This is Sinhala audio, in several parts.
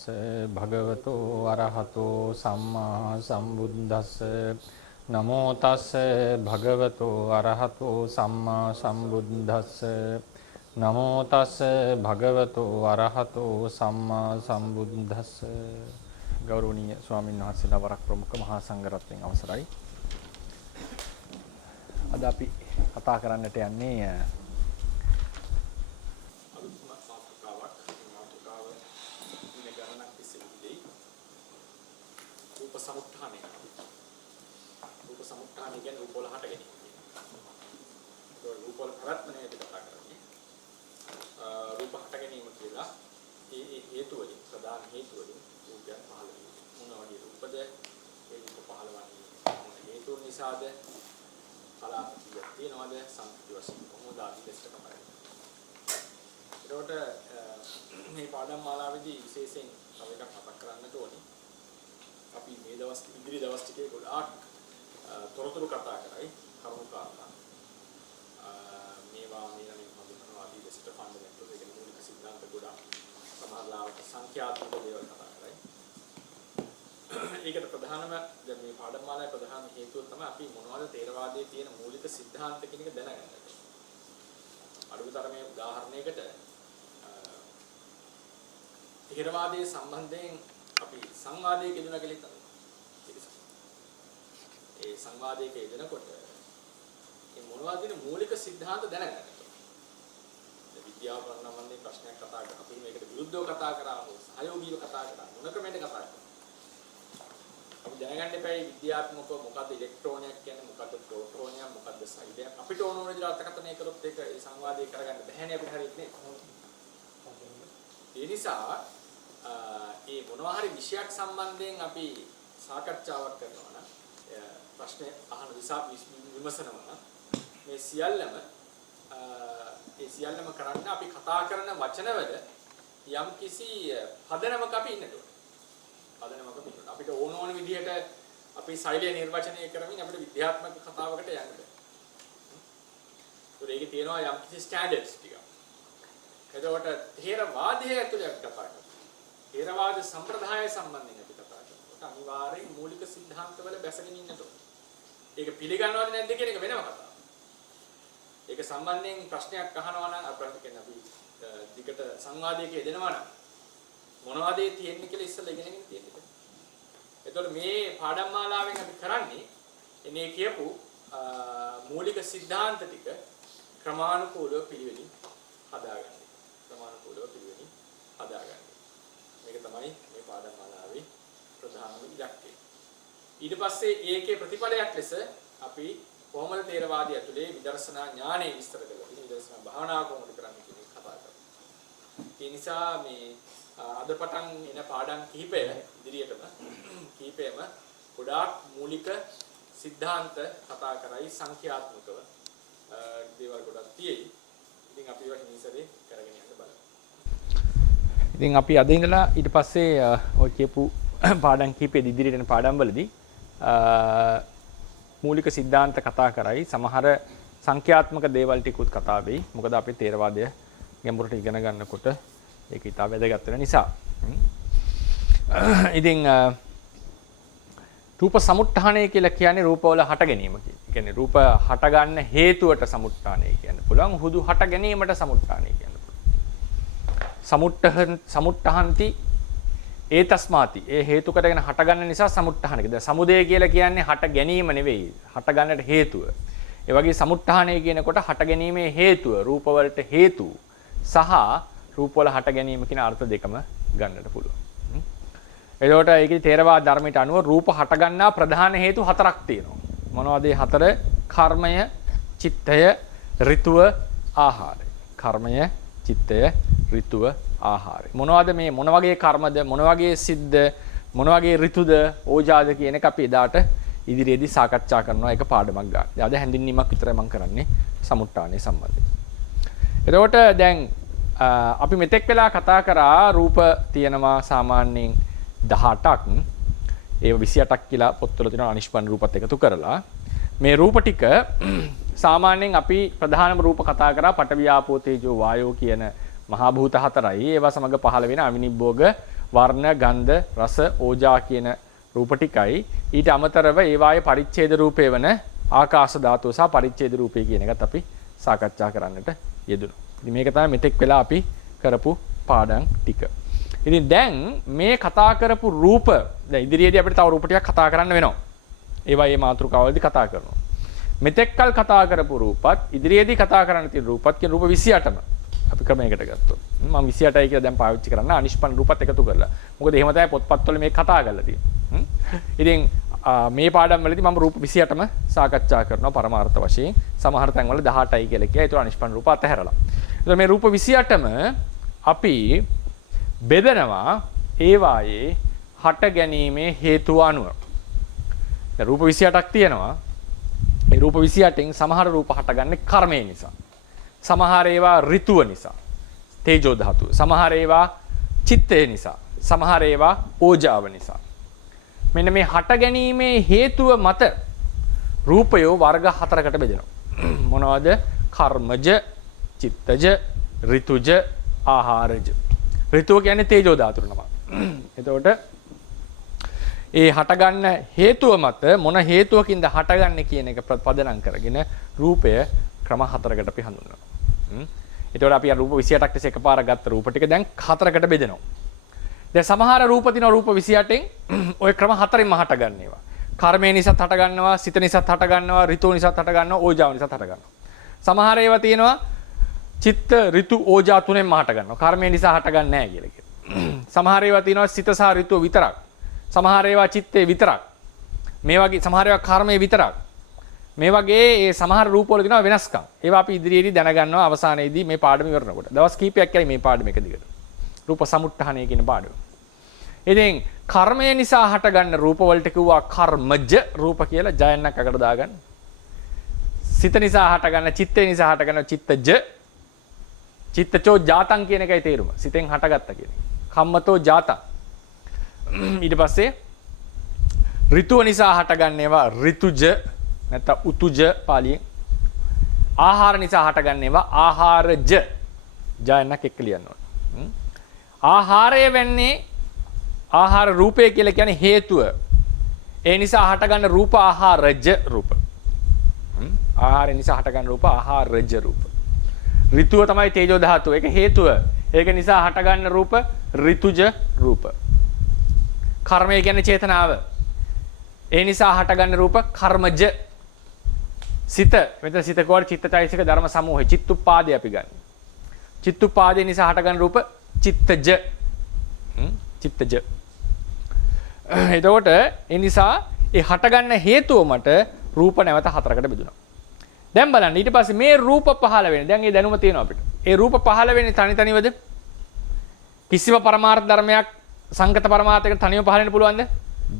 තස්ස භගවතෝ අරහතෝ සම්මා සම්බුද්දස්ස නමෝ තස්ස භගවතෝ අරහතෝ සම්මා සම්බුද්දස්ස නමෝ තස්ස භගවතෝ අරහතෝ සම්මා සම්බුද්දස්ස. ගෞරවනීය ස්වාමීන් වහන්සේලා වරක් ප්‍රමුඛ මහා සංඝරත්නයන් අවසරයි. අද අපි කතා කරන්නට යන්නේ මේ පාඩම් මාලාවේදී විශේෂයෙන් තව එකක් මතක් කරන්නට ඕනේ. අපි මේ දවස් ඉදිරි දවස් ටිකේ ගොඩාක් තොරතුරු කතා කරයි කරුණු කාරණා. මේවා මේ හඳුන්වනවා ආදීසිත ෆන්ඩමෙන්ටල් ඒ කියන්නේ මූලික සිද්ධාන්ත ගොඩාක් සමහරවිට සංඛ්‍යාත්මක දේවල් කතා කරයි. ඒකට ප්‍රධානම දැන් මේ පාඩම් මාලාවේ ප්‍රධාන හේතුව තමයි අපි මොනවද තේරවාදයේ තියෙන මූලික සිද්ධාන්ත කියන එක දැනගන්න. අඩුතරමේ උදාහරණයකට තේරවාදයේ සම්බන්ධයෙන් අපි සංවාදයක යෙදුණා කියලා හිතමු. ඒ සංවාදයක යෙදෙනකොට මේ මොනවද කියන මූලික સિદ્ધාන්ත දැනගන්න ඕනේ. විද්‍යාව ප්‍රණාමන්නේ ප්‍රශ්නයක් කතා කරලා අපි මේකට විරුද්ධව කතා කරා හෝ සහයෝගීව කතා කරා මොන ක්‍රමයකට කතා කරා. අපි දැනගන්න එපා විද්‍යාත්මකව මොකද්ද ඉලෙක්ට්‍රෝනයක් කියන්නේ මොකද්ද ප්‍රෝටෝනයක් මොකද්ද සයිඩයක් අපිට ඕන ඕන විදිහට අර්ථකථනය කරොත් ඒක ඒ සංවාදයේ කරගන්න බැහැනේ අපිට හරියට නේ. ඒ නිසා ඒ මොනවා හරි විෂයක් සම්බන්ධයෙන් අපි සාකච්ඡාවක් කරනවා නම් ප්‍රශ්න අහන විමසනවා නම් මේ සියල්ලම කරන්න අපි කතා කරන වචනවල යම් කිසි පදනමක අපි ඉන්නට ඕනේ. අපිට ඕන ඕන විදිහට අපි ශෛලිය නිර්වචනය කරමින් අපිට විද්‍යාත්මක කතාවකට යන්න බෑ. ඒකේ තියෙනවා යම් කිසි ස්ටෑන්ඩඩ්ස් ටික. එතකොට තේරවාදයේ ඇතුළේ අපි කතා කරනවා. තේරවාද සම්ප්‍රදාය සම්බන්ධයෙන් අපි කතා කරනකොට අනිවාර්යෙන් මූලික સિદ્ધාන්තවල බැසගෙන ඉන්නට ඕනේ. ඒක පිළිගන්නවද නැද්ද කියන එක වෙනම කතාවක්. ඒක සම්බන්ධයෙන් ප්‍රශ්නයක් අහනවා නම් අපිට කියන්නේ අපි දිගට සංවාදයක යෙදෙනවා නම් මොනවද තියෙන්නේ කියලා ඉස්සෙල්ලා ඉගෙනගෙන තියෙන්නේ. එතකොට මේ පාඩම් මාලාවෙන් අපි කරන්නේ එනේ කියපු මූලික સિદ્ધාන්ත ටික ක්‍රමානුකූලව පිළිවෙලින් හදාගන්න. මේක තමයි මේ පාඩම් මාලාවේ ප්‍රධානම ඉලක්කය. ඊට පස්සේ ඒකේ ප්‍රතිඵලයක් ලෙස අපි කොහොමද තේරවාදී ඇතුලේ විදර්ශනා ඥානය විස්තර කරලා තියෙන විදර්ශනා භාවනාව කොහොමද කරන්නේ කියන එක කතා කරමු. ඒ නිසා මේ අද පටන් එන පාඩම් කිහිපයම ගොඩාක් මූලික સિદ્ધාන්ත කතා කරයි සංඛ්‍යාත්මකව දේවල් ගොඩක් තියෙයි. ඉතින් අපි ඒවා හිමිසරේ කරගෙන යන්න බලමු. ඉතින් අපි අද ඉඳලා ඊට පස්සේ ඔය කියපු පාඩම් කිහිපෙදි ඉදිරියට යන පාඩම් වලදී මූලික સિદ્ધාන්ත කතා කරයි සමහර සංඛ්‍යාත්මක දේවල් ටිකුත් කතා වෙයි. මොකද අපි තේරවාදය ගැඹුරට ඉගෙන ගන්නකොට ඒක ඉතා වැදගත් වෙන නිසා. ඉතින් රූප සමුත්ථානය කියලා කියන්නේ රූපවල හට ගැනීම කියන්නේ. ඒ කියන්නේ රූප හට ගන්න හේතුවට සමුත්ථානය කියන්න පුළුවන්. හුදු හට ගැනීමට සමුත්ථානය කියන්න පුළුවන්. සමුත්ථහන්ති ඒ තස්මාති ඒ හේතු කොටගෙන හට ගන්න නිසා සමුත්ථානක. දැන් සමුදය කියලා කියන්නේ හට ගැනීම නෙවෙයි. හට ගන්නට හේතුව. ඒ වගේ සමුත්ථානය කියනකොට හට ගැනීමේ හේතුව රූප වලට හේතු සහ රූප වල හට ගැනීම කියන අර්ථ දෙකම ගන්නට පුළුවන්. එතකොට ඒකේ තේරවාද ධර්මයට අනුව රූප හට ගන්නා ප්‍රධාන හේතු හතරක් තියෙනවා. මොනවද ඒ හතර? කර්මය, චිත්තය, ඍතුව, ආහාරය. කර්මය, චිත්තය, ඍතුව, ආහාරය. මොනවද මේ මොන වගේ කර්මද, මොන වගේ සිද්ද, මොන වගේ ඍතුද, ඕජාද කියන එක අපි එදාට ඉදිරියේදී සාකච්ඡා කරනවා. ඒක පාඩමක් ගන්න. අද හැඳින්වීමක් විතරයි මම කරන්නේ සමුත්ථානය සම්බන්ධයෙන්. එතකොට දැන් අපි මෙතෙක් වෙලා කතා කරා රූප තියෙනවා සාමාන්‍යයෙන් 18ක්. ඒ 28ක් කියලා පොත්වල තියෙනවා අනිෂ්පන්න රූපත් එකතු කරලා. මේ රූප ටික සාමාන්‍යයෙන් අපි ප්‍රධානම රූප කතා කරා පඨවි ආපෝ තේජෝ වායෝ කියන මහා භූත හතරයි. ඒවා සමග පහළ වෙන අවිනිබ්බෝග වර්ණ, ගන්ධ, රස, ඕජා කියන රූප ටිකයි. ඊට අමතරව ඒවායේ පරිච්ඡේද රූපේ වන ආකාශ ධාතුව සහ පරිච්ඡේද රූපේ කියන එකත් අපි සාකච්ඡා කරන්නට යෙදුණා. ඉතින් මේක තමයි මෙතෙක් වෙලා අපි කරපු පාඩම් ටික. ඉතින් දැන් මේ කතා කරපු රූප දැන් ඉදිරියේදී අපිට තව රූප ටිකක් කතා කරන්න වෙනවා. ඒවා මේ මාතෘකාවලදී කතා කරනවා. මෙතෙක්කල් කතා කරපු රූපත් ඉදිරියේදී කතා කරන්න තියෙන රූපත් කියන රූප 28ම අපි ක්‍රමයකට ගත්තොත්. මම 28යි කියලා දැන් පාවිච්චි කරන්න අනිෂ්පන් රූපත් එකතු කරලා. මොකද එහෙම තමයි පොත්පත්වල මේක කතා කරලා තියෙන්නේ. ඉතින් මේ පාඩම් වලදී මම රූප 28ම සාකච්ඡා කරනවා පරමාර්ථ වශයෙන්. සමහර තැන්වල 18යි කියලා කියයි. ඒතර අනිෂ්පන් රූප අතහැරලා. ඒතර මේ රූප 28ම අපි බෙදනවා ඒවායේ හට ගැනීමේ හේතුව අනුව. දැන් රූප 28ක් තියෙනවා. ඒ රූප 28න් සමහර රූප හටගන්නේ කර්මය නිසා. සමහර ඒවා ඍතුව නිසා. තේජෝ ධාතුව. සමහර ඒවා චිත්තය නිසා. සමහර ඒවා ඕජාව නිසා. මෙන්න මේ හට ගැනීමේ හේතුව මත රූපය වර්ග 4කට බෙදෙනවා. මොනවද? කර්මජ, චිත්තජ, ඍතුජ, ආහාරජ. ඍතුව කියන්නේ තේජෝ ධාතුව නම. එතකොට ඒ හටගන්න හේතුව මත මොන හේතුවකින්ද හටගන්නේ කියන එක පදනම් කරගෙන රූපය ක්‍රම 4කට අපි හඳුන්වනවා. එතකොට අපි රූප 28ක් තිස්සේ එකපාර ගත්ත රූප ටික දැන් 4කට බෙදෙනවා. දැන් සමහර රූප තියෙනවා රූප 28න් ওই ක්‍රම 4ෙන්ම හටගන්න ඒවා. කර්මය නිසා හටගන්නවා, සිත නිසා හටගන්නවා, ඍතුව නිසා හටගන්නවා, ඕජාව නිසා හටගන්නවා. සමහර ඒවා තියෙනවා චිත්ත, ඍතු, ඕජා තුනෙන්ම හටගන්නවා. කර්මය නිසා හටගන්නේ නැහැ කියලා කියනවා. සමහර ඒවා තියෙනවා සිත සහ ඍතුව විතරක්. සමහර ඒවා චිත්තේ විතරක්. මේ වගේ සමහර ඒවා කර්මයේ විතරක්. මේ වගේ ඒ සමහර රූපවල තියෙනවා වෙනස්කම්. ඒවා අපි ඉදිරියේදී දැනගන්නවා අවසානයේදී මේ පාඩම ඉවරනකොට. දවස් කිහිපයක් යයි මේ පාඩම එක දිගට. රූප සමුට්ඨානය කියන පාඩම. ඉතින් කර්මය නිසා හටගන්න රූප වලට කිව්වා කර්මජ රූප කියලා ජයන්නක් අකට දාගන්න. සිත නිසා හටගන්න, චිත්තේ නිසා හටගන්න චිත්තජ. චිත්තචෝ ජාතං කියන එකයි තේරුම. සිතෙන් හටගත්ත කියන එක. කම්මතෝ ජාතං. ඊට පස්සේ ඍතුව නිසා හටගන්න ඒවා ඍතුජ නැත්නම් උතුජ පාලියෙන්. ආහාර නිසා හටගන්න ඒවා ආහාරජ. ජයන්නක් එක්ක ලියන්න ඕන. ආහාරය වෙන්නේ ආහාර රූපය කියලා කියන්නේ හේතුව. ඒ නිසා හටගන්න රූප ආහාරජ රූප. ආහාරය නිසා හටගන්න රූප ආහාරජ රූප. ඍතුව තමයි තේජෝ ධාතුව. ඒක හේතුව. ඒක නිසා හටගන්න රූප ඍතුජ රූප. කර්මය කියන්නේ චේතනාව. ඒ නිසා හටගන්න රූප කර්මජ. සිත මෙතන සිත කෝර චිත්තචෛතසික ධර්ම සමූහය චිත්තුප්පාදේ අපි ගන්න. චිත්තුප්පාදේ නිසා හටගන්න රූප චිත්තජ. චිත්තජ. එතකොට ඒ නිසා ඒ හටගන්න හේතුව මට රූප නැවත 4කට බෙදුණා. දැන් බලන්න ඊට පස්සේ මේ රූප පහළ වෙන්නේ. දැන් ඒ දැනුම තියෙනවා අපිට. ඒ රූප පහළ වෙන්නේ තනි තනිවද? කිසිම පරමාර්ථ ධර්මයක් සංගත පරමාර්ථයකට තනියම පහළ වෙන්න පුළුවන්ද?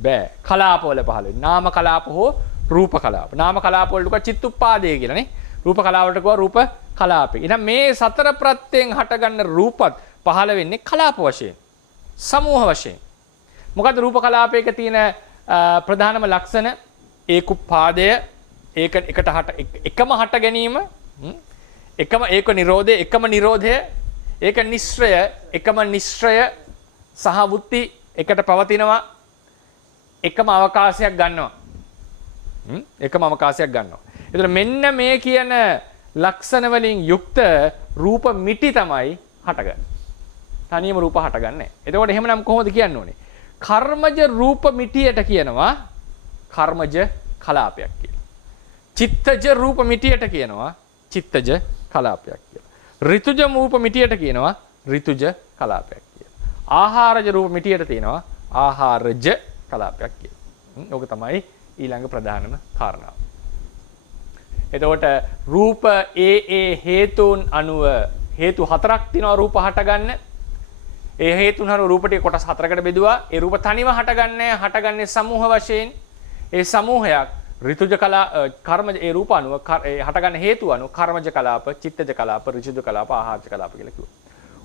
බෑ. කලාප වල පහළ වෙන්නේ. නාම කලාප හෝ රූප කලාප. නාම කලාප වලට කිව්වා චිත්තුප්පාදේ කියලා නේ. රූප කලාප වලට කිව්වා රූප කලාපේ. එහෙනම් මේ සතර ප්‍රත්‍යයෙන් හටගන්න රූපත් පහළ වෙන්නේ කලාප වශයෙන්. සමූහ වශයෙන්. මොකද රූප කලාපයක තියෙන ප්‍රධානම ලක්ෂණ ඒකුප්පාදය එකම හට ගැනීම එකම ඒක නිරෝධය එකම නිරෝධය ඒක නිශ්‍රය එකම නිශ්‍රය සහ වුත්ති එකට පවතිනවා එකම අවකාශයක් ගන්නවා එකම අවකාශයක් ගන්නවා. ඒතර මෙන්න මේ කියන ලක්ෂණ වලින් යුක්ත රූප මිටි තමයි හටගන්නේ. තනියම රූප හටගන්නේ නැහැ. එතකොට එහෙමනම් කොහොමද කියන්න ඕනේ? කර්මජ රූප මිටියට කියනවා කර්මජ කලාපයක් කියලා. චිත්තජ රූප මිටියට කියනවා චිත්තජ කලාපයක් කියලා. ඍතුජ රූප මිටියට කියනවා ඍතුජ කලාපයක් කියලා. ආහාරජ රූප මිටියට තියෙනවා ආහාරජ කලාපයක් කියලා. ඕක තමයි ඊළඟ ප්‍රධානම කාරණාව. එතකොට රූප ඒ හේතුන් අනුව හේතු 4ක් තියෙනවා රූප හටගන්න. ඒ හේතුන් අනුව රූප ටික කොටස් 4කට බෙදුවා. ඒ රූප තනිව හටගන්නේ සමූහ වශයෙන්. ඒ සමූහයක් ඍතුජ කලා කර්ම ඒ රූප අනුව හටගන්න හේතු අනුව කර්මජ කලාප, චිත්තජ කලාප, ඍජුජ කලාප, ආහාරජ කලාප කියලා කිව්වා.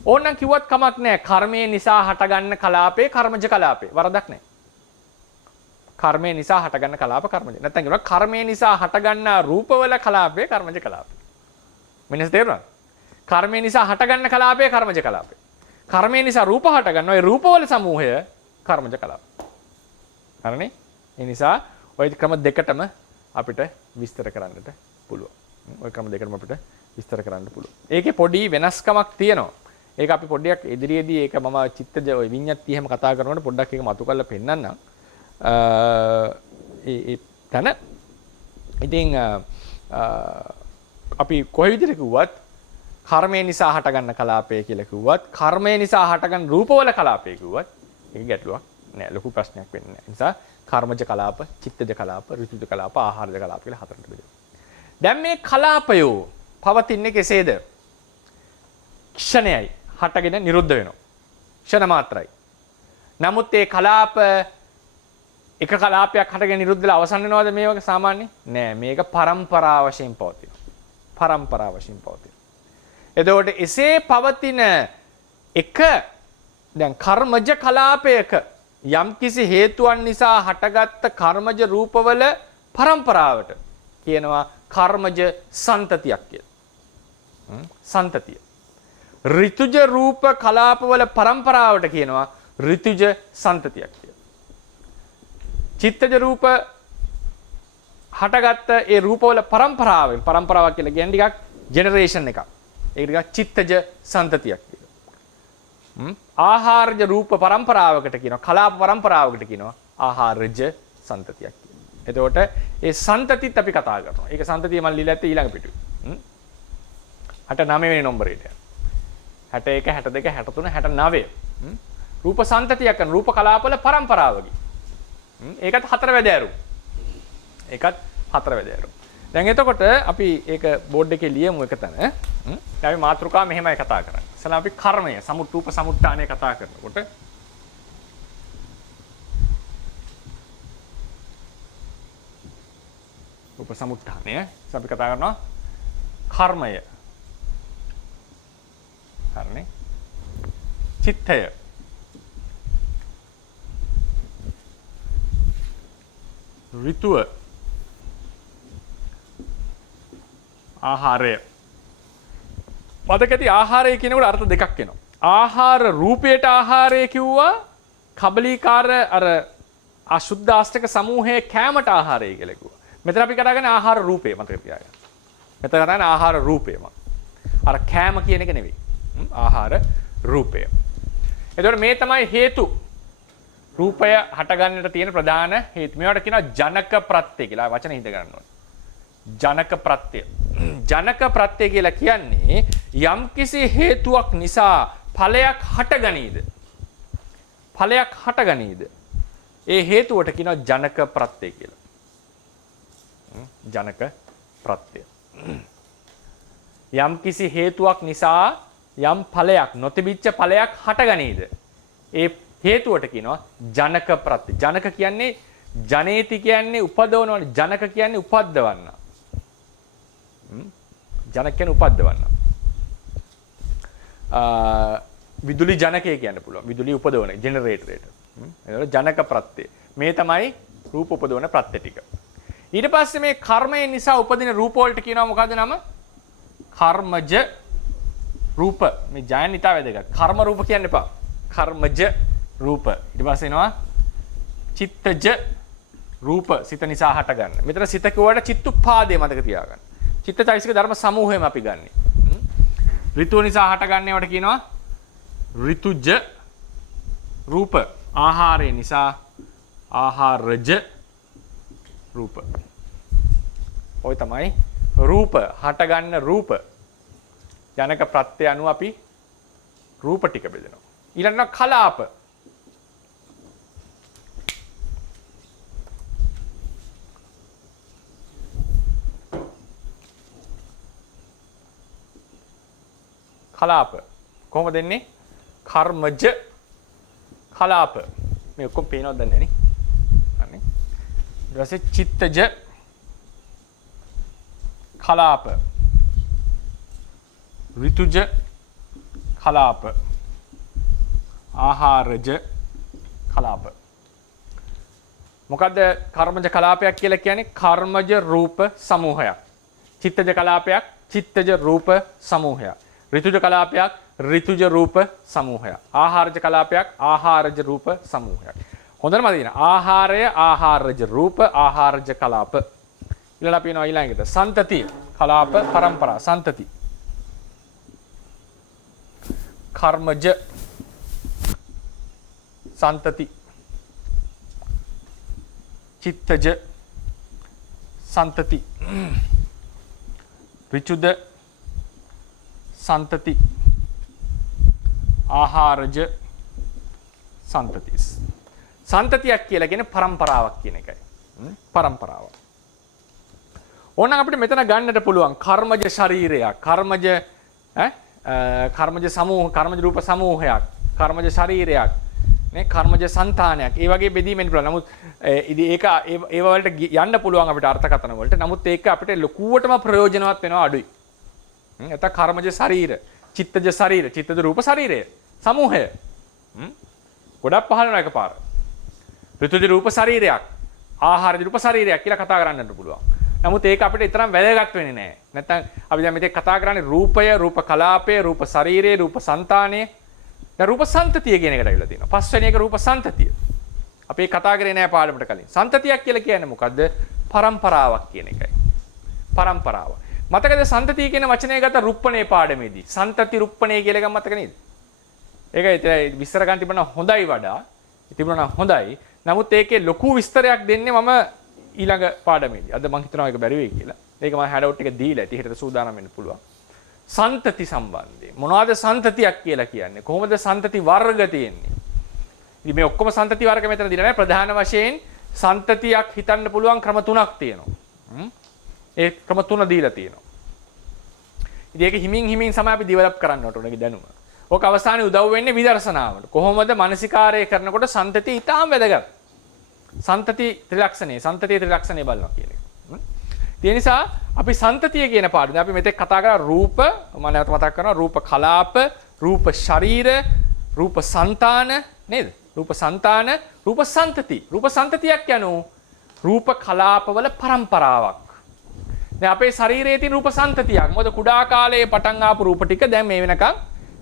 ඕනනම් කිව්වත් කමක් නැහැ. කර්මය නිසා හටගන්න කලාපේ කර්මජ කලාපේ. වරදක් නැහැ. කර්මය නිසා හටගන්න කලාප කර්මජ. නැත්නම් කියනවා කර්මය නිසා හටගන්න රූපවල කලාපේ කර්මජ කලාපේ. මෙන්න තේරුණාද? කර්මය නිසා හටගන්න කලාපේ කර්මජ කලාපේ. කර්මය නිසා රූප හට ගන්නවා. ඒ රූපවල සමූහය කර්මජ කලාප. හරිනේ? ඒ නිසා ওই ක්‍රම දෙකටම අපිට විස්තර කරන්නට පුළුවන්. ওই ක්‍රම දෙකටම අපිට විස්තර කරන්න පුළුවන්. ඒකේ පොඩි වෙනස්කමක් තියෙනවා. ඒක අපි පොඩ්ඩක් ඉදිරියේදී ඒක මම චිත්තජ ওই විඤ්ඤාති එහෙම කතා කරනකොට පොඩ්ඩක් ඒක මතු කරලා පෙන්නන්නම්. ඒ තන ඉතින් අපි කොයි විදිහට කිව්වත් කර්මය නිසා හටගන්න කලාපය කියලා කිව්වත් කර්මය නිසා හටගන්න රූපවල කලාපය කිව්වත් ඒක ගැටලුවක් නෑ. ලොකු ප්‍රශ්නයක් වෙන්නේ නෑ. ඒ නිසා කර්මජ කලාප, චිත්තජ කලාප, ඍතුජ කලාප, ආහාරජ කලාප කියලා හතරට බෙදෙනවා. දැන් මේ කලාපයෝ පවතින්නේ කෙසේද? ක්ෂණයයි හටගෙන නිරුද්ධ වෙනවා. ක්ෂණ මාත්‍රයි. නමුත් ඒ කලාප එක කලාපයක් හටගෙන නිරුද්ධ වෙලා අවසන් වෙනවද මේ වගේ සාමාන්‍ය? නෑ. මේක පරම්පරා වශයෙන් පවතිනවා. පරම්පරා වශයෙන් පවතිනවා. එතකොට එසේ පවතින එක දැන් කර්මජ කලාපයක යම්කිසි හේතුන් නිසා හටගත්ත කර්මජ රූපවල පරම්පරාවට කියනවා කර්මජ සන්තතියක් කියලා. සන්තතිය. ඍතුජ රූප කලාපවල පරම්පරාවට කියනවා ඍතුජ සන්තතියක් කියලා. චිත්තජ රූප හටගත්ත ඒ රූපවල පරම්පරාවක් කියලා කියන්නේ ටිකක් ජෙනරේෂන් එකක්. ඒක ටිකක් චිත්තජ සන්තතියක් කියලා. ආහාරජ රූප පරම්පරාවකට කියනවා කලාප පරම්පරාවකට කියනවා ආහාරජ සන්තතියක් කියලා. එතකොට ඒ සන්තතිත් අපි කතා කරනවා. ඒක සන්තතිය මම ලියලා ඇත්තේ ඊළඟ පිටුවේ. 69 වෙනි නම්බරේට. 61 62 63 69. රූප සන්තතියක් කරන රූප කලාපවල පරම්පරාවකි. ඒකත් හතරවැදෑරු. ඒකත් හතරවැදෑරු. දැන් එතකොට අපි ඒක බෝඩ් එකේ ලියමු එක තැන. දැන් අපි මාතෘකාව මෙහෙමයි කතා කරන්නේ. ඉතින් අපි කර්මය රූප සමුත්ථානය කතා කරනකොට රූප සමුත්ථානය අපි කතා කරනවා කර්මය. හරිනේ? චිත්තය. ඍතුව. ආහාරය. පදකදී ආහාරය කියනකොට අර්ථ දෙකක් එනවා. ආහාර රූපයට ආහාරය කිව්වා කබලීකාර අර අශුද්ධාෂ්ටක සමූහයේ කැමට ආහාරය කියලා කිව්වා. මෙතන අපි කතා කරන්නේ ආහාර රූපේ මතක තියාගන්න. මෙතන කතා කරන්නේ ආහාර රූපේම. අර කැම කියන එක නෙවෙයි. ආහාර රූපය. එතකොට මේ තමයි හේතු. රූපය හටගන්නට තියෙන ප්‍රධාන හේතු. මේවට කියනවා ජනක ප්‍රත්‍ය කියලා. වචන හිත ගන්න ඕනේ. ජනක ප්‍රත්‍ය. ජනක ප්‍රත්‍ය කියලා කියන්නේ යම්කිසි හේතුවක් නිසා ඵලයක් හටගනීද? ඵලයක් හටගනීද? ඒ හේතුවට කියනවා ජනක ප්‍රත්‍ය කියලා. ජනක ප්‍රත්‍ය. යම්කිසි හේතුවක් නිසා යම් ඵලයක් නොතිබිච්ච ඵලයක් හටගනීද? ඒ හේතුවට කියනවා ජනක ප්‍රත්‍ය. ජනක කියන්නේ ජනේති කියන්නේ උපදවනවනේ. ජනක කියන්නේ උපද්දවන්න. ජනක කියන්නේ උපද්දවන්න. විදුලි ජනකය කියන්න පුළුවන්. විදුලි උපදවන ජෙනරේටරේට. එතකොට ජනක ප්‍රත්‍ය. මේ තමයි රූප උපදවන ප්‍රත්‍ය ටික. ඊට පස්සේ මේ කර්මය නිසා උපදින රූප වලට කියනවා මොකද්ද නම? කර්මජ රූප. මේ ජයනිතා වැදගත්. කර්ම රූප කියන්න එපා. කර්මජ රූප. ඊට පස්සේ එනවා චිත්තජ රූප. සිත නිසා හටගන්න. මෙතන සිත කියවට චිත්තුප්පාදේ මතක තියාගන්න. චිත්තචෛසික ධර්ම සමූහයම අපි ගන්නෙ. ඍතුව නිසා හටගන්නේවට කියනවා ඍතුජ රූප. ආහාරය නිසා ආහාරජ රූප. ඔය තමයි රූප හටගන්න රූප. ජනක ප්‍රත්‍ය අනුව අපි රූප ටික බෙදෙනවා. ඊළඟට කලාප. කලාප කොහොමද දෙන්නේ? කර්මජ කලාප. මේ ඔක්කොම පේනවද දන්නේ නේ? අනේ. ඊට පස්සේ චිත්තජ කලාප. ඍතුජ කලාප. ආහාරජ කලාප. මොකද්ද කර්මජ කලාපයක් කියලා කියන්නේ? කර්මජ රූප සමූහයක්. චිත්තජ කලාපයක් චිත්තජ රූප සමූහයක්. ඍතුජ කලාපයක් ඍතුජ රූප සමූහයක්. ආහාරජ කලාපයක් ආහාරජ රූප සමූහයක්. හොඳටම තියෙන ආහාරය ආහාරජ රූප ආහාරජ කලාප. ඊළඟට අපි යනවා ඊළඟට සන්තති කලාප පරම්පරා සන්තති. කර්මජ සන්තති චිත්තජ සන්තති ඍචුද සන්තති ආහාරජ සන්තතිස්. සන්තතියක් කියලා කියන්නේ පරම්පරාවක් කියන එකයි. පරම්පරාවක්. ඕනනම් අපිට මෙතන ගන්නට පුළුවන් කර්මජ ශරීරයක්, කර්මජ සමූහ, කර්මජ රූප සමූහයක්, කර්මජ ශරීරයක්, නේ කර්මජ సంతානයක්. ඒ වගේ බෙදීමෙන් පුළුවන්. නමුත් ඒක ඒව වලට යන්න පුළුවන් අපිට අර්ථකථන වලට. නමුත් ඒක අපිට ලකුවටම ප්‍රයෝජනවත් වෙනවා අඩුයි. නැත්නම් කර්මජ ශරීර, චිත්තජ ශරීර, චිත්තජ රූප ශරීරය, සමූහය. ගොඩක් පහළ වෙනවා එකපාර. ඍතුජ රූප ශරීරයක්, ආහාරජ රූප ශරීරයක් කියලා කතා කරන්නත් පුළුවන්. නමුත් ඒක අපිට තරම් වැදගත් වෙන්නේ නැහැ. නැත්නම් අපි දැන් මෙතේ කතා කරන්නේ රූපය, රූප කලාපය, රූප ශරීරය, රූප సంతානය. දැන් රූප සන්තතිය කියන එකට අවිලා තියෙනවා. පස්වෙනි එක රූප සන්තතිය. අපි කතා කරේ නැහැ පාඩමට කලින්. සන්තතියක් කියලා කියන්නේ මොකද්ද? පරම්පරාවක් කියන එකයි. පරම්පරාව. මතකද සන්තතිය කියන වචනය ගත්ත රුප්පණේ පාඩමේදී. සන්තති රුප්පණේ කියලා එකක් මතක නේද? ඒක විස්තර ගන්න තිබුණා හොඳයි වඩා. තිබුණා හොඳයි. නමුත් ඒකේ ලොකු විස්තරයක් දෙන්නේ මම ඊළඟ පාඩමේදී. අද මම හිතනවා ඒක බැරි වෙයි කියලා. ඒක මම හැඩවුට් එක දීලා ඇති. හිතට සූදානම් වෙන්න පුළුවන්. සන්තති සම්බන්ධයෙන්. මොනවද සන්තතියක් කියලා කියන්නේ? කොහොමද සන්තති වර්ග තියෙන්නේ? ඉතින් මේ ඔක්කොම සන්තති වර්ග මෙතන දිලා නැහැ. ප්‍රධාන වශයෙන් සන්තතියක් හිතන්න පුළුවන් ක්‍රම තුනක් තියෙනවා. ඒ ක්‍රම තුන දීලා තියෙනවා. ඉතින් ඒක හිමින් හිමින් තමයි අපි ඩෙවලොප් කරන්න ඕනේ දැනුම. ඕක අවසානයේ උදව් වෙන්නේ විදර්ශනාවට. කොහොමද මානසිකාරය කරනකොට සන්තතිය ඊටාම වැදගත්. සන්තති ත්‍රිලක්ෂණය බලනවා කියන එක. ඒ නිසා අපි සන්තතිය කියන පාඩුවේ අපි මෙතෙක් කතා කරා රූප, මම නැවත මතක් කරනවා රූප කලාප, රූප ශරීර, රූප సంతාන නේද? රූප సంతාන, රූප සන්තති. රූප සන්තතියක් යනු රූප කලාපවල පරම්පරාවක්. දැන් අපේ ශරීරයේ තියෙන රූප සන්තතියක්. මොකද කුඩා කාලයේ පටන් ආපු රූප ටික දැන් මේ වෙනකන්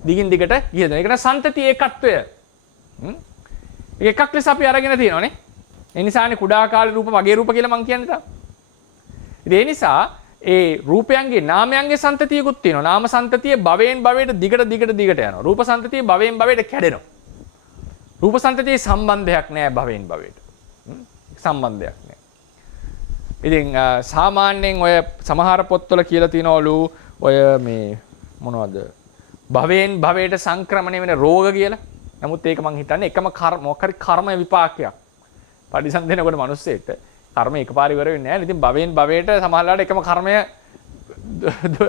දිගින් දිගට ගියද. ඒක න සන්තති ඒකත්වය. ඒක එකක් ලෙස අපි අරගෙන තියෙනවානේ. ඒ නිසානේ කුඩා කාලේ රූප මගේ රූප කියලා මම කියන්නේ තා. ඉතින් ඒ නිසා ඒ රූපයන්ගේ නාමයන්ගේ සන්තතියකුත් තියෙනවා. නාම සන්තතිය භවයෙන් භවයට දිගට යනවා. රූප සන්තතිය භවයෙන් භවයට කැඩෙනවා. රූප සන්තතියේ සම්බන්ධයක් නැහැ භවයෙන් භවයට. සම්බන්ධයක් නැහැ. ඉතින් සාමාන්‍යයෙන් ඔය සමහර පොත්වල කියලා තියෙනවලු ඔය මේ මොනවද භවයෙන් භවයට සංක්‍රමණය වෙන රෝග කියලා. නමුත් ඒක මං හිතන්නේ එකම කර්ම විපාකයක්. පරිසම් දෙනකොට මිනිස්සෙට කර්ම එකපාර ඉවර වෙන්නේ නැහැ. ඉතින් භවයෙන් භවයට සමහරවිට එකම කර්මය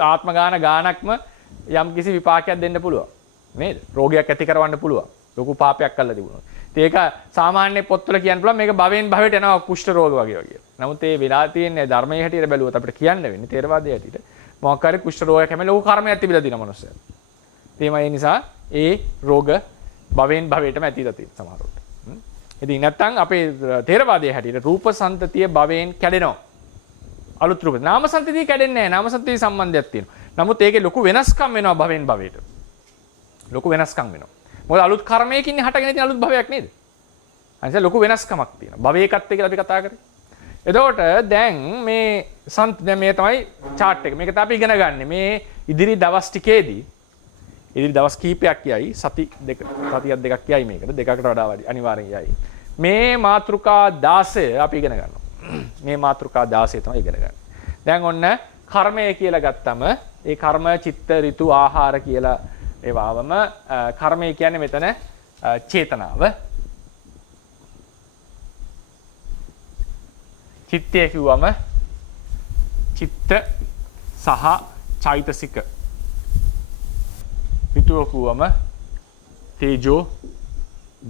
ආත්ම ගානක්ම යම් කිසි විපාකයක් දෙන්න පුළුවන්. නේද? රෝගයක් ඇති කරවන්න පුළුවන්. ලොකු පාපයක් කළා තිබුණා. ඉතින් ඒක සාමාන්‍ය පොත්වල කියන්න පුළුවන් මේක භවයෙන් භවයට යනවා කුෂ්ඨ රෝග වගේ. නමුත් ඒ වෙලා තියෙන්නේ ධර්මයේ හැටියට බැලුවොත් අපිට කියන්න වෙන්නේ තේරවාදයේ හැටියට මොකක් හරි කුෂ්ඨ රෝගයක් හැම ලොකු කර්මයක් තිබිලා දින මනුස්සයා. ඒ නිසා ඒ රෝග භවයෙන් භවයටම ඇතිලා තියෙන සමහරවිට. ඉතින් නැත්තම් අපේ තේරවාදයේ හැටියට රූප සන්තතිය භවයෙන් කැඩෙනවා. අලුත් රූප. නාම සන්තතිය කැඩෙන්නේ නැහැ. නාම සන්තතිය සම්බන්ධයක් තියෙනවා. නමුත් ඒකේ ලොකු වෙනස්කම් වෙනවා භවයෙන් භවයට. ලොකු වෙනස්කම් වෙනවා. මොකද අලුත් කර්මයකින් හටගෙන තියෙන අලුත් භවයක් නේද? අනිත් ලොකු වෙනස්කමක් තියෙනවා. භවයකත් කියලා අපි කතා කරේ. එතකොට දැන් මේ දැන් මේ තමයි chart එක. මේක තමයි අපි ඉගෙන ගන්න. මේ ඉදිරි දවස් ටිකේදී ඉදිරි දවස් කීපයක් යයි සතියක් දෙකක් යයි මේකට. දෙකකට වඩා වැඩි අනිවාර්යෙන් යයි. මේ මාතෘකා 16 අපි ඉගෙන ගන්නවා. මේ මාතෘකා 16 තමයි ඉගෙන ගන්න. දැන් ඔන්න කර්මය කියලා ගත්තම ඒ කර්ම චිත්ත ඍතු ආහාර කියලා ඒවාවම කර්මය කියන්නේ මෙතන චේතනාව. චිත්තය කිව්වම චිත්ත සහ චෛතසික. ඍතුව කිව්වම තේජෝ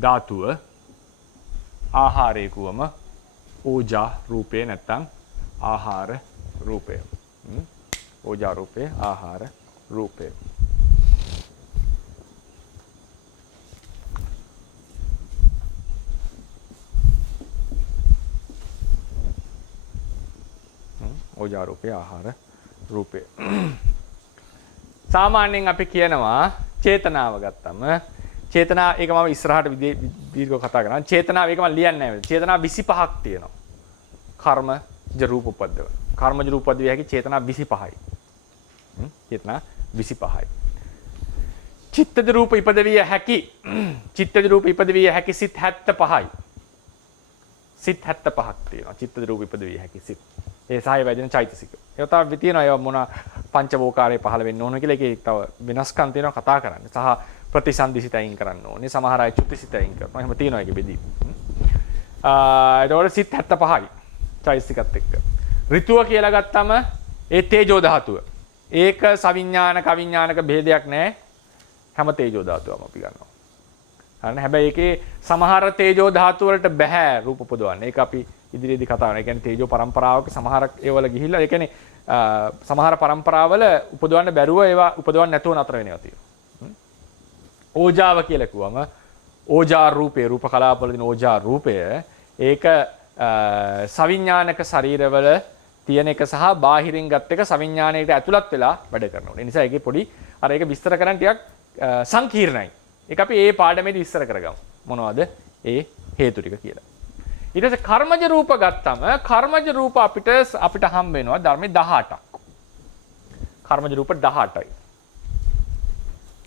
ධාතුව. ආහාරය කිව්වම ඕජා රූපේ නැත්තම් ආහාර රූපය. ඕජා රූපේ ආහාර රූපය. ඕජා රූපේ ආහාර රූපේ. සාමාන්‍යයෙන් අපි කියනවා චේතනාව ගත්තම චේතනා ඒක මම ඉස්සරහට දීර්ඝව කතා කරනවා. චේතනාව ඒක මම ලියන්නේ නැහැ. චේතනා 25ක් තියෙනවා. කර්මජ රූප උපද්දව. කර්මජ රූප උපද්දවිය හැකි චේතනා 25යි. චේතනා 25යි. චිත්තජ රූප ඉපදවිය හැකි චිත්තජ රූප ඉපදවිය හැකි සිත් 75යි. සිත් 75ක් තියෙනවා. චිත්තජ රූප ඉපදවිය හැකි සිත්. ඒ සහය වැදෙන චෛතසික. ඒක තමයි තියෙනවා ඒවා මොන පංචවෝකාරයේ පහළ වෙන්න ඕන කියලා ඒකේ තව වෙනස්කම් තියෙනවා කතා කරන්න. සහ ප්‍රතිසන්දිසිත අයින් කරන්න ඕනේ. සමහර අය චුතිසිත අයින් කරනවා. එහෙම තියෙනවා ඒකේ බෙදී. ඒතකොට සිත් 75යි චෛතසිකත් එක්ක. ඍතුව කියලා ගත්තම ඒ තේජෝ ධාතුව. ඒක සවිඥානික අවිඥානික ભેදයක් නැහැ. හැම තේජෝ ධාතුවම අපි ගන්නවා. හරිනේ. හැබැයි ඒකේ සමහර තේජෝ ධාතු වලට බෑ රූප උපදවන්න. ඒක අපි ඉදිරියේදී කතා කරනවා. ඒ කියන්නේ තේජෝ පරම්පරාවක සමහර ඒවල ගිහිල්ලා ඒ කියන්නේ සමහර පරම්පරාවල උපදවන්න බැරුව ඒවා උපදවන්න නැතුව නතර වෙනවා තියෙනවා. ඕජාව කියලා කිව්වම ඕජා රූපේ රූප කලාපවල තියෙන ඕජා රූපය ඒක සවිඥානික ශරීරවල තියෙන එක සහ බාහිරින් ගත් එක සවිඥාණයට ඇතුළත් වෙලා වැඩ කරනවා. ඒ නිසා ඒකේ පොඩි අර ඒක විස්තර කරන්න ටිකක් සංකීර්ණයි. ඒක අපි මේ පාඩමේදී විස්තර කරගමු. මොනවද ඒ හේතු ටික කියලා. ඊට පස්සේ කර්මජ රූප ගත්තම කර්මජ රූප අපිට හම් වෙනවා ධර්මයේ 18ක්. කර්මජ රූප 18යි.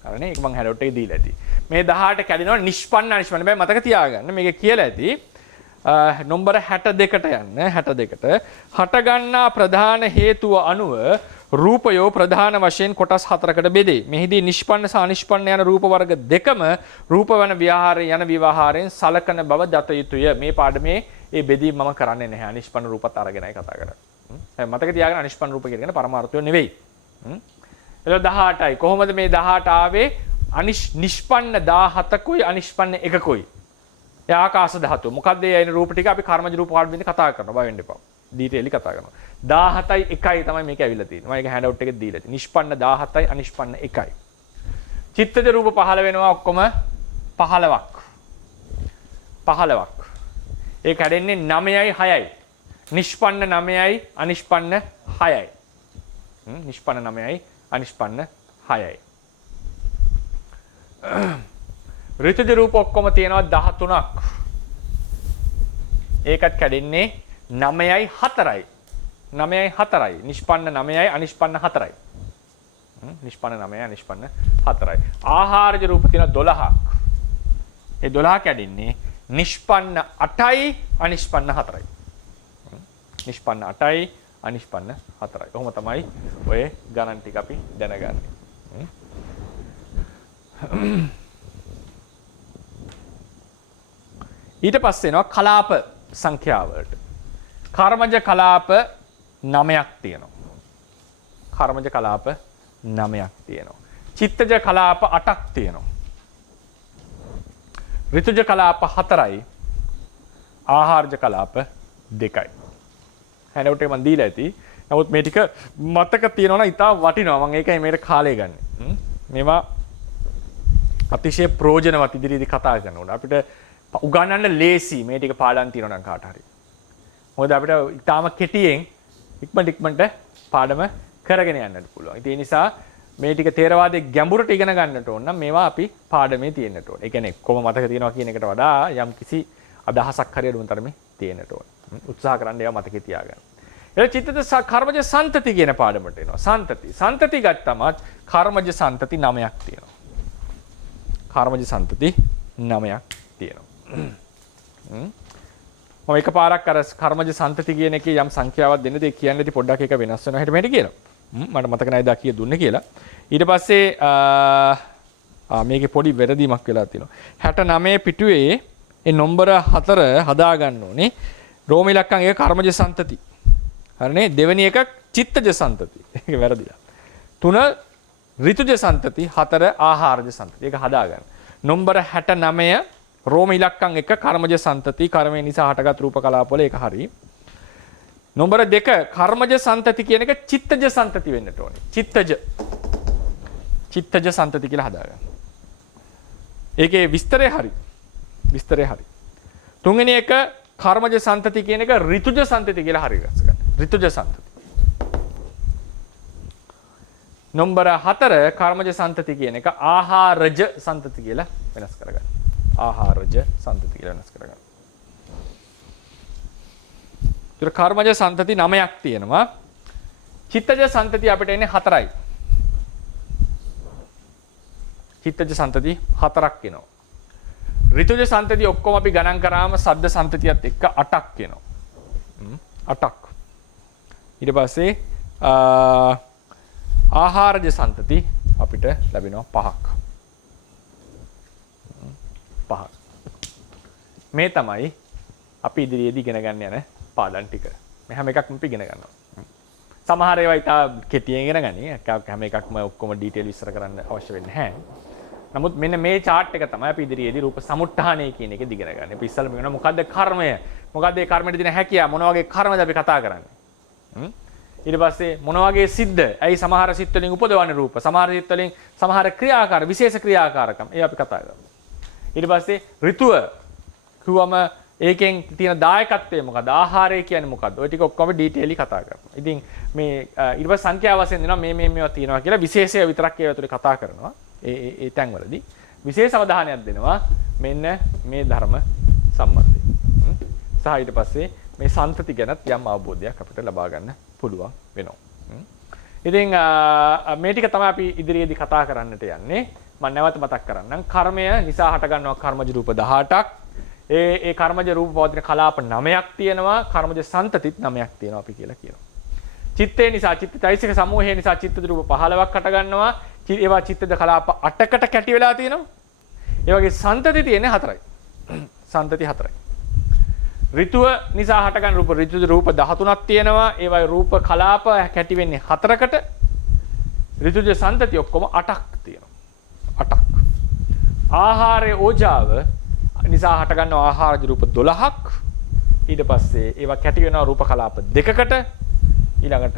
හරිනේ ඒක මම හැඩවුට් එකේ දීලා ඇති. මේ 18 කැඩෙනවා නිෂ්පන්න අනිෂ්පන්න. බෑ මතක තියාගන්න. මේක කියලා ඇති. නම්බර 62ට යන්න 62ට හට ගන්නා ප්‍රධාන හේතුව අනුව රූපයෝ ප්‍රධාන වශයෙන් කොටස් 4කට බෙදේ. මෙහිදී නිෂ්පන්න සහ අනිෂ්පන්න යන රූප වර්ග දෙකම රූප වන විහාරය යන විවහාරයෙන් සලකන බව දත යුතුය. මේ පාඩමේ ඒ බෙදීම මම කරන්නේ නැහැ. අනිෂ්පන්න රූපත් අරගෙනයි කතා කරන්නේ. මතක තියාගන්න අනිෂ්පන්න රූප කියන පරමාර්ථය නෙවෙයි. එතකොට 18යි. කොහොමද මේ 18 ආවේ? නිෂ්පන්න 17කුයි අනිෂ්පන්න 1කුයි. ඒ ආකාශ ධාතුව. මොකද්ද ඒ අයින රූප ටික අපි කර්මජ රූප පාඩමෙන් කතා කරනවා. බය වෙන්න එපා. ඩීටේලි කතා කරනවා. 17යි 1යි තමයි මේක ඇවිල්ලා තියෙන්නේ. මම ඒක හෑන්ඩ් අවුට් එකේ දීලා තියෙන්නේ. නිෂ්පන්න 17යි අනිෂ්පන්න 1යි. චිත්තජ රූප පහළ වෙනවා ඔක්කොම 15ක්. 15ක්. ඒ කැඩෙන්නේ 9යි 6යි. නිෂ්පන්න 9යි අනිෂ්පන්න 6යි. නිෂ්පන්න 9යි අනිෂ්පන්න 6යි. ඍතුජ රූප ඔක්කොම තියෙනවා 13ක්. ඒකත් කැඩෙන්නේ 9යි 4යි. 9යි 4යි. නිෂ්පන්න 9යි අනිෂ්පන්න 4යි. නිෂ්පන්න 9යි අනිෂ්පන්න 4යි. ආහාරජ රූප තියෙනවා 12ක්. ඒ 12 කැඩෙන්නේ නිෂ්පන්න 8යි අනිෂ්පන්න 4යි. නිෂ්පන්න 8යි අනිෂ්පන්න 4යි. කොහොම තමයි ඔය ගණන් ටික අපි දැනගන්නේ. ඊට පස්සේ එනවා කලාප සංඛ්‍යාවලට. කර්මජ කලාප 9ක් තියෙනවා. කර්මජ කලාප 9ක් තියෙනවා. චිත්තජ කලාප 8ක් තියෙනවා. ඍතුජ කලාප 4යි. ආහාරජ කලාප 2යි. හැන්ඩ් එක මම දීලා ඇති. නමුත් මේ ටික මතක තියෙනවා නම් ඉතාල වටිනවා. මම ඒකයි මේකට කාලය ගන්නෙ. මේවා අතිශය ප්‍රයෝජනවත් ඉදිරියේදී කතා කරනකොට අපිට උගන්වන්න ලේසි මේ ටික පාඩම් තියෙනවා නම් කාට හරි. මොකද අපිට ඊටාම කෙටියෙන් ඉක්මනට පාඩම කරගෙන යන්නත් පුළුවන්. ඒ නිසා මේ ටික තේරවාදයේ ගැඹුරට ඉගෙන ගන්නට ඕන නම් මේවා අපි පාඩමේ තියෙන්නට ඕන. ඒ කියන්නේ කොහොම මතක තියනවා කියන එකට වඩා යම් කිසි අදහසක් හරි අඩුම තරමේ තියෙන්නට ඕන. උත්සාහ කරන්න ඒවා මතකේ තියාගන්න. ඊට චිත්තජ කර්මජ සන්තති කියන පාඩමට එනවා. සන්තති ගත්තම කර්මජ සන්තති 9ක් තියෙනවා. කර්මජ සන්තති 9ක් තියෙනවා. මම එකපාරක් අර කර්මජ සන්තති කියන එකේ යම් සංඛ්‍යාවක් දෙන්න දෙයක් කියන්න ඉතින් පොඩ්ඩක් ඒක වෙනස් වෙනවා හිට මෙහෙට කියලා. මට මතක නැහැ දා කීය දුන්නේ කියලා. ඊට පස්සේ මේකේ පොඩි වැරදීමක් වෙලා තියෙනවා. 69 පිටුවේ ඒ නම්බර 4 හදා ගන්න ඕනේ. රෝම ඉලක්කම් එක කර්මජ සන්තති. හරිනේ දෙවෙනි එක චිත්තජ සන්තති. ඒක වැරදිලා. 3 ඍතුජ සන්තති 4 ආහාරජ සන්තති. ඒක හදා ගන්න. නම්බර 69 රෝම ඉලක්කම් එක කර්මජ සන්තති කර්මය නිසා හටගත් රූප කලාපවල ඒක හරි. නම්බර 2 කර්මජ සන්තති කියන එක චිත්තජ සන්තති වෙන්නට ඕනේ. චිත්තජ සන්තති කියලා හදාගන්න. ඒකේ විස්තරය හරි. තුන්වෙනි එක කර්මජ සන්තති කියන එක ඍතුජ සන්තති කියලා හරි ගස්ස ගන්න. ඍතුජ සන්තති. නම්බර 4 කර්මජ සන්තති කියන එක ආහාරජ සන්තති කියලා වෙනස් කරගන්න. ආහාරජ සන්තති කියලා වෙනස් කරගන්න. ඒතර කර්මජ සන්තති 9ක් තියෙනවා. චිත්තජ සන්තති අපිට එන්නේ 4යි. චිත්තජ සන්තති 4ක් එනවා. ඍතුජ සන්තති ඔක්කොම අපි ගණන් කරාම සද්ද සන්තතියත් එක්ක 8ක් එනවා. 8ක්. ඊට පස්සේ ආහාරජ සන්තති අපිට ලැබෙනවා 5ක්. 5ක්. මේ තමයි අපි ඉදිරියේදී ඉගෙන ගන්න යන පාඩම් ටික. මේ හැම එකක්ම අපි ඉගෙන ගන්නවා. සමහර ඒවා ඉතා කෙටියෙන් ඉගෙන ගනි. හැම එකක්ම ඔක්කොම ඩීටේල් විස්තර කරන්න අවශ්‍ය වෙන්නේ නැහැ. නමුත් මෙන්න මේ chart එක තමයි අපි ඉදිරියේදී රූප සමුට්ඨානය කියන එක දිගන ගන්න. අපි ඉස්සෙල්ලා මේක මොකද්ද කර්මය? මොකද්ද ඒ කර්මෙට දෙන හැකියාව? මොන වගේ කර්මද අපි කතා කරන්නේ? ඊට පස්සේ මොන වගේ සිද්ද? ඇයි සමහර සිත් වලින් උපදවන්නේ රූප? සමහර සිත් වලින් සමහර ක්‍රියාකාර විශේෂ ක්‍රියාකාරකම්. ඒ අපි කතා කරමු. ඊට පස්සේ ඍතුව කිව්වම ඒකෙන් තියෙන දායකත්වය මොකද්ද? ආහාරය කියන්නේ මොකද්ද? ඔය ටික ඔක්කොම ඩීටේලි කතා කරනවා. ඉතින් මේ ඊට පස්සේ සංඛ්‍යා වශයෙන් දෙනවා මේවා තියෙනවා කියලා විශේෂය විතරක් ඒවා තුළ කතා කරනවා. ඒ තැන්වලදී විශේෂ අවධානයක් දෙනවා මෙන්න මේ ධර්ම සම්බන්ධයෙන්. සහ ඊට පස්සේ මේ සන්තති ගැනත් යම් අවබෝධයක් අපිට ලබා ගන්න පුළුවන් වෙනවා. ඉතින් මේ ටික තමයි අපි ඉදිරියේදී කතා කරන්නට යන්නේ. මම නැවත මතක් කරන්නම්. කර්මය නිසා හටගන්නවා කර්මජ රූප 18ක්. ඒ කර්මජ රූප පවතින කලාප 9ක් තියෙනවා. කර්මජ සන්තතිත් 9ක් තියෙනවා අපි කියලා කියනවා. චිත්තේ නිසා චිත්තයිසික සමූහය නිසා චිත්තජ රූප 15ක් හටගන්නවා. ඒවා චිත්තජ කලාප 8කට කැටි වෙලා තියෙනවා. ඒ වගේ සන්තති තියෙන්නේ 4යි. සන්තති 4යි. ඍතුව නිසා හටගන්න රූප ඍතුජ රූප 13ක් තියෙනවා. ඒවායි රූප කලාප කැටි වෙන්නේ 4කට. ඍතුජ සන්තති ඔක්කොම 8ක් තියෙනවා. 8ක්. ආහාරයේ ඕජාව නිසා හටගන්න ආහාරජ රූප 12ක්. ඊට පස්සේ ඒවා කැටි වෙනවා රූප කලාප 2කට. ඊළඟට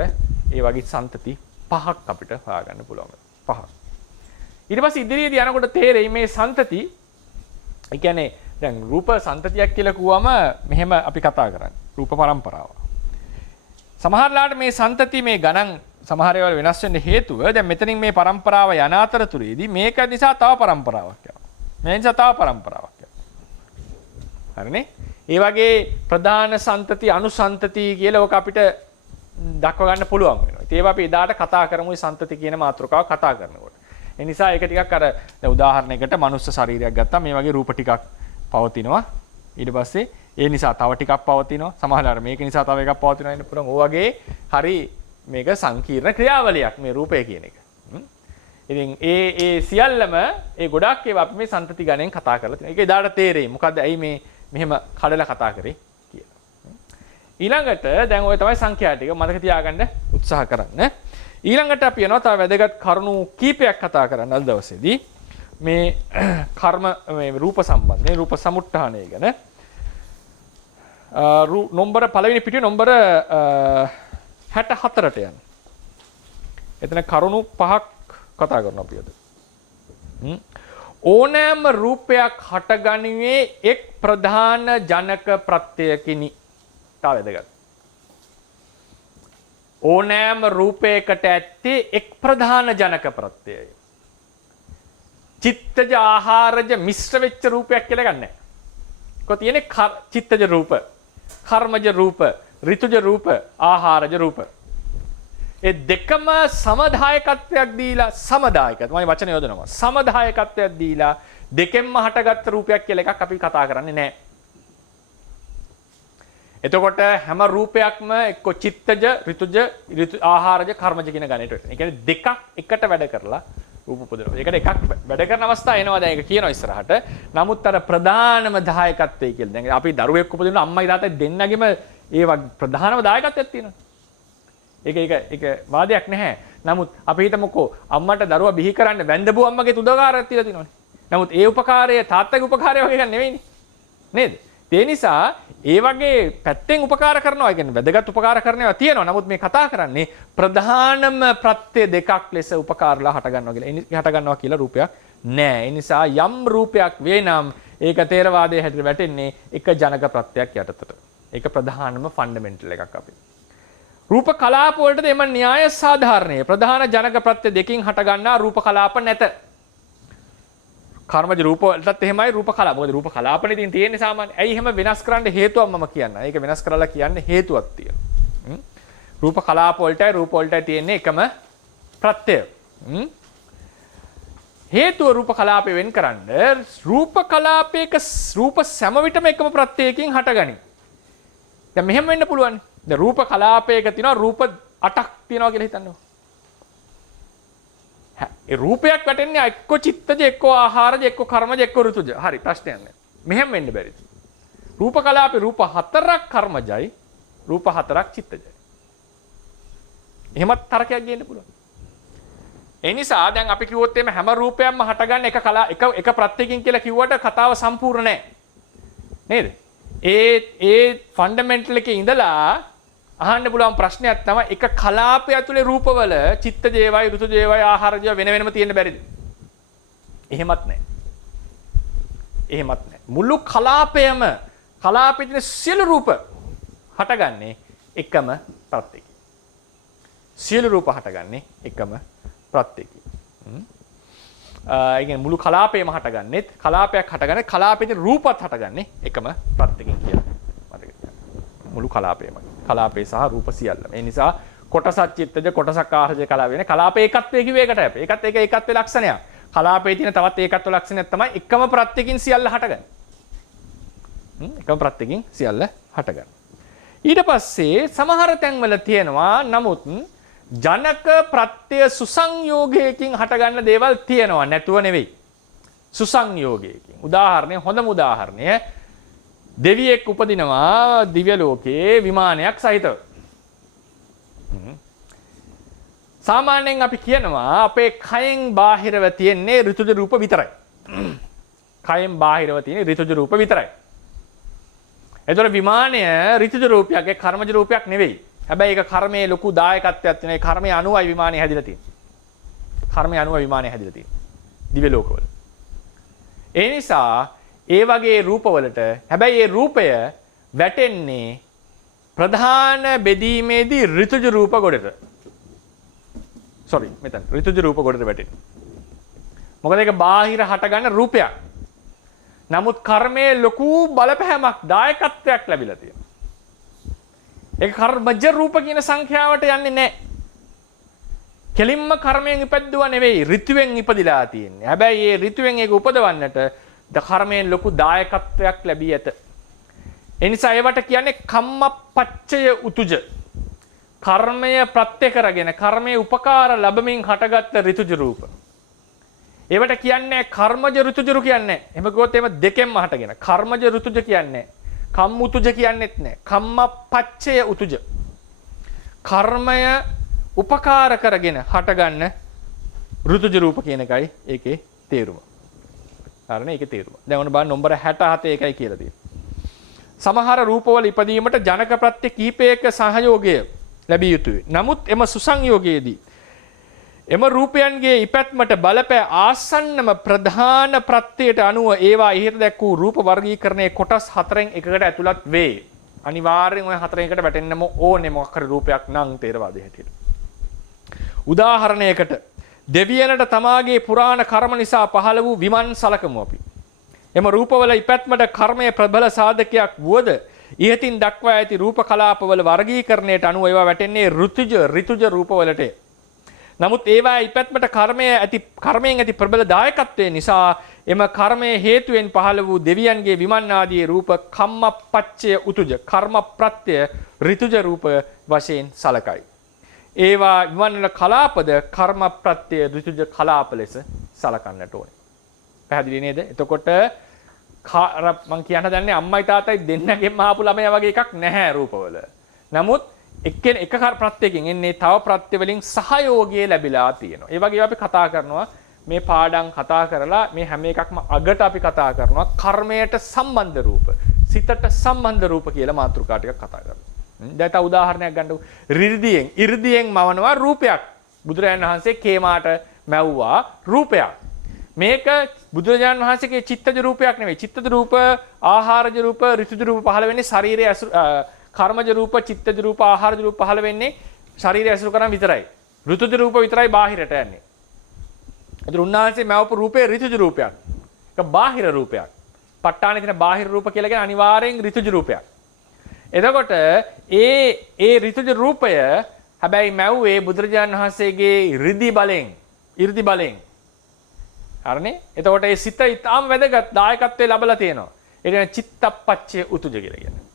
ඒ වගේ සන්තති 5ක් අපිට හොයාගන්න පුළුවන්. 5ක්. ඊට පස්සේ ඉදිරියේදී යනකොට තේරෙයි මේ සන්තති ඒ කියන්නේ දැන් රූප සන්තතියක් කියලා කිව්වම මෙහෙම අපි කතා කරන්නේ. රූප පරම්පරාව. සමහරලාට මේ සන්තති මේ ගණන් සමහර ඒවා වෙනස් වෙන්න හේතුව දැන් මෙතනින් මේ පරම්පරාව යන අතරතුරේදී මේක නිසා තව පරම්පරාවක් යනවා. මේ නිසා තව පරම්පරාවක් යනවා. හරිනේ? ඒ වගේ ප්‍රධාන සන්තති අනුසන්තති කියලා ඔක අපිට දක්ව ගන්න පුළුවන් වෙනවා. ඉතින් ඒවා අපි එදාට කතා කරමු සන්තති කියන මාතෘකාව කතා කරනකොට. ඒ නිසා ඒක ටිකක් අර දැන් උදාහරණයකට මනුස්ස ශරීරයක් ගත්තාම මේ වගේ රූප ටිකක් පවතිනවා. ඊට පස්සේ ඒ නිසා තව ටිකක් පවතිනවා. සමහරවිට මේක නිසා තව එකක් පවතිනවා වෙන්න පුළුවන්. ඕ වගේ හරි මේක සංකීර්ණ ක්‍රියාවලියක් මේ රූපය කියන එක. ඉතින් ඒ සියල්ලම ඒ ගොඩක් ඒවා අපි මේ සන්තති ගණෙන් කතා කරලා තියෙනවා. ඒක එදාට තේරෙයි. මොකද්ද ඇයි මේ මෙහෙම කඩලා කතා කරේ කියලා. ඊළඟට දැන් ඔය තමයි සංඛ්‍යා ටික මතක තියාගන්න උත්සාහ කරන්න. ඊළඟට අපි යනවා තව වැදගත් කරුණු කීපයක් කතා කරන්න අද දවසේදී. මේ කර්ම මේ රූප සම්බන්ධයෙන් රූප සමුට්ඨානය ගැන නම්බර පළවෙනි පිටුවේ නම්බර 64ට යන. එතන කරුණු 5ක් කතා කරනවා අපි අද. ඕනෑම රූපයක් හටගනිවේ එක් ප්‍රධාන ජනක ප්‍රත්‍යයකිනි. තා වැදගත්. ඕනෑම රූපයකට ඇත්තේ එක් ප්‍රධාන ජනක ප්‍රත්‍යයයි. චිත්තජ ආහාරජ මිශ්‍ර වෙච්ච රූපයක් කියලා ගන්නෑ. කො තියෙන්නේ චිත්තජ රූප, කර්මජ රූප, ඍතුජ රූප, ආහාරජ රූප. ඒ දෙකම සමදායකත්වයක් දීලා සමදායකත්වය මම වචන යොදනවා. සමදායකත්වයක් දීලා දෙකෙන්ම හටගත්ත රූපයක් කියලා එකක් අපි කතා කරන්නේ නැහැ. එතකොට හැම රූපයක්ම එක්ක චිත්තජ, ඍතුජ, ආහාරජ, කර්මජ කියන ගණයට වෙනවා. ඒ කියන්නේ දෙකක් එකට වැඩ කරලා රූප උපදිනවා. ඒකට එකක් වැඩ කරන අවස්ථා එනවා දැන් ඒක කියනවා ඉස්සරහට. නමුත් අර ප්‍රධානම දායකත්වය කියලා. දැන් අපි දරුවෙක් උපදිනවා අම්මයි තාත්තයි දෙන්නගෙම ඒ ප්‍රධානම දායකත්වයක් තියෙනවා. ඒක වාදයක් නැහැ. නමුත් අපි හිතමුකෝ අම්මට දරුවා බිහි කරන්න වැඳපු අම්මගේ උදකාරයක් තියලා තියෙනවානේ. නමුත් ඒ උපකාරය තාත්තගේ උපකාරය වගේ එකක් නෙවෙයිනේ. නේද? ඒ නිසා ඒ වගේ පැත්තෙන් උපකාර කරනවා. ඒ කියන්නේ වැදගත් උපකාර කරනවා තියෙනවා. නමුත් මේ කතා කරන්නේ ප්‍රධානම ප්‍රත්‍ය දෙකක් ලෙස උපකාරලා හට ගන්නවා කියලා රූපයක් නෑ. ඒ නිසා යම් රූපයක් වේ නම් ඒක තේරවාදයේ හැටියට වැටෙන්නේ එක ජනක ප්‍රත්‍යක් යටතට. ඒක ප්‍රධානම ෆන්ඩමෙන්ටල් එකක් අපි. රූප කලාප වලට එම න්‍යාය සාධාරණය. ප්‍රධාන ජනක ප්‍රත්‍ය දෙකකින් හට ගන්නා රූප කලාප නැත. කර්මජ රූප වලටත් එහෙමයි රූප කලාප. මොකද රූප කලාපනේ ඉතින් තියෙන්නේ සාමාන්‍ය. ඇයි එහෙම වෙනස් කරන්න හේතුවක් මම කියන්න. ඒක වෙනස් කරලා කියන්නේ හේතුවක් තියෙනවා. රූප කලාප වලටයි රූප වලටයි තියෙන්නේ එකම ප්‍රත්‍යය. හේතුව රූප කලාපේ වෙන් කරන්න රූප කලාපයක රූප සෑම විටම එකම ප්‍රත්‍යයකින් හටගනි. දැන් මෙහෙම වෙන්න පුළුවන්. දැන් රූප කලාපයක තියෙනවා රූප 8ක් තියෙනවා කියලා හිතන්නකො. ඒ රූපයක් වැටෙන්නේ එක්ක චිත්තජ එක්ක ආහාරජ එක්ක කර්මජ එක්ක ඍතුජ. හරි ප්‍රශ්නයක් නැහැ. මෙහෙම වෙන්න බැරිද? රූප කලාපේ රූප 4ක් කර්මජයි රූප 4ක් චිත්තජයි. එහෙමත් තරකයක් ගේන්න පුළුවන්. ඒ නිසා දැන් අපි කිව්වොත් එimhe හැම රූපයක්ම හටගන්න එක ප්‍රත්‍යයකින් කියලා කිව්වට කතාව සම්පූර්ණ නැහැ. නේද? ඒ ෆන්ඩමෙන්ටල් එකේ ඉඳලා අහන්න පුළුවන් ප්‍රශ්නයක් තමයි එක කලාපය ඇතුලේ රූපවල චිත්තජ ඒවයි ඍතුජ ඒවයි ආහාරජ වෙන වෙනම තියෙන්න බැරිද? එහෙමත් නැහැ. එහෙමත් නැහැ. මුළු කලාපයම කලාපයේ තියෙන සියලු රූප හටගන්නේ එකම ප්‍රත්‍යයකින්. සියලු රූප හටගන්නේ එකම ප්‍රත්‍යයකින්. ඒ කියන්නේ මුළු කලාපයම හටගන්නේ කලාපයක් හටගන්නේ කලාපයේ රූපත් හටගන්නේ එකම ප්‍රත්‍යයකින් කියලා. මතක තියාගන්න. මුළු කලාපයම. කලාපේ සහ රූප සියල්ලම. ඒ නිසා කොටසක් චිත්තජ කොටසක් ආහාරජ කලාප වෙන කලාපේ ඒකත්වයේ කිව්ව එකට අපේ. ඒකත් ඒකත්වයේ ලක්ෂණයක්. කලාපේ තියෙන තවත් ඒකත්ව ලක්ෂණයක් තමයි එකම ප්‍රත්‍යයකින් සියල්ල හටගන්නේ. එකම ප්‍රත්‍යයකින් සියල්ල හටගන්නේ. ඊට පස්සේ සමහර තැන්වල තියෙනවා නමුත් ජනක ප්‍රත්‍ය සුසංයෝගයකින් හටගන්න දේවල් තියෙනවා නැතුව නෙවෙයි. සුසංයෝගයකින්. උදාහරණය හොඳම උදාහරණය දෙවියෙක් උපදිනවා දිව්‍ය ලෝකයේ විමානයක් සහිතව. සාමාන්‍යයෙන් අපි කියනවා අපේ කයෙන් බාහිරව තියෙන්නේ ඍතුජ රූප විතරයි. කයෙන් බාහිරව තියෙන්නේ ඍතුජ රූප විතරයි. ඒතර විමානය ඍතුජ රූපයක් ඒ කර්මජ රූපයක් නෙවෙයි. හැබැයි ඒක කර්මයේ ලොකු දායකත්වයක් තියෙන ඒ කර්මයේ අනුවයි විමානය හැදිලා තියෙන්නේ. කර්මයේ අනුවයි විමානය හැදිලා තියෙන්නේ. දිව්‍ය ලෝකවල. ඒ නිසා ඒ වගේ රූපවලට හැබැයි ඒ රූපය වැටෙන්නේ ප්‍රධාන බෙදීමේදී ඍතුජ රූප ගොඩට. මෙතන ඍතුජ රූප ගොඩට වැටෙන්නේ. මොකද ඒක බාහිර හටගන්න රූපයක්. නමුත් කර්මයේ ලොකු බලපෑමක් දායකත්වයක් ලැබිලා තියෙනවා. ඒක කර්මජ රූප කියන සංඛ්‍යාවට යන්නේ නැහැ. කෙලින්ම කර්මයෙන් ඉපදුවා නෙවෙයි ඍතුවෙන් ඉපදිලා තියෙන්නේ. හැබැයි ඒ ඍතුවෙන් ඒක උපදවන්නට කර්මයෙන් ලොකු දායකත්වයක් ලැබී ඇත. ඒ නිසා ඒවට කියන්නේ කම්මපච්චය උතුජ. කර්මය ප්‍රත්‍ය කරගෙන කර්මයේ උපකාර ලැබමින් හටගත්ත ඍතුජ රූප. ඒවට කියන්නේ කර්මජ ඍතුජ කියන්නේ. එහෙම කිව්වොත් එහෙම දෙකෙන්ම හටගෙන. කර්මජ ඍතුජ කියන්නේ කම්මුතුජ කියන්නේත් නැහැ. කම්මපච්චය උතුජ. කර්මය උපකාර කරගෙන හටගන්න ඍතුජ රූප කියන එකයි ඒකේ තේරුම. හරිනේ ඒකේ තේරුම. දැන් ඔන්න බලන්න නම්බර 67 ඒකයි කියලා තියෙන්නේ. සමහර රූපවල ඉපදීමට ජනක ප්‍රත්‍ය කිහිපයක සහයෝගය ලැබිය යුතුයි. නමුත් එම සුසංයෝගයේදී එම රූපයන්ගේ ඉපැත්මට බලපෑ ආසන්නම ප්‍රධාන ප්‍රත්‍යයට අනුව ඒවා ඉහත දැක් වූ රූප වර්ගීකරණයේ කොටස් 4න් එකකට ඇතුළත් වේ. අනිවාර්යෙන් ওই 4න් එකට වැටෙන්නම ඕනේ මොකක් හරි රූපයක් නම් තේරවාදයේ හැටියට. උදාහරණයකට දෙවියනට තමාගේ පුරාණ කර්ම නිසා පහළ වූ විමන් සලකමු අපි. එම රූපවල ඉපැත්මට කර්මයේ ප්‍රබල සාධකයක් වුවද ඉහතින් දක්වා ඇති රූප කලාපවල වර්ගීකරණයට අනුව ඒවා වැටෙන්නේ ඍතුජ රූපවලට. නමුත් ඒවා ඉපැත්මට කර්මයෙන් ඇති ප්‍රබල දායකත්වය නිසා එම කර්මයේ හේතුවෙන් පහළ වූ දෙවියන්ගේ විමන් ආදී රූප කම්මපච්චය උතුජ කර්ම ප්‍රත්‍ය ඍතුජ රූප වශයෙන් සලකයි. ඒවා විමන් කලාපද කර්ම ප්‍රත්‍ය ඍතුජ කලාප ලෙස සලකන්නට ඕනේ. පැහැදිලි නේද? එතකොට මම කියන්න දන්නේ අම්මයි තාත්තයි දෙන්නගෙන්ම ආපු ළමයා වගේ එකක් නැහැ රූපවල. නමුත් එක ප්‍රත්‍යයෙන් එන්නේ තව ප්‍රත්‍ය වලින් සහයෝගය ලැබිලා තියෙනවා. ඒ වගේ අපි කතා කරනවා මේ පාඩම් කතා කරලා මේ හැම එකක්ම අගට අපි කතා කරනවා කර්මයට සම්බන්ධ රූප, සිතට සම්බන්ධ රූප කියලා මාතෘකා ටිකක් කතා කරනවා. දැන් තව උදාහරණයක් ගන්නකො. ඉර්ධියෙන් මවනවා රූපයක්. බුදුරජාණන් වහන්සේ කේමාට මැව්වා රූපයක්. මේක බුදුරජාණන් වහන්සේගේ චිත්තජ රූපයක් නෙවෙයි. චිත්තජ රූප, ආහාරජ රූප, ඍතුජ රූප පහළ වෙන්නේ ශරීරයේ කර්මජ රූප, චිත්තජ රූප, ආහාරජ රූප පහළ වෙන්නේ ශරීරය ඇසුරු කරන් විතරයි. ඍතුජ රූප විතරයි බාහිරට යන්නේ. ඒතර උන්වහන්සේ මවපු රූපේ ඍතුජ රූපයක්. ඒක බාහිර රූපයක්. ප ဋ ාණේ තියෙන බාහිර රූප කියලා කියන්නේ අනිවාර්යෙන් ඍතුජ රූපයක්. එතකොට ඒ ඍතුජ රූපය හැබැයි මැව්වේ බුදුරජාණන් වහන්සේගේ ඍදි බලෙන්, 이르දි බලෙන්. හරිනේ? එතකොට ඒ සිත ඊටාම වැදගත් දායකත්වයේ ලැබලා තියෙනවා. ඒ කියන්නේ චිත්තප්පච්චය උතුජ කියලා කියන්නේ.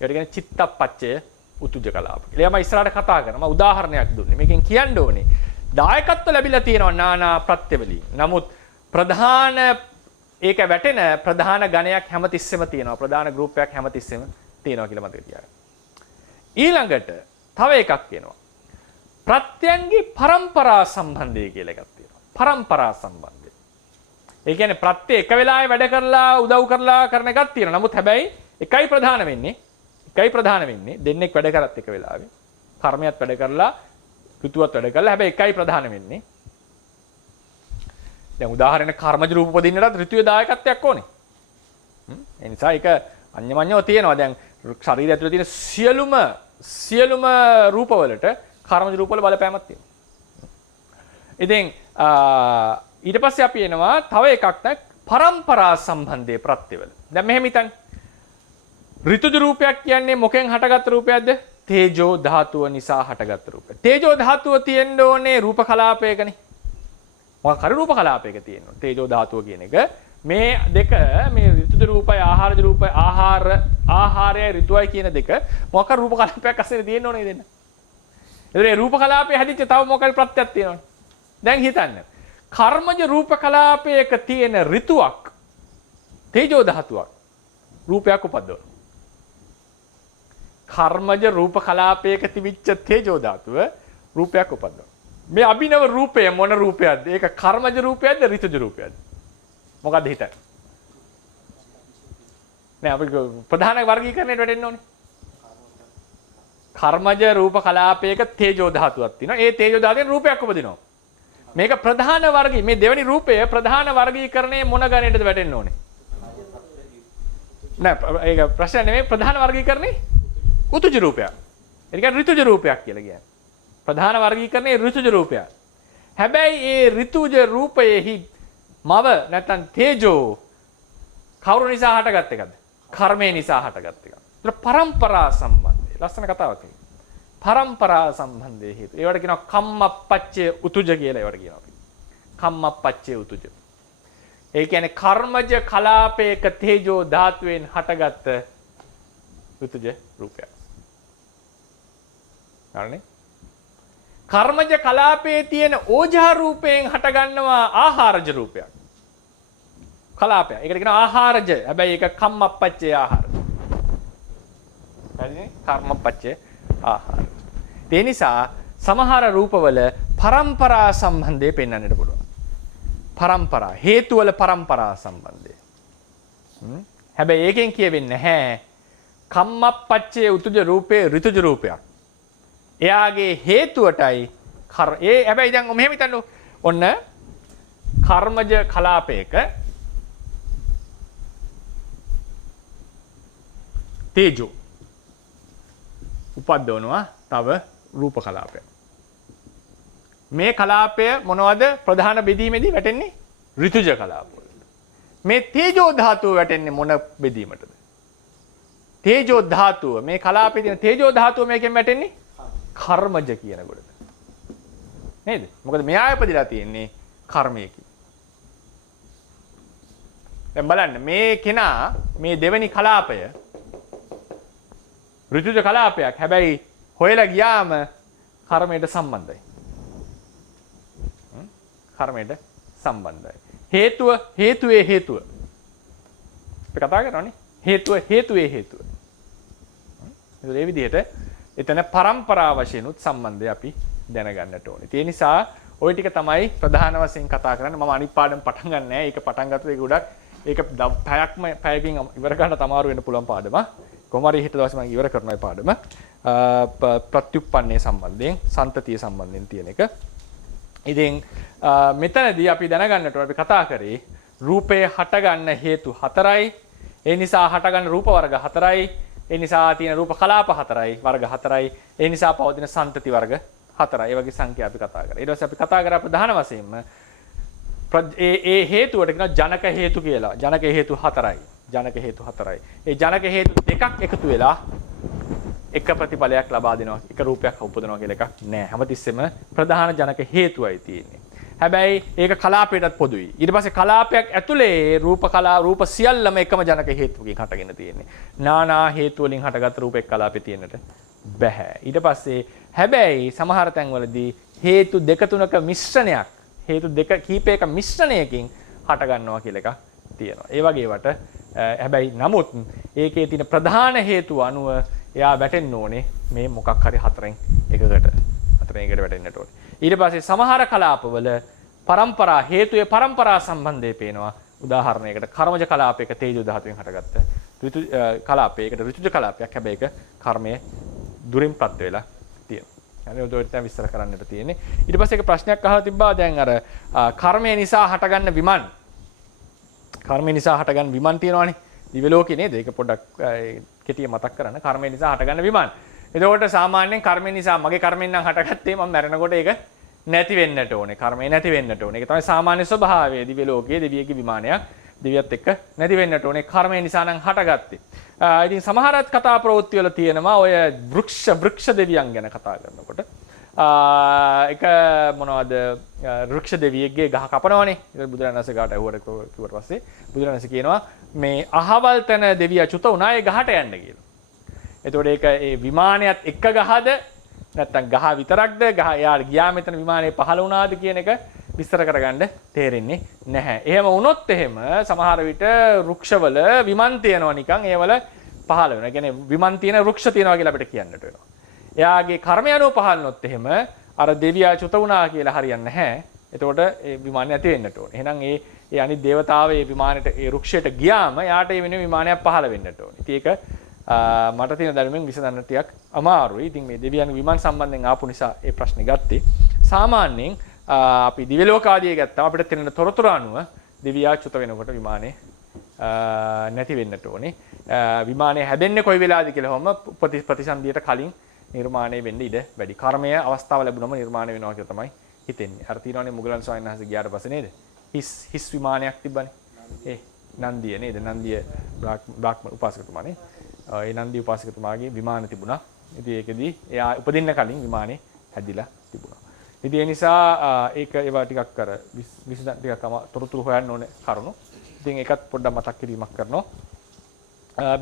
ඒකට කියන්නේ චිත්තප්පච්චය උතුජ කලාප කියලා. මම ඉස්සරහට කතා කරනවා. මම උදාහරණයක් දුන්නේ. මේකෙන් කියන්න ඕනේ දායකත්ව ලැබිලා තියෙනවා නානා ප්‍රත්‍යවලින්. නමුත් ප්‍රධාන ඒක වැටෙන ප්‍රධාන ගණයක් හැමතිස්සෙම තියෙනවා. ප්‍රධාන ගෲප් එකක් හැමතිස්සෙම තියෙනවා කියලා මතක තියාගන්න. ඊළඟට තව එකක් එනවා. ප්‍රත්‍යයන්ගේ පරම්පරා සම්බන්ධය කියලා එකක් තියෙනවා. පරම්පරා සම්බන්ධය. ඒ කියන්නේ ප්‍රත්‍ය එක වෙලාවේ වැඩ කරලා උදව් කරලා කරන එකක් තියෙනවා. නමුත් හැබැයි එකයි ප්‍රධාන වෙන්නේ දෙන්නෙක් වැඩ කරත් එක වෙලාවේ. කර්මයක් වැඩ කරලා ඍතුවත් වැඩ කරලා හැබැයි එකයි ප්‍රධාන වෙන්නේ. දැන් උදාහරණ කර්මජ රූප උපදින්නටත් ඍතුවේ දායකත්වයක් ඕනේ. ඒ නිසා ඒක අන්‍යමඤ්ඤව තියෙනවා. දැන් ශරීරය ඇතුලේ තියෙන සියලුම රූපවලට කර්මජ රූපවල බලපෑමක් තියෙනවා. ඉතින් ඊට පස්සේ අපි එනවා තව එකක් තමයි පරම්පරා සම්බන්ධයේ ප්‍රත්‍යවල. දැන් මෙහෙම හිතන්න. ඍතුජ රූපයක් කියන්නේ මොකෙන් හටගත් රූපයක්ද? තේජෝ ධාතුව නිසා හටගත් රූපය. තේජෝ ධාතුව තියෙන්න ඕනේ රූප කලාපයකනේ. මොකක් හරි රූප කලාපයක තියෙනවා. තේජෝ ධාතුව කියන එක මේ දෙක මේ ඍතුජ රූපය ආහාරජ රූපය ආහාරයයි ඍතුවයි කියන දෙක මොකක් හරි රූප කලාපයක් අස්සේ තියෙන්න ඕනේ දෙන්න. ඒ රූප කලාපය හැදිච්ච තව මොකක් හරි ප්‍රත්‍යක් තියෙනවනේ. දැන් හිතන්න. කර්මජ රූප කලාපයක තියෙන ඍතුවක් තේජෝ ධාතුවක් රූපයක් උපද්දවන. කර්මජ රූප කලාපයක තිබිච්ච තේජෝ ධාතුව රූපයක් උපද්දවන. මේ අභිනව රූපය මොන රූපයක්ද? ඒක කර්මජ රූපයක්ද ඍතුජ රූපයක්ද? මොකක්ද හිතන්නේ? නෑ අපි ප්‍රධාන වර්ගීකරණයට වැටෙන්න ඕනේ. කර්මජ රූප කලාපයක තේජෝ ධාතුවක් තියෙනවා. ඒ තේජෝ ධාතුවෙන් රූපයක් උපදිනවා. මේක ප්‍රධාන වර්ගී මේ දෙවෙනි රූපය ප්‍රධාන වර්ගීකරණයේ මොන ගණයටද වැටෙන්න ඕනේ? නෑ ඒක ප්‍රශ්න නෙමෙයි ප්‍රධාන වර්ගීකරණේ උතුජ රූපයක්. ඒ කියන්නේ ඍතුජ රූපයක් කියලා කියන්නේ. ප්‍රධාන වර්ගීකරණයේ ඍතුජ රූපයක්. හැබැයි ඒ ඍතුජ රූපයේහි මව නැත්නම් තේජෝ කවුරු නිසා හටගත් එකද? කර්මය නිසා හටගත් එකක්. ඒතර පරම්පරා සම්බන්ධය. ලස්සන කතාවක් ඒක. පරම්පරා සම්බන්ධයේ හේතු. ඒවට කියනවා කම්මප්පච්චය උතුජ කියලා ඒවට කියනවා අපි. කම්මප්පච්චය උතුජ. ඒ කියන්නේ කර්මජ කලාපයක තේජෝ ධාතුවෙන් හටගත් උතුජ රූපයක්. හරිනේ? කර්මජ කලාපයේ තියෙන ඕජා රූපයෙන් හටගන්නවා ආහාරජ රූපයක්. කලාපය. ඒකට කියනවා ආහාරජ. හැබැයි ඒක කම්මප්පච්චේ ආහාරජ. හරිනේ? කර්මප්පච්චේ ආහාර. ඒ නිසා සමහර රූපවල පරම්පරා සම්බන්ධය පෙන්වන්නට පුළුවන්. පරම්පරා හේතුවල පරම්පරා සම්බන්ධය. හැබැයි ඒකෙන් කියවෙන්නේ නැහැ කම්මප්පච්චේ උතුජ රූපේ ඍතුජ රූපයක්. එයාගේ හේතුවටයි හැබැයි දැන් මෙහෙම හිතන්න ඔන්න කර්මජ කලාපයක තේජෝ උපද්දවනවා තව රූප කලාපයක්. මේ කලාපය මොනවද ප්‍රධාන බෙදීමේදී වැටෙන්නේ? ඍතුජ කලාප වලට. මේ තේජෝ ධාතුව වැටෙන්නේ මොන බෙදීමටද? තේජෝ ධාතුව මේ කලාපයේ තියෙන තේජෝ ධාතුව මේකෙන් වැටෙන්නේ කර්මජ කියන කොටද. නේද? මොකද මෙයා ඉපදිලා තියෙන්නේ කර්මයකින්. දැන් බලන්න මේ කෙනා මේ දෙවෙනි කලාපය ඍතුජ කලාපයක්. හැබැයි හොයලා ගියාම කර්මයට සම්බන්ධයි. කර්මයට සම්බන්ධයි. හේතුවේ හේතුව. අපි කතා කරනවානේ. හේතුවේ හේතුව. ඒ විදිහට එතන පරම්පරා වශයෙන් උත් සම්බන්ධය අපි දැනගන්නට ඕනේ. ඒ නිසා ওই ටික තමයි ප්‍රධාන වශයෙන් කතා කරන්නේ. මම අනිත් පාඩම් පටන් ගන්න නෑ. ඒක පටන් ගත්තොත් ඒක ගොඩක් ඒක පැයකින් ඉවර ගන්න තමාරු වෙන්න පුළුවන් පාඩම. කොහොම හරි හෙට දවසේ මම ඉවර කරනවා මේ පාඩම. ප්‍රත්‍යুৎපන්නේ සම්බන්ධයෙන්, සන්තතිය සම්බන්ධයෙන් තියෙන එක. ඉතින් මෙතනදී අපි දැනගන්නට ඕනේ අපි කතා කරේ රූපේ හටගන්න හේතු 4යි. ඒ නිසා හටගන්න රූප වර්ග 4යි. ඒ නිසා තියෙන රූප කලාප 4යි, වර්ග 4යි. ඒ නිසා පවතින සන්තති වර්ග 4යි. ඒ වගේ සංඛ්‍යා අපි කතා කරා. ඊට පස්සේ අපි කතා කරා ප්‍රධාන වශයෙන්ම ඒ හේතුවට කියනවා ජනක හේතු කියලා. ජනක හේතු 4යි. ජනක හේතු 4යි. ඒ ජනක හේතු දෙකක් එකතු වෙලා එක ප්‍රතිඵලයක් ලබා දෙනවා. එක රූපයක් උපදිනවා කියලා එකක් නෑ. හැමතිස්සෙම ප්‍රධාන ජනක හේතුවයි තියෙන්නේ. හැබැයි ඒක කලාපයටත් පොදුයි. ඊට පස්සේ කලාපයක් ඇතුලේ රූප සියල්ලම එකම ජනක හේතුවකින් හටගෙන තියෙන්නේ. නානා හේතු වලින් හටගත් රූප එක් කලාපේ තියෙන්නට බෑ. ඊට පස්සේ හැබැයි සමහර තැන්වලදී හේතු දෙක තුනක මිශ්‍රණයක්, හේතු දෙක කීපයක මිශ්‍රණයකින් හට ගන්නවා කියලා එකක් තියෙනවා. ඒ වගේ වට හැබැයි නමුත් ඒකේ තියෙන ප්‍රධාන හේතුව අනුව එයා වැටෙන්න ඕනේ මේ මොකක් හරි හතරෙන් එකකට වැටෙන්නට ඕනේ. ඊට පස්සේ සමහර කලාපවල පරම්පරා හේතුයේ පරම්පරා සම්බන්ධය පේනවා. උදාහරණයකට කර්මජ කලාපයක තේජෝ ධාතුවෙන් හටගත්ත ඍතු කලාපයකට ඍතුජ කලාපයක්. හැබැයි ඒක කර්මයේ දුරින් ප්‍රත්‍ය වෙලා තියෙනවා. يعني උදේට දැන් විස්තර කරන්නට තියෙන්නේ. ඊට පස්සේ එක ප්‍රශ්නයක් අහලා තිබ්බා දැන් අර කර්මය නිසා හටගන්න විමන්. කර්මය නිසා හටගන්න විමන් තියෙනවානේ. දිව්‍ය ලෝකේ නේද? ඒක පොඩ්ඩක් කෙටිය මතක් කරන්න. කර්මය නිසා හටගන්න විමන්. එතකොට සාමාන්‍යයෙන් කර්මය නිසා මගේ කර්මෙන් නම් හටගත්තේ මම මැරෙනකොට ඒක නැති වෙන්නට ඕනේ. කර්මය නැති වෙන්නට ඕනේ. ඒක තමයි සාමාන්‍ය ස්වභාවය. දිව්‍ය ලෝකයේ දෙවියෙක්ගේ විමානයක් දෙවියත් එක්ක නැති වෙන්නට ඕනේ. කර්මය නිසා නම් හටගත්තේ. ඉතින් සමහරත් කතා ප්‍රවෘත්ති වල තියෙනවා ඔය වෘක්ෂ දෙවියන් ගැන කතා කරනකොට. එක මොනවද වෘක්ෂ දෙවියෙක්ගේ ගහ කපනවනේ. ඒක බුදුරණන්සේ ගහට ඇහුවට කිව්වට පස්සේ බුදුරණන්සේ කියනවා මේ අහවල් තැන දෙවියා චුත වුණා ඒ ගහට යන්න කියලා. එතකොට ඒක ඒ විමානයත් එක්ක ගහද නැත්නම් ගහ විතරක්ද ගහ එයාට ගියා මෙතන විමානය පහළ වුණාද කියන එක විස්තර කරගන්න තේරෙන්නේ නැහැ. එහෙම වුණොත් එහෙම සමහර විට වෘක්ෂවල විමන් තියෙනවා නිකන් ඒවල පහළ වෙනවා. ඒ කියන්නේ විමන් තියෙන වෘක්ෂ තියෙනවා කියලා අපිට කියන්නට වෙනවා. එයාගේ කර්මය අනුව පහළනොත් එහෙම අර දෙවියා චුත වුණා කියලා හරියන්නේ නැහැ. එතකොට ඒ විමානය නැති වෙන්නට ඕනේ. එහෙනම් ඒ අනිත් දේවතාව ඒ විමානෙට ඒ වෘක්ෂයට ගියාම එයාට ඒ වෙන විමානයක් පහළ වෙන්නට ඕනේ. ඉතින් ඒක මට තියෙන දැනුමෙන් විසඳන්න ටිකක් අමාරුයි. ඉතින් මේ දෙවියන් විමන් සම්බන්ධයෙන් ආපු නිසා ඒ ප්‍රශ්නේ ගත්තේ. සාමාන්‍යයෙන් අපි දිව්‍ය ලෝක ආදී ගත්තාම අපිට තියෙන තොරතුරු අනුව දෙවියා චුත වෙනකොට විමානේ නැති වෙන්නට ඕනේ. විමානේ හැදෙන්නේ කොයි වෙලාවද කියලා හොම ප්‍රතිසන්දියට කලින් නිර්මාණය වෙන්න ඉඩ වැඩි. කර්මය අවස්ථාව ලැබුණම නිර්මාණය වෙනවා කියලා තමයි හිතෙන්නේ. අර තියෙනවනේ මුගලන් ස්වාමීන් වහන්සේ ගියාට පස්සේ නේද? හිස් විමානයක් තිබ්බනේ. ඒ නන්දිය නේද? නන්දිය බ්‍රාහ්මණ උපාසකතුමානේ. ඒ නන්දි උපාසකතුමාගේ විමාන තිබුණා. ඉතින් ඒකෙදි එයා උපදින්න කලින් විමානේ හැදිලා තිබුණා. ඉතින් ඒ නිසා ඒක ඒවා ටිකක් කර විසඳ ටිකක් තොරතුරු හොයන්න ඕනේ කරුණු. ඉතින් ඒකත් පොඩ්ඩක් මතක් කිරීමක් කරනවා.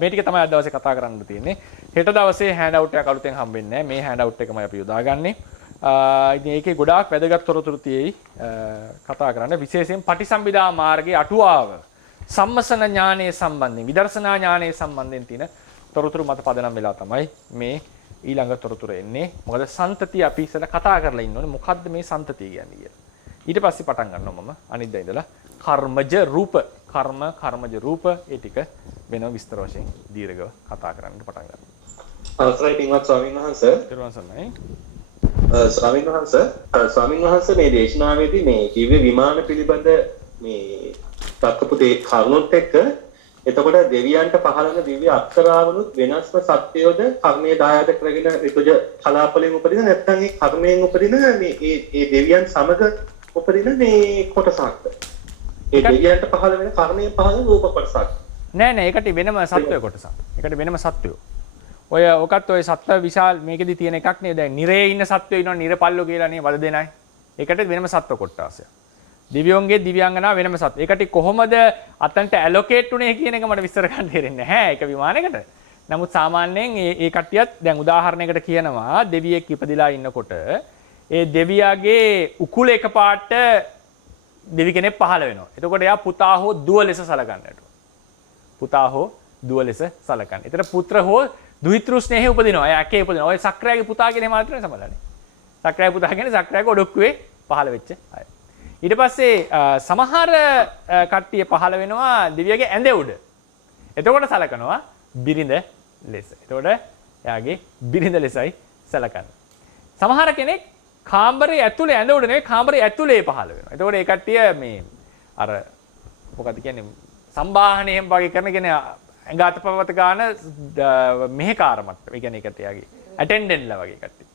මේ ටික තමයි අද දවසේ කතා කරන්න තියෙන්නේ. හෙට දවසේ හෑන්ඩ් අවුට් එකක් අලුතෙන් හම්බෙන්නේ නැහැ. මේ හෑන්ඩ් අවුට් එකමයි අපි යොදාගන්නේ. ඉතින් ඒකේ ගොඩාක් වැදගත් තොරතුරු තියෙයි කතා කරන්න. විශේෂයෙන් පටිසම්භිදා මාර්ගයේ අටුවාව සම්මසන ඥානයේ සම්බන්ධයෙන් විදර්ශනා ඥානයේ සම්බන්ධයෙන් තියෙන තොරතුරු මත පදනම් වෙලා තමයි මේ ඊළඟ තොරතුරු එන්නේ. මොකද සන්තතිය අපි ඉස්සෙල්ලා කතා කරලා ඉන්න ඕනේ. මොකද්ද මේ සන්තතිය කියන්නේ කියලා. ඊට පස්සේ පටන් ගන්නවා මම අනිද්දා ඉඳලා කර්මජ රූප කර්මජ රූප ඒ ටික වෙනම විස්තර වශයෙන් දීර්ඝව කතා කරන්න පටන් ගන්නවා. අවසරයි පින්වත් ස්වාමීන් වහන්සේ. ස්වාමීන් වහන්සේ මේ දේශනාවේදී මේ ජීව විමාන පිළිබඳ මේ තත්ත්වපුතේ කරුණොත් එක්ක එතකොට දෙවියන්ට පහළ වෙන දිව්‍ය අක්ෂරාවනුත් වෙනස්ම සත්‍යයෝද කර්මයේ දායාද කරගෙන ඍතුජ කලාපලෙන් උපදින නැත්නම් ඒ කර්මයෙන් උපදින මේ දෙවියන් සමග උපදින මේ කොටසක්ද? ඒ දෙවියන්ට පහළ වෙන කර්මයෙන් පහළ රූප කොටසක්. නෑ ඒකට වෙනම සත්වය කොටසක්. ඒකට වෙනම සත්වයෝ. ඔය ඔකත් ඔය සත්ව විශාල මේකෙදි තියෙන එකක් නේ. දැන් නිරේ ඉන්න සත්වයෝ ඉන්නවා නිරපල්ලෝ කියලා නේ වල දෙනයි. ඒකට වෙනම සත්ව කොටසක්. දිව්‍යෝන්ගේ දිව්‍යාංගනා වෙනම සත්ව. ඒකට කොහොමද අතන්ට ඇලොකේට් උනේ කියන එක මට විස්තර කරන්න තේරෙන්නේ නැහැ. ඒක විමානයකට. නමුත් සාමාන්‍යයෙන් ඒ කට්ටියත් දැන් උදාහරණයකට කියනවා දෙවියෙක් ඉපදිලා ඉන්නකොට ඒ දෙවියාගේ උකුල එකපාරට දෙවි කෙනෙක් පහළ වෙනවා. එතකොට එයා පුතා හෝ දුව ලෙස සලකන්නට. පුතා හෝ දුව ලෙස සලකන්න. ඒතර පුත්‍ර හෝ දුහිතෘ ස්නේහය උපදිනවා. එයා ඇකේ උපදිනවා. ඔය සක්‍රයාගේ පුතා කියන මාත්‍රනේ සමලන්නේ. සක්‍රයාගේ පුතා කියන්නේ සක්‍රයාගේ ඔඩොක්කුවේ පහළ වෙච්ච අය. ඊට පස්සේ සමහර කට්ටිය පහළ වෙනවා දිව්‍යගේ ඇඳ උඩ. එතකොට සලකනවා බිරිඳ ලෙස. එතකොට එයාගේ බිරිඳ ලෙසයි සලකන්නේ. සමහර කෙනෙක් කාමරේ ඇතුලේ ඇඳ උඩ නෙවෙයි කාමරේ ඇතුලේ පහළ වෙනවා. එතකොට ඒ කට්ටිය මේ අර මොකද කියන්නේ සම්බාහණයෙන් වගේ කරන කෙනේ ඇඟ අතපවත ගන්න මෙහෙකාර මට්ටම. ඒ කියන්නේ ඒකට යාගේ ඇටෙන්ඩන්ට්ලා වගේ කට්ටිය.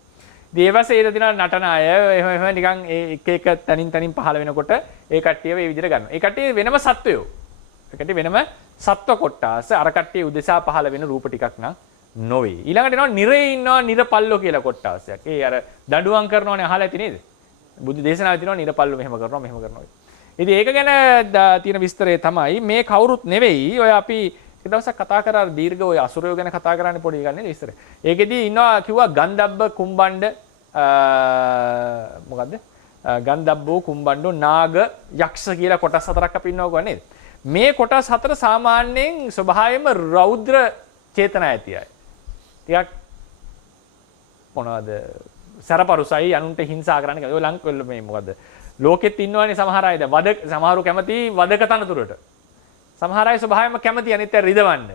දේවසේර දින නටන අය එහෙම නිකන් එක එක තනින් පහළ වෙනකොට ඒ කට්ටියව ඒ විදිහට ගන්නවා. ඒ කට්ටිය වෙනම සත්වයෝ. ඒ කට්ටිය වෙනම සත්ව කොට්ටාස අර කට්ටිය උදෙසා පහළ වෙන රූප ටිකක් නම් නොවේ. ඊළඟට එනවා නිරේ ඉන්නවා නිරපල්ලෝ කියලා කොට්ටාසයක්. ඒ අර දඬුවම් කරනවනේ අහලා ඇති නේද? බුදු දේශනාවේ තියෙනවා නිරපල්ලෝ මෙහෙම කරනවා. ඉතින් ඒක ගැන තියෙන විස්තරය තමයි මේ කවුරුත් නෙවෙයි. ඔය අපි එක දවසක් කතා කරා දීර්ඝ ඔය අසුරයෝ ගැන කතා කරන්නේ පොඩි එකක් නේද විස්තර. ඒකෙදී ඉන්නවා කිව්වා ගන්ධබ්බ කුම්බණ්ඩ මොකද්ද? ගන්ධබ්බෝ කුම්බණ්ඩෝ නාග යක්ෂ කියලා කොටස් හතරක් අපි ඉන්නවා නේද? මේ කොටස් හතර සාමාන්‍යයෙන් ස්වභාවයෙන්ම රෞද්‍ර චේතනා ඇති අය. ටිකක් මොනවද? සරපරුසයි අනුන්ට හිංසා කරන්න කැමති. ඔය ලංකවල මේ මොකද්ද? ලෝකෙත් ඉන්නවනේ සමහර අය දැන් වද සමහරු කැමති වදක තනතුරට. සමහර අය ස්වභාවයෙන්ම කැමති අනිත් අය රිදවන්න,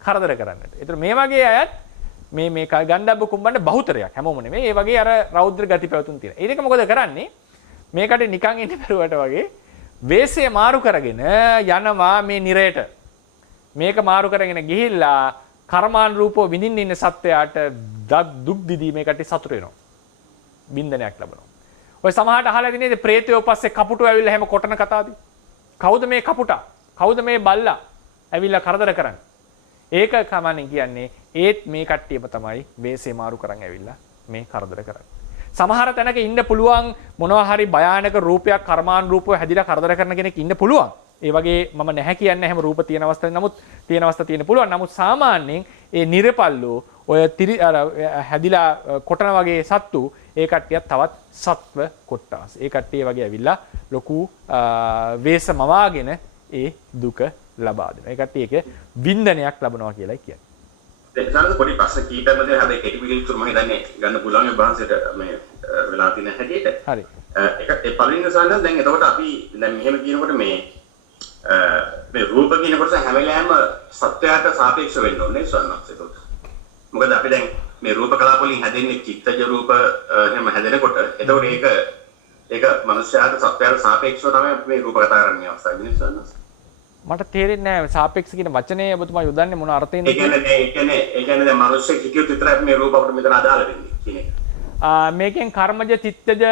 කරදර කරන්නට. ඒතර මේ වගේ අයත් මේ ගන්ධබ්බ කුම්බණ්ඩ බහුතරයක් හැමෝම නෙමෙයි. ඒ වගේ අර රෞද්‍ර ගති පැවතුම් තියෙන. ඒක මොකද කරන්නේ? මේකට නිකන් ඉන්න බැරුවට වගේ වේශය මාරු කරගෙන යනවා මේ නිරයට. මේක මාරු කරගෙන ගිහිල්ලා කර්මාන් රූපෝ විඳින්න ඉන්න සත්වයාට දුක් දිදී මේකට සතුට වෙනවා. බින්දනයක් ලැබෙනවා. ඔය සමහරට අහලා ඉන්නේ ප්‍රේතයෝ පස්සේ කපුටු ඇවිල්ලා හැම කොටන කතාවදී. කවුද මේ කපුටා? කවුද මේ බල්ලා? ඇවිල්ලා කරදර කරන්නේ. ඒක කමන්නේ කියන්නේ ඒත් මේ කට්ටියම තමයි වේසේ මාරු කරන් ඇවිල්ලා මේ කරදර කරන්නේ. සමහර තැනක ඉන්න පුළුවන් මොනවා හරි භයානක රූපයක් කර්මාන් රූපව හැදිලා කරදර කරන කෙනෙක් ඉන්න පුළුවන්. ඒ වගේ මම නැහැ කියන්නේ හැම රූප තියෙන අවස්ථාවේ නමුත් තියෙන අවස්ථා තියෙන පුළුවන්. නමුත් සාමාන්‍යයෙන් ඒ නිරපල්ලෝ ඔය හැදිලා කොටන වගේ සත්තු ඒ කට්ටියත් තවත් සත්ව කොට්ටාස්. ඒ කට්ටිය වගේ ඇවිල්ලා ලොකු වේස මවාගෙන ඒ දුක ලබා දෙනවා. ඒ කට්ටිය ඒක වින්දනයක් ලබනවා කියලායි කියන්නේ. දැන් පොඩි ප්‍රශ්න කීපයක් මැද හැබැයි කෙටි විදිහට මම හිතන්නේ ගන්න පුළුවන් මේ වහන්සේට මේ වෙලා තියෙන හැටියට. හරි. ඒ පළවෙනි සාරයෙන් දැන් එතකොට අපි දැන් මෙහෙම කියනකොට මේ රූප කියනකොට හැම වෙලාවෙම සත්‍යයට සාපේක්ෂ වෙන්න ඕනේ ස්වර්ණක්ෂ ඒකට. මොකද අපි දැන් මේ රූප කලාප වලින් හැදෙන්නේ චිත්තජ රූප එහෙම හැදෙනකොට එතකොට ඒක මනුෂ්‍යයාට සත්‍යයට සාපේක්ෂව තමයි මේ රූප කතා කරන්නේ අවස්ථාවේ ස්වර්ණක්ෂ. මට තේරෙන්නේ නැහැ සාපේක්ෂ කියන වචනේ ඔබතුමා යොදන්නේ මොන අර්ථයෙන්ද? ඒ කියන්නේ දැන් මනුෂ්‍ය කිකියුත් විතරයි මේ රූප අපිට මෙතන අදාළ වෙන්නේ කියන එක. මේකෙන් කර්මජ චිත්තජ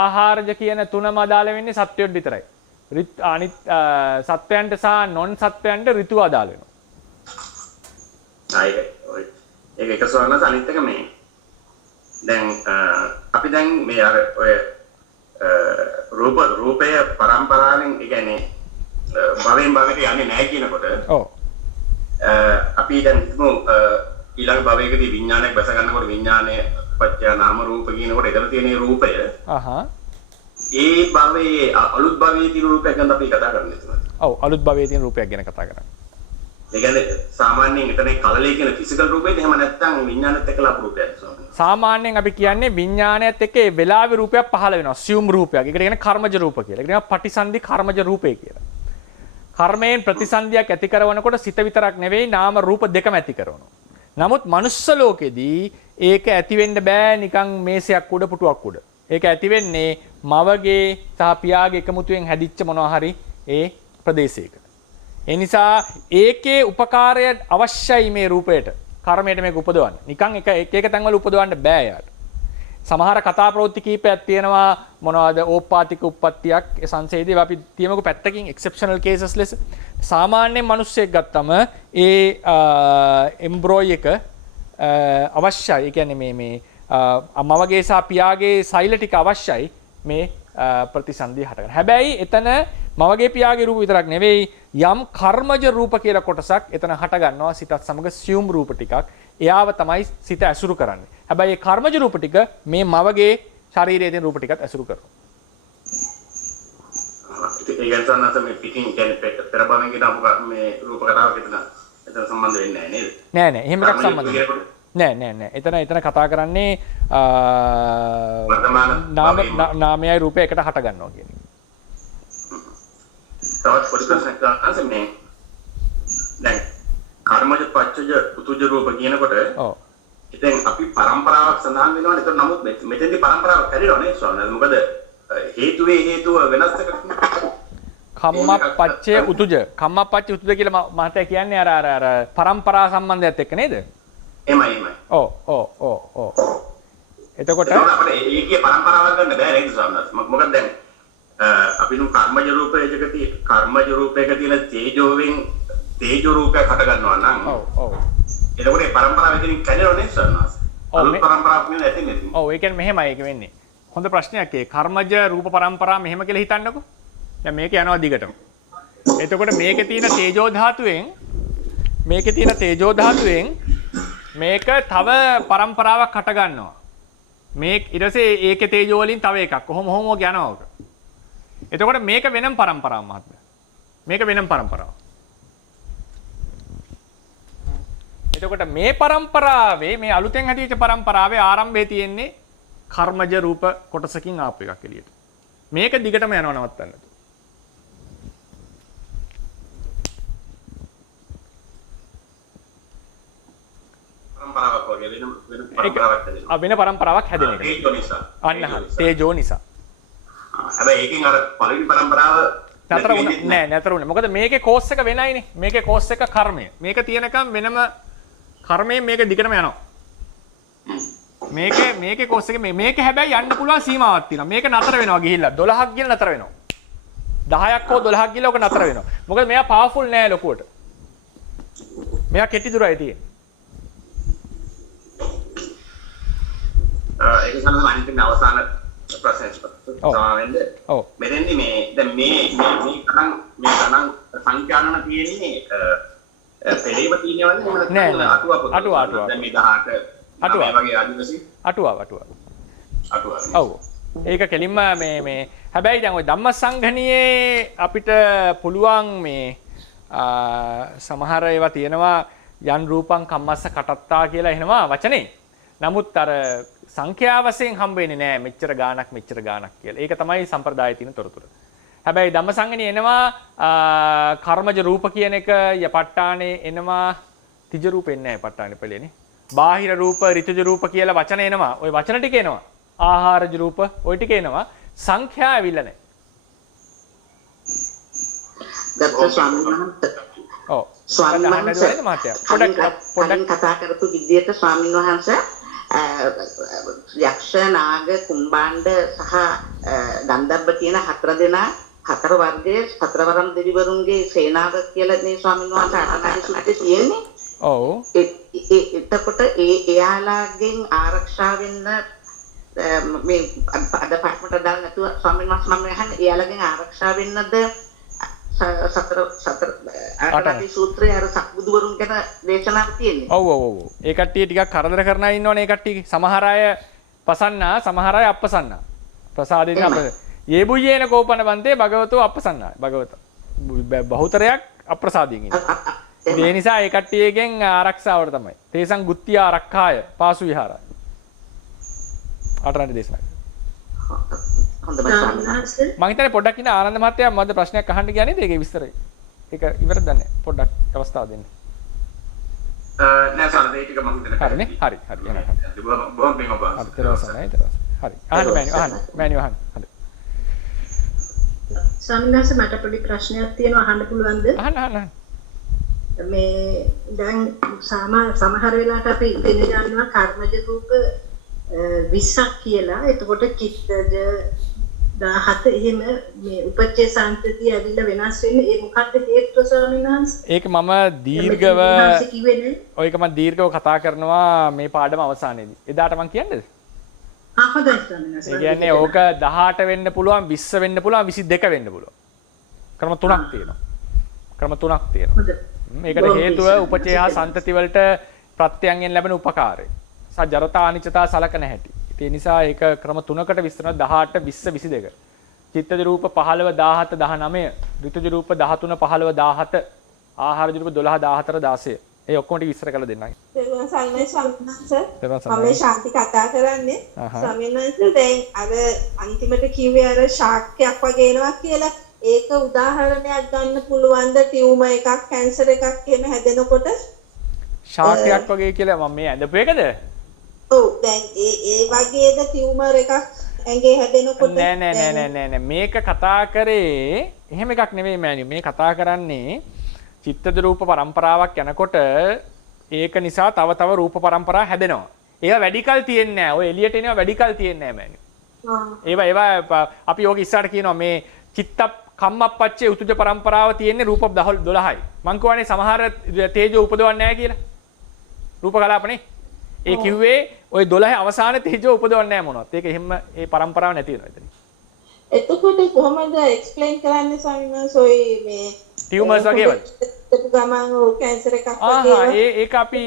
ආහාරජ කියන තුනම අදාළ වෙන්නේ සත්වයන්ට විතරයි. අනිත් සත්වයන්ට සහ නොන් සත්වයන්ට ඍතු අදාළ වෙනවා. ඒක එක සවනස අනිත් එක මේ දැන් අපි දැන් මේ අර ඔය රූපය පරම්පරාවෙන් ඒ කියන්නේ භවයෙන් භවයට යන්නේ නැහැ කියනකොට ඔව් අපි දැන් ඊළඟ භවයකදී විඥානයක් බැස ගන්නකොට විඥානය පත්‍ය නාම රූප කියනකොට එතන තියෙන රූපය ඒ භවයේ අලුත් භවයේ තියෙන රූපයක් ගැන අපි කතා කරන්නේ තමයි. ඔව් අලුත් භවයේ තියෙන රූපයක් ගැන කතා කරන්නේ. ඒ කියන්නේ සාමාන්‍යයෙන් එතන කලලේ කියන ෆිසිකල් රූපේද එහෙම නැත්නම් විඥානයත් එක්කලා රූපයක් ස්වාමීනි. සාමාන්‍යයෙන් අපි කියන්නේ විඥානයත් එක්ක ඒ වෙලාවේ රූපයක් පහළ වෙනවා. සියුම් රූපයක්. ඒකට කියන්නේ කර්මජ රූප කියලා. ඒකට කියනවා පටිසන්ධි කර්මජ රූපේ කියලා. කර්මයෙන් ප්‍රතිසන්ධියක් ඇති කරනකොට සිත විතරක් නෙවෙයි නාම රූප දෙකම ඇති කරනවා. නමුත් මනුස්ස ලෝකෙදී ඒක ඇති වෙන්න බෑ නිකන් මේසයක් උඩ පුටුවක් උඩ. ඒක ඇති වෙන්නේ මවගේ සහ පියාගේ එකමුතුවෙන් හැදිච්ච මොනවා හරි ඒ ප්‍රදේශයක. ඒ නිසා ඒකේ උපකාරය අවශ්‍යයි මේ රූපයට. කර්මයට මේක උපදවන්න. නිකන් එක තැන්වල උපදවන්න බෑ යාට. සමහර කතා ප්‍රවෘත්ති කීපයක් තියෙනවා මොනවද ඕපාතික උප්පත්තියක් ඒ සංසේදී අපි තියමුකෝ පැත්තකින් එක්සෙප්ෂනල් කේසස් ලෙස. සාමාන්‍යයෙන් මිනිස්සෙක් ගත්තම ඒ එම්බ්‍රෝයි එක අවශ්‍යයි. ඒ කියන්නේ මේ මවගේ සහ පියාගේ සෛල ටික අවශ්‍යයි මේ ප්‍රතිසන්දිය හටගන්න. හැබැයි එතන මවගේ පියාගේ රූප විතරක් නෙවෙයි යම් කර්මජ රූප කියලා කොටසක් එතන හට ගන්නවා සිතත් සමග සියුම් රූප ටිකක්. එයාව තමයි සිත ඇසුරු කරන්නේ. හැබැයි ඒ කර්මජ රූප ටික මේ මවගේ ශරීරයේ තියෙන රූප ටිකත් ඇසුරු කරනවා. ඒ ගැනසන්නත් මේ පිටින් කියන්නේ පෙර භවයෙන් කියන මේ රූප කතාවක් එතන සම්බන්ධ වෙන්නේ නැහැ නේද? නෑ එහෙම එකක් සම්බන්ධ නෑ. එතන කතා කරන්නේ නාමයයි රූපය එකට හට ගන්නවා කියන එක. තවත් පොඩි ප්‍රශ්නයක් අහන්න මේ දැන් කර්මජ පච්චජ පුතුජ රූප කියනකොට ඔව් ඉතින් අපි පරම්පරාවක් සඳහන් වෙනවනේ. ඒතර නමුත් මෙතෙන්දී පරම්පරාවක් කැඩෙනව නේ ස්වාමීනි. මොකද හේතුව වෙනස් එකක්. කම්මප්පච්චේ උතුජ. කම්මප්පච්චේ උතුජ කියලා මහත්තයා කියන්නේ අර පරම්පරා සම්බන්ධයත් එක්ක නේද? එමයි. ඔව්. එතකොට අපිට ඒකේ පරම්පරාවක් ගන්න බෑ නේද සාමනාත්? මොකද දැන් අපි නු කර්මජ රූපයක තියෙන තේජෝ රූපයක් හට ගන්නවා නම් ඔව්. එතකොට ඒ පරම්පරාව ඉදිරින් කැඩෙනව නේද සාමනාත්? අලුත් පරම්පරාවක් නෙවෙයි ඇති නෙති. ඔව් ඒ කියන්නේ මෙහෙමයි ඒක වෙන්නේ. හොඳ ප්‍රශ්නයක් ඒ. කර්මජ රූප පරම්පරාව මෙහෙම කියලා හිතන්නකෝ. දැන් මේක යනවා දිගටම. එතකොට මේකේ තියෙන තේජෝ ධාතුවෙන් මේක තව පරම්පරාවක් හට ගන්නවා. මේක ඊට පස්සේ ඒකේ තේජෝ වලින් තව එකක්. කොහොම යනවා ඔක. එතකොට මේක වෙනම පරම්පරාවක් මහත්මයා. මේක වෙනම පරම්පරාවක්. එතකොට මේ පරම්පරාවේ මේ අලුතෙන් හැදිච්ච පරම්පරාවේ ආරම්භයේ තියෙන්නේ කර්මජ රූප කොටසකින් ආපු එකක් එළියට. මේක දිගටම යනවා නවත්තන්න. පරම්පරාවක් වගේ වෙන පරම්පරාවක් හැදෙනවා. වෙන පරම්පරාවක් හැදෙන එක. තේජෝ නිසා. අන්න හරි. තේජෝ නිසා. හැබැයි ඒකෙන් අර පළවෙනි පරම්පරාව නතර වුණේ. මොකද මේකේ කෝස් එක වෙනයිනේ. මේකේ කෝස් එක කර්මය. මේක තියෙනකම් වෙනම කර්මයෙන් මේක දිගටම යනවා. මේකේ කෝස් එක මේක හැබැයි යන්න පුළුවන් සීමාවක් තියෙනවා. මේක නතර වෙනවා ගිහිල්ලා 12ක් ගිහලා නතර වෙනවා. 10ක් හෝ 12ක් ගිහලා ඔක නතර වෙනවා. මොකද මෙයා පවර්ෆුල් නෑ ලොකුවට. මෙයා කෙටි දුරයි තියෙන්නේ. ඒක සම්බන්ධව අනිත් අවසාන ප්‍රොසෙස් සාවෙන්ද ඔව් මෙතෙන්දි මේ දැන් මේ ගණන් සංඛ්‍යානන තියෙන්නේ පෙළේම තියෙනවද නෑ අටුව දැන් මේ 18 අටුව වගේ ආදිවාසී අටුව ඔව් ඒක කෙලින්ම මේ හැබැයි දැන් ওই ධම්මසංගණියේ අපිට පුළුවන් මේ සමහර ඒවා තියෙනවා යන් රූපං කම්මස්ස කටත්තා කියලා එහෙනවා වචනේ. නමුත් අර සංඛ්‍යා වශයෙන් හම්බ වෙන්නේ නෑ මෙච්චර ගාණක් කියලා. ඒක තමයි සම්ප්‍රදායේ තියෙන තොරතුර. හැබැයි ධම්මසංගණියේ එනවා කර්මජ රූප කියන එක යපට්ටානේ එනවා තිජ රූප එන්නේ නෑ යපට්ටානේ පළේනේ. බාහිර රූප ඍතුජ රූප කියලා වචන එනවා. ওই වචන ටික එනවා. ආහාරජ රූප ওই ටික එනවා. සංඛ්‍යා ඇවිල්ලා නෑ. ගත්ත ස්වාමීන් වහන්සේ ඔව් ස්වාමීන් වහන්සේ පොඩ්ඩක් කතා කරපු විදිහට ස්වාමීන් වහන්සේ යක්ෂ නාග කුම්බාණ්ඩ සහ ගන්ධබ්බ කියන හතර වර්ගයේ හතරවරම් දෙවිවරුන්ගේ සේනාව කියලා මේ ස්වාමීන් වහන්සේ අටනාරි සූත්‍රයේ තියෙන්නේ. ඔව් එතකොට එයාලාගෙන් ආරක්ෂා වෙන්න මේ අද පාඩමට දාන්න නැතුව ස්වාමීන් වහන්සේ මම අහන්නේ එයාලාගෙන් ආරක්ෂා වෙන්නද සතර ආටනාරි සූත්‍රයේ අර සක්බුදුවරුන් ගැන දේශනාවක් තියෙන්නේ. ඔව් ඒ කට්ටිය ටිකක් කරදර කරන අය ඉන්නවනේ ඒ කට්ටිය. සමහර අය පසන්නා සමහර අය අප්පසන්නා. ප්‍රසාදයෙන් අප යේබුයේන කෝපන වන්තේ භගවතෝ අප්පසන්නා. භගවත බහුතරයක් අප්‍රසාදයෙන් ඉන්නවා. ඒ නිසා ඒ කට්ටියගෙන් ආරක්ෂාවට තමයි. තේසං ගුත්තිය ආරක්ඛාය පාසු විහාරය. ආටනාරි දේශනා. හොඳයි ස්වාමීන් වහන්සේ. මම හිතන්නේ පොඩ්ඩක් ඉන්න ආනන්ද මහත්තයා මම ප්‍රශ්නයක් අහන්න ගියා නේද? ඒකේ විස්තරය. ඒක ඉවරද නැහැ. පොඩ්ඩක් අවස්ථාව දෙන්න. නෑ සාරද ඒක මම හිතන්නේ. හරිනේ. හරි. එහෙනම්. බොහොම පිං ඔබ. හරි. හරි. අහන්න මෑණියෝ අහන්න. හරි. ස්වාමීන් වහන්සේ මට පොඩි ප්‍රශ්නයක් තියෙනවා අහන්න පුළුවන්ද? අහන්න. මේ දැන් සමහර වෙලාවට අපි ඉගෙන ගන්නවා කර්මජ රූප 20ක් කියලා. එතකොට චිත්තජ 17 එහෙම මේ උපච්ඡේ සාන්තතිය ඇවිල්ලා වෙනස් වෙන්නේ. ඒ මොකක්ද හේතුව ස්වාමීන් වහන්සේ? ඒක මම දීර්ඝව කතා කරනවා මේ පාඩම අවසානයේදී. එදාට මම කියන්නේද? හොඳයි ස්වාමීන් වහන්සේ. ඒ කියන්නේ ඕක 18 වෙන්න පුළුවන් 20 වෙන්න පුළුවන් 22 වෙන්න පුළුවන්. ක්‍රම තුනක් තියෙනවා. හොඳයි. මේකට හේතුව උපචේ හා සන්තති වලට ප්‍රත්‍යයන්ගෙන් ලැබෙන උපකාරය. සජරතා අනිච්චතා සලකන හැටි. ඒ නිසා ඒක ක්‍රම තුනකට විස්තර 18 20 22. චිත්තජ රූප 15 17 19, ඍතුජ රූප 13 15 17, ආහාරජ රූප 12 14 16. ඒ ඔක්කොම ටික විස්තර කරලා දෙන්නම්. තේරුවන් සල්මයි ස්වාමීන් මම ශාන්ති කතා කරන්නේ. ස්වාමීන් වහන්සේ දැන් අර අන්තිමට කිව්වේ අර ශාක්‍යයක් වගේ එනවා කියලා. ඒක උදාහරණයක් ගන්න පුළුවන්ද? ටියුමර් එකක්, කැන්සර් එකක් එහෙම හැදෙනකොට ශාක්‍යයක් වගේ කියලා මම මේ ඇඳපු එකද? ඔව් දැන් ඒ වගේද ටියුමර් එකක් ඇඟේ හැදෙනකොට නෑ මේක කතා කරේ එහෙම එකක් නෙවෙයි මෑණියෝ. මේ කතා කරන්නේ චිත්තජ රූප પરම්පරාවක් යනකොට ඒක නිසා තව රූප પરම්පරා හැදෙනවා. ඒවා වැඩි කල් තියෙන්නේ නැහැ. ඔය එළියට එනවා වැඩි කල් තියෙන්නේ නැහැ මෑණියෝ. ඒවා අපි යෝග ඉස්සරට කියනවා මේ චිත්ත කම්මප්පච්චේ උතුජ પરම්පරාව තියෙන්නේ රූප 12යි. මං කියවනේ සමහර තේජෝ උපදවන්නේ නැහැ කියලා. රූප කලාපනේ. ඒ කිව්වේ ওই 12 අවසාන තේජෝ උපදවන්නේ නැහැ මොනවත්. ඒක එහෙම ඒ પરම්පරාව නැති වෙනවා එතන. එතකොට කොහොමද එක්ස්ප්ලেইন කරන්නේ ස්වාමීන් වහන්සේ ඔය මේ ටියුමර්ස් වගේවද? ගමන් කැන්සර් එකක් වගේ ඒක අපි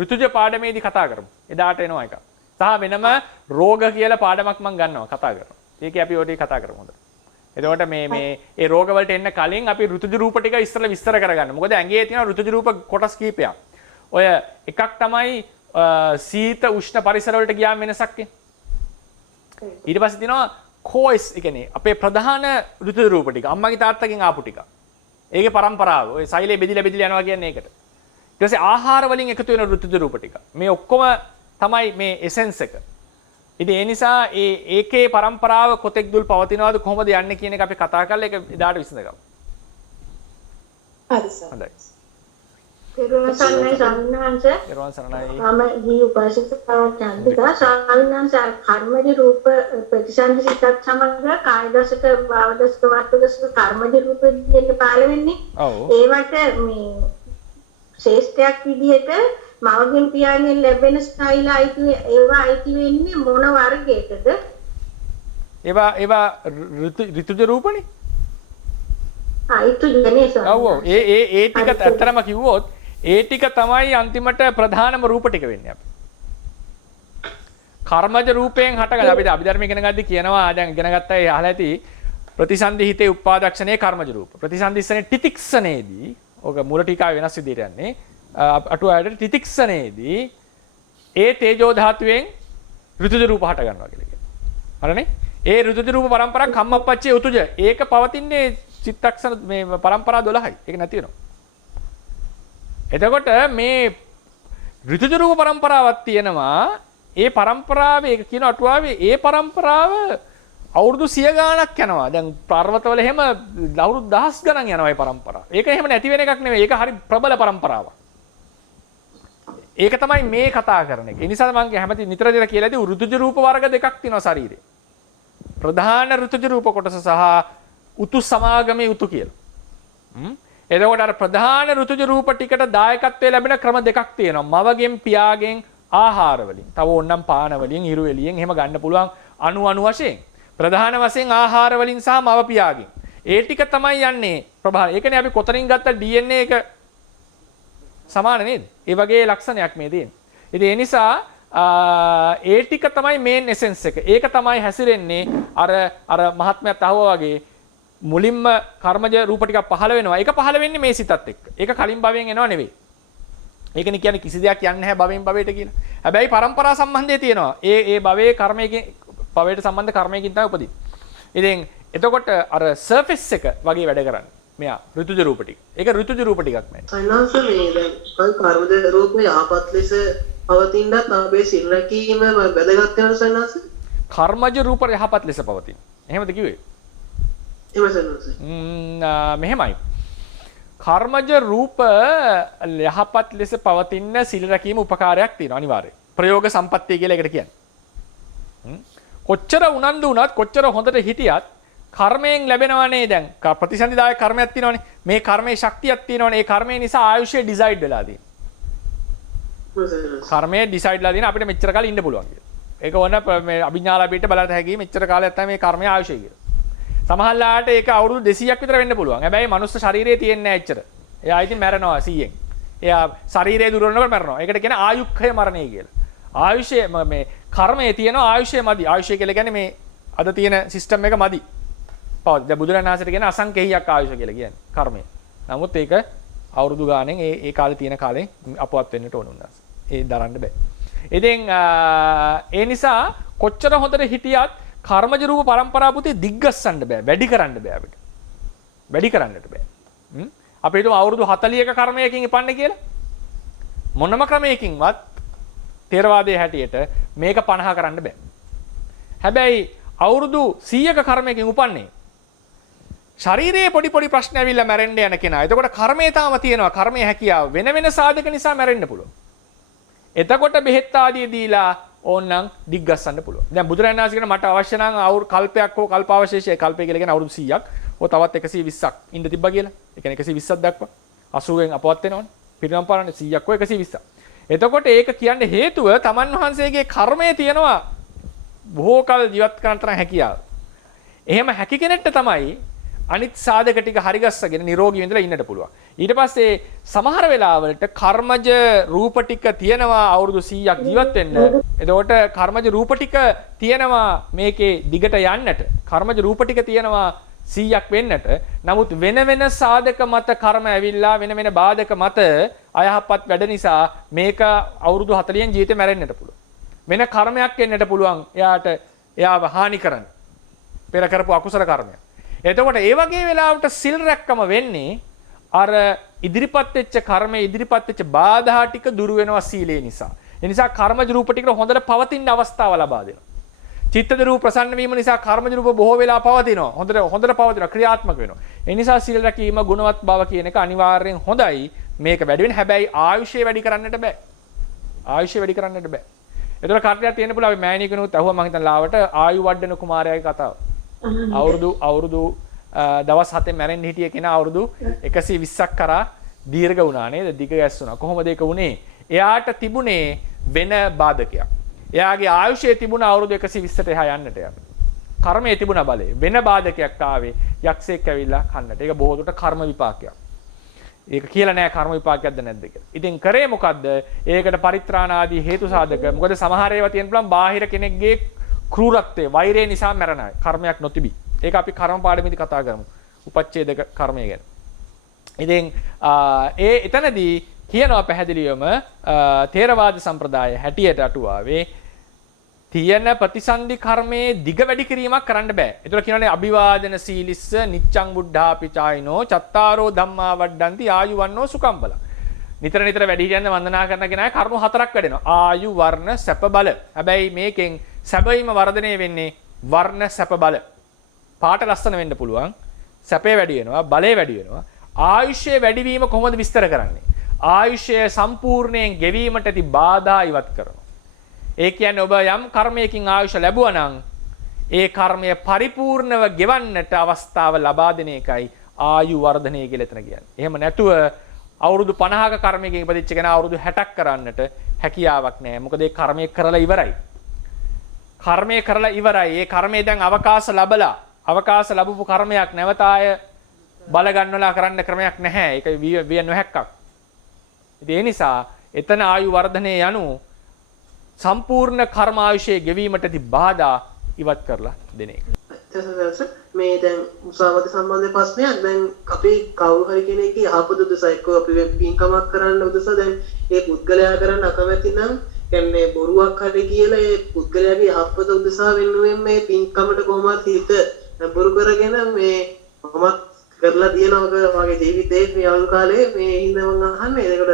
ඍතුජ පාඩමේදී කතා කරමු. එදාට එනවා එක. සහ වෙනම රෝග කියලා පාඩමක් මම ගන්නවා කතා කරනවා. ඒකේ අපි ඔය ටික කතා කරමු හොඳට. එතකොට මේ ඒ රෝග වලට එන්න කලින් අපි ඍතුජ රූප ටික ඉස්සරලා විස්තර කරගන්න. මොකද ඇඟේ තියෙන ඍතුජ රූප කොටස් කීපයක්. ඔය එකක් තමයි සීත උෂ්ණ පරිසර වලට ගියාම වෙනසක් එන්නේ. ඊට පස්සේ තියෙනවා කෝයිස්, ඒ කියන්නේ අපේ ප්‍රධාන ඍතුජ රූප ටික අම්මගේ තාත්තගෙන් ආපු ටික. ඒකේ પરම්පරාව. ඔය සෛලේ බෙදිලා යනවා කියන්නේ ඒකට. ඊට පස්සේ ආහාර වලින් එකතු වෙන ඍතුජ රූප ටික. මේ ඔක්කොම තමයි මේ එසෙන්ස් එක. ඉතින් ඒ නිසා ඒකේ પરම්පරාව කොතෙක් දුල් පවතිනවද කොහොමද යන්නේ කියන එක අපි කතා කරලා ඒක එදාට විසඳගමු. හරි සර්. හොඳයි. පෙරවන් සරණයි සම්මාංශ. පෙරවන් සරණයි. මම දී උපාසකතාව චන්දිකා සම්මාංශ කර්මජ රූප ප්‍රතිසන්දි සිතත් සමග කායදසක භාවදසක වාස්තුදසක කර්මජ රූප දෙන්න පාල වෙන්නේ. ඔව්. ඒවට මේ ශේෂ්ඨයක් විදිහට මවගෙන් පියාගෙන් ලැබෙන ස්ටයිල් අයිති වෙන්නේ මොන වර්ගයකද? ඒවා ඍතුජ රූපනේ. ඍතුජනේ සර්. ඔව් ඒ ටික ඇත්තටම කිව්වොත් ඒ ටික තමයි අන්තිමට ප්‍රධානම රූප ටික වෙන්නේ අපි. කර්මජ රූපයෙන් හටගන්න අපි අභිධර්ම ඉගෙන ගද්දි කියනවා දැන් ඉගෙන ගත්තා ඒ අහලා ඇති ප්‍රතිසන්දි හිතේ උපාදක්ෂණේ කර්මජ රූප. ප්‍රතිසන්දිස්සනේ තිතික්ෂණේදී ඔක මූල ටීකාවේ වෙනස් විදිහට යන්නේ. අටුවාවට තිතික්ෂණේදී ඒ තේජෝ ධාතුවෙන් ඍතුජ රූප හට ගන්නවා කියලා කියනවා. හරිනේ? ඒ ඍතුජ රූප પરම්පරා කම්මප්පච්චේ උතුජ ඒක පවතින්නේ චිත්තක්ෂණ මේ પરම්පරා 12යි. ඒක නැති වෙනවා. එතකොට මේ ඍතුජ රූප પરම්පරාවක් තියෙනවා. ඒ પરම්පරාවේ ඒක කියන අටුවාවේ ඒ પરම්පරාව අවුරුදු 100 ගාණක් යනවා. දැන් පර්වතවල එහෙම අවුරුදු 1000 ගණන් යනවා ඒ પરම්පරාව. ඒක එහෙම නැති වෙන එකක් නෙවෙයි. ඒක හරි ප්‍රබල પરම්පරාවක්. ඒක තමයි මේ කතා කරන එක. ඒ නිසා මම හැමතිස්සෙම නිතර කියලා දී ඍතුජ රූප වර්ග දෙකක් තියෙනවා ශරීරේ. ප්‍රධාන ඍතුජ රූප කොටස සහ උතු සමාගමේ උතු කියලා. එතකොට අර ප්‍රධාන ඍතුජ රූප ටිකට දායකත්වයේ ලැබෙන ක්‍රම දෙකක් තියෙනවා. මවගෙන් පියාගෙන් ආහාර වලින්. තව ඕනනම් පාන වලින්, ඉරු එළියෙන් එහෙම ගන්න පුළුවන් අණු වශයෙන්. ප්‍රධාන වශයෙන් ආහාර වලින් සහ මව පියාගෙන්. ඒ ටික තමයි යන්නේ ප්‍රභාව. ඒකනේ අපි කොතනින් ගත්ත DNA එක සමාන නේද? ඒ වගේ ලක්ෂණයක් මේ තියෙන්නේ. ඉතින් ඒ නිසා ඒ ටික තමයි මේන් එසෙන්ස් එක. ඒක තමයි හැසිරෙන්නේ අර මහත්මයාත් අහුවා වගේ මුලින්ම කර්මජ රූප ටිකක් පහළ වෙනවා. ඒක පහළ වෙන්නේ මේ සිතත් එක්ක. ඒක කලින් භවයෙන් එනව නෙවෙයි. ඒකනේ කියන්නේ කිසි දෙයක් යන්නේ නැහැ භවයෙන් භවයට කියලා. හැබැයි પરම්පරා සම්බන්ධය තියෙනවා. ඒ භවයේ කර්මයකින් භවයට සම්බන්ධ කර්මයකින් තමයි උපදින්නේ. ඉතින් එතකොට අර සර්ෆේස් එක වගේ වැඩ කරන්නේ. මෙයා ඍතුජ රූප ටික. ඒක ඍතුජ රූප ටිකක් නෑ. සයන්ස් මේ දැන් කර්මජ රූපේ ආපත් ලෙස පවතිනත් අපේ සිල් රැකීම වැදගත් වෙනවා සයන්ස්. කර්මජ රූප යහපත් ලෙස පවතින. එහෙමද කිව්වේ? මෙහෙමයි. කර්මජ රූප යහපත් ලෙස පවතින සිල් රැකීම උපකාරයක් තියෙනවා අනිවාර්යයෙන්. ප්‍රයෝග සම්පත්තිය කියලා එකට කියන්නේ. කොච්චර උනන්දු වුණත් කොච්චර හොඳට හිටියත් කර්මයෙන් ලැබෙනවනේ දැන් ප්‍රතිසන්දිදායක කර්මයක් තියෙනවනේ. මේ කර්මයේ ශක්තියක් තියෙනවනේ. ඒ කර්මය නිසා ආයුෂය ඩිසයිඩ් වෙලා තියෙනවා. කර්මය ඩිසයිඩ් වෙලා තියෙන අපිට මෙච්චර කාලෙ ඉන්න පුළුවන් කියලා. ඒක වොන මේ අභිඥාලාභීට බලන්න හැකි මෙච්චර කාලයක් තමයි මේ කර්මය ආයුෂය කියලා. සමහරලාට ඒක අවුරුදු 200ක් විතර වෙන්න පුළුවන්. හැබැයි මනුස්ස ශරීරයේ තියෙන්නේ නැහැ එච්චර. එයා ඉතින් මැරෙනවා 100ෙන්. එයා ශරීරය දුරනකොට මැරෙනවා. ඒකට කියන්නේ ආයුක්ඛය මරණය කියලා. ආයුෂය මේ කර්මයේ තියෙන ආයුෂය මදි. ආයුෂය කියලා කියන්නේ මේ අද තියෙන සිස්ටම් එක මදි. පවතින. දැන් බුදුරණන් වහන්සේට කියන අසංකේයයක් ආයුෂ කියලා කියන්නේ කර්මය. නමුත් ඒක අවුරුදු ගානෙන් ඒ කාලේ තියෙන කාලෙන් අපවත් වෙන්නට ඕන උනාස. ඒ දරන්න බෑ. ඉතින් ඒ නිසා කොච්චර හොඳට හිටියත් කර්මජ රූප પરම්පරාව පුතේ දිග්ගස්සන්න බෑ. වැඩි කරන්න බෑ අපිට. වැඩි කරන්නට බෑ. අපි හිතමු අවුරුදු 40ක කර්මයකින් ඉපන්නේ කියලා. මොනම ක්‍රමයකින්වත් තේරවාදයේ හැටියට මේක 50 කරන්න බෑ. හැබැයි අවුරුදු 100ක කර්මයකින් උපන්නේ ශරීරයේ පොඩි පොඩි ප්‍රශ්න ඇවිල්ලා මැරෙන්න යන කෙනා. එතකොට කර්මය තාම තියෙනවා. කර්මයේ හැකියාව වෙන වෙන සාධක නිසා මැරෙන්න පුළුවන්. එතකොට බෙහෙත් ආදී දීලා ඕනනම් දිග්ගස්සන්න පුළුවන්. දැන් බුදුරජාණන් වහන්සේ කියන මට අවශ්‍ය නම් අවුරුදු කල්පයක් හෝ කල්පාවශේෂය කල්පය කියලා කියන අවුරුදු 100ක් හෝ තවත් 120ක් ඉන්න තිබ්බා කියලා. ඒ කියන්නේ 120ක් දක්වා 80න් අපවත් වෙනවනේ. පිරිනම් පාරන්නේ 100ක් හෝ 120ක්. එතකොට ඒක කියන්නේ හේතුව තමන් වහන්සේගේ කර්මයේ තියෙනවා බොහෝ කල ජීවත් කරන්න තරම් හැකියාව. එහෙම හැකි කෙනෙක්ට තමයි අනිත් සාධක ටික හරිගස්සගෙන නිරෝගී වෙඳලා ඉන්නට පුළුවන්. ඊට පස්සේ සමහර වෙලාවලට කර්මජ රූප ටික තියෙනවා අවුරුදු 100ක් ජීවත් වෙන්න. එතකොට කර්මජ රූප ටික තියෙනවා මේකේ දිගට යන්නට. කර්මජ රූප ටික තියෙනවා 100ක් වෙන්නට. නමුත් වෙන වෙන සාධක මත කර්ම ඇවිල්ලා වෙන වෙන බාධක මත අයහපත් වැඩ නිසා මේක අවුරුදු 40න් ජීවිතේ මැරෙන්නට පුළුවන්. වෙන කර්මයක් එන්නට පුළුවන් එයාව හානි කරන්න. පෙර කරපු අකුසල කර්මයක්. එතකොට ඒ වගේ වෙලාවට සිල් රැක්කම වෙන්නේ අර ඉදිරිපත් වෙච්ච කර්මයේ ඉදිරිපත් වෙච්ච බාධා ටික දුරු වෙනවා සීලේ නිසා. ඒ නිසා කර්මජ රූප ටිකට හොඳට පවතින අවස්ථාව ලබා දෙනවා. චිත්තද රූප ප්‍රසන්න වීම නිසා කර්මජ රූප බොහෝ වෙලා පවතිනවා. හොඳට පවතිනවා ක්‍රියාත්මක වෙනවා. ඒ නිසා සිල් රැකීම ගුණවත් බව කියන එක අනිවාර්යෙන් හොඳයි. මේක වැඩි වෙන හැබැයි ආයුෂය වැඩි කරන්නට බෑ. ආයුෂය වැඩි කරන්නට බෑ. ඒතර කාර්යයක් තියෙන්න පුළුවන්. අපි මෑණිය කෙනෙකුත් අහුවා මම හිතන ලාවට ආයු වඩන කුමාරයාගේ කතාව. අවුරුදු දවස් 7 මැරෙන්න හිටිය කෙනා අවුරුදු 120ක් කරා දීර්ඝ වුණා නේද? දිග ගැස්සුණා. කොහොමද ඒක වුනේ? එයාට තිබුණේ වෙන බාධකයක්. එයාගේ ආයුෂයේ තිබුණ අවුරුදු 120ට එහා යන්නට යාට. කර්මයේ තිබුණ බලය. වෙන බාධකයක් ආවේ යක්ෂයෙක් ඇවිල්ලා කන්නට. ඒක බොහෝ දුරට කර්ම විපාකයක්. ඒක කියලා නෑ කර්ම විපාකයක්ද නැද්ද කියලා. ඉතින් කරේ මොකද්ද? ඒකට පරිත්‍රාණ ආදී හේතු සාධක. මොකද සමහර ඒවා තියෙන පුළුවන් බාහිර කෙනෙක්ගේ ක්‍රූරත්වයේ වෛරය නිසා මැරෙන අය. කර්මයක් නොතිබී. ඒක අපි කර්ම පාඩමේදී කතා කරමු. උපච්ඡේදක කර්මය ගැන. ඉතින් එතනදී කියනවා පැහැදිලිවම ථේරවාද සම්ප්‍රදාය හැටියට අටුවාවේ තියෙන ප්‍රතිසන්දි කර්මයේ දිග වැඩි කිරීමක් කරන්න බෑ. ඒතර කියනවානේ අභිවාදන සීලිස්ස නිච්ඡං බුද්ධාපි චායිනෝ චත්තාරෝ ධම්මා වඩ්ඩಂತಿ ආයු වන්නෝ සුඛම් බල. නිතර නිතර වැඩි හිටියන් වන්දනා කරන කෙනා කර්ම 4ක් වැඩෙනවා. ආයු වර්ණ සැප බල. හැබැයි මේකෙන් සැබවින්ම වර්ධනය වෙන්නේ වර්ණ සැප බල. පාට ලස්සන වෙන්න පුළුවන්. සැපේ වැඩි වෙනවා, බලය වැඩි වෙනවා. ආයුෂයේ වැඩිවීම කොහොමද විස්තර කරන්නේ? ආයුෂය සම්පූර්ණයෙන් ගෙවීමට ඇති බාධා ඉවත් කරනවා. ඒ කියන්නේ ඔබ යම් කර්මයකින් ආයුෂ ලැබුවා නම් ඒ කර්මය පරිපූර්ණව ගෙවන්නට අවස්ථාව ලබා දෙන එකයි ආයු වර්ධනය කියලා එතන කියන්නේ. එහෙම නැතුව අවුරුදු 50ක කර්මයකින් ඉපදිච්ච කෙනා අවුරුදු 60ක් කරන්නට හැකියාවක් නැහැ. මොකද ඒ කර්මය කරලා ඉවරයි. කර්මය කරලා ඉවරයි. ඒ කර්මය දැන් අවකාශ ලැබපු කර්මයක් නැවත ආය බල ගන්නවලා කරන්න ක්‍රමයක් නැහැ. ඒක විය නොහැක්කක්. ඉතින් ඒ නිසා එතන ආයු වර්ධනය යනු සම්පූර්ණ කර්ම ආයුෂයේ ගෙවීමටදී බාධා ඉවත් කරලා දෙන එක. මේ දැන් මුසාවාද සම්බන්ධ ප්‍රශ්නයක් දැන් අපි කවුරු හරි කෙනෙක්ගේ යහපත උදෙසා එක්ක අපි පින්කමක් කරන්න උදෙසා දැන් ඒ පුද්ගලයා කරන්න අකමැති නම් කියන්නේ බොරුවක් හරි කියලා ඒ පුද්ගලයාගේ යහපත උදෙසා වෙනුවෙන් මේ පින්කමට කොහොමද හිත බොරු කරගෙන මේ කොහොමද කරලා තියෙනවා වගේ ජීවිතේ මේ අවුල් කාලේ මේ හින්දා මම අහන්නේ ඒකට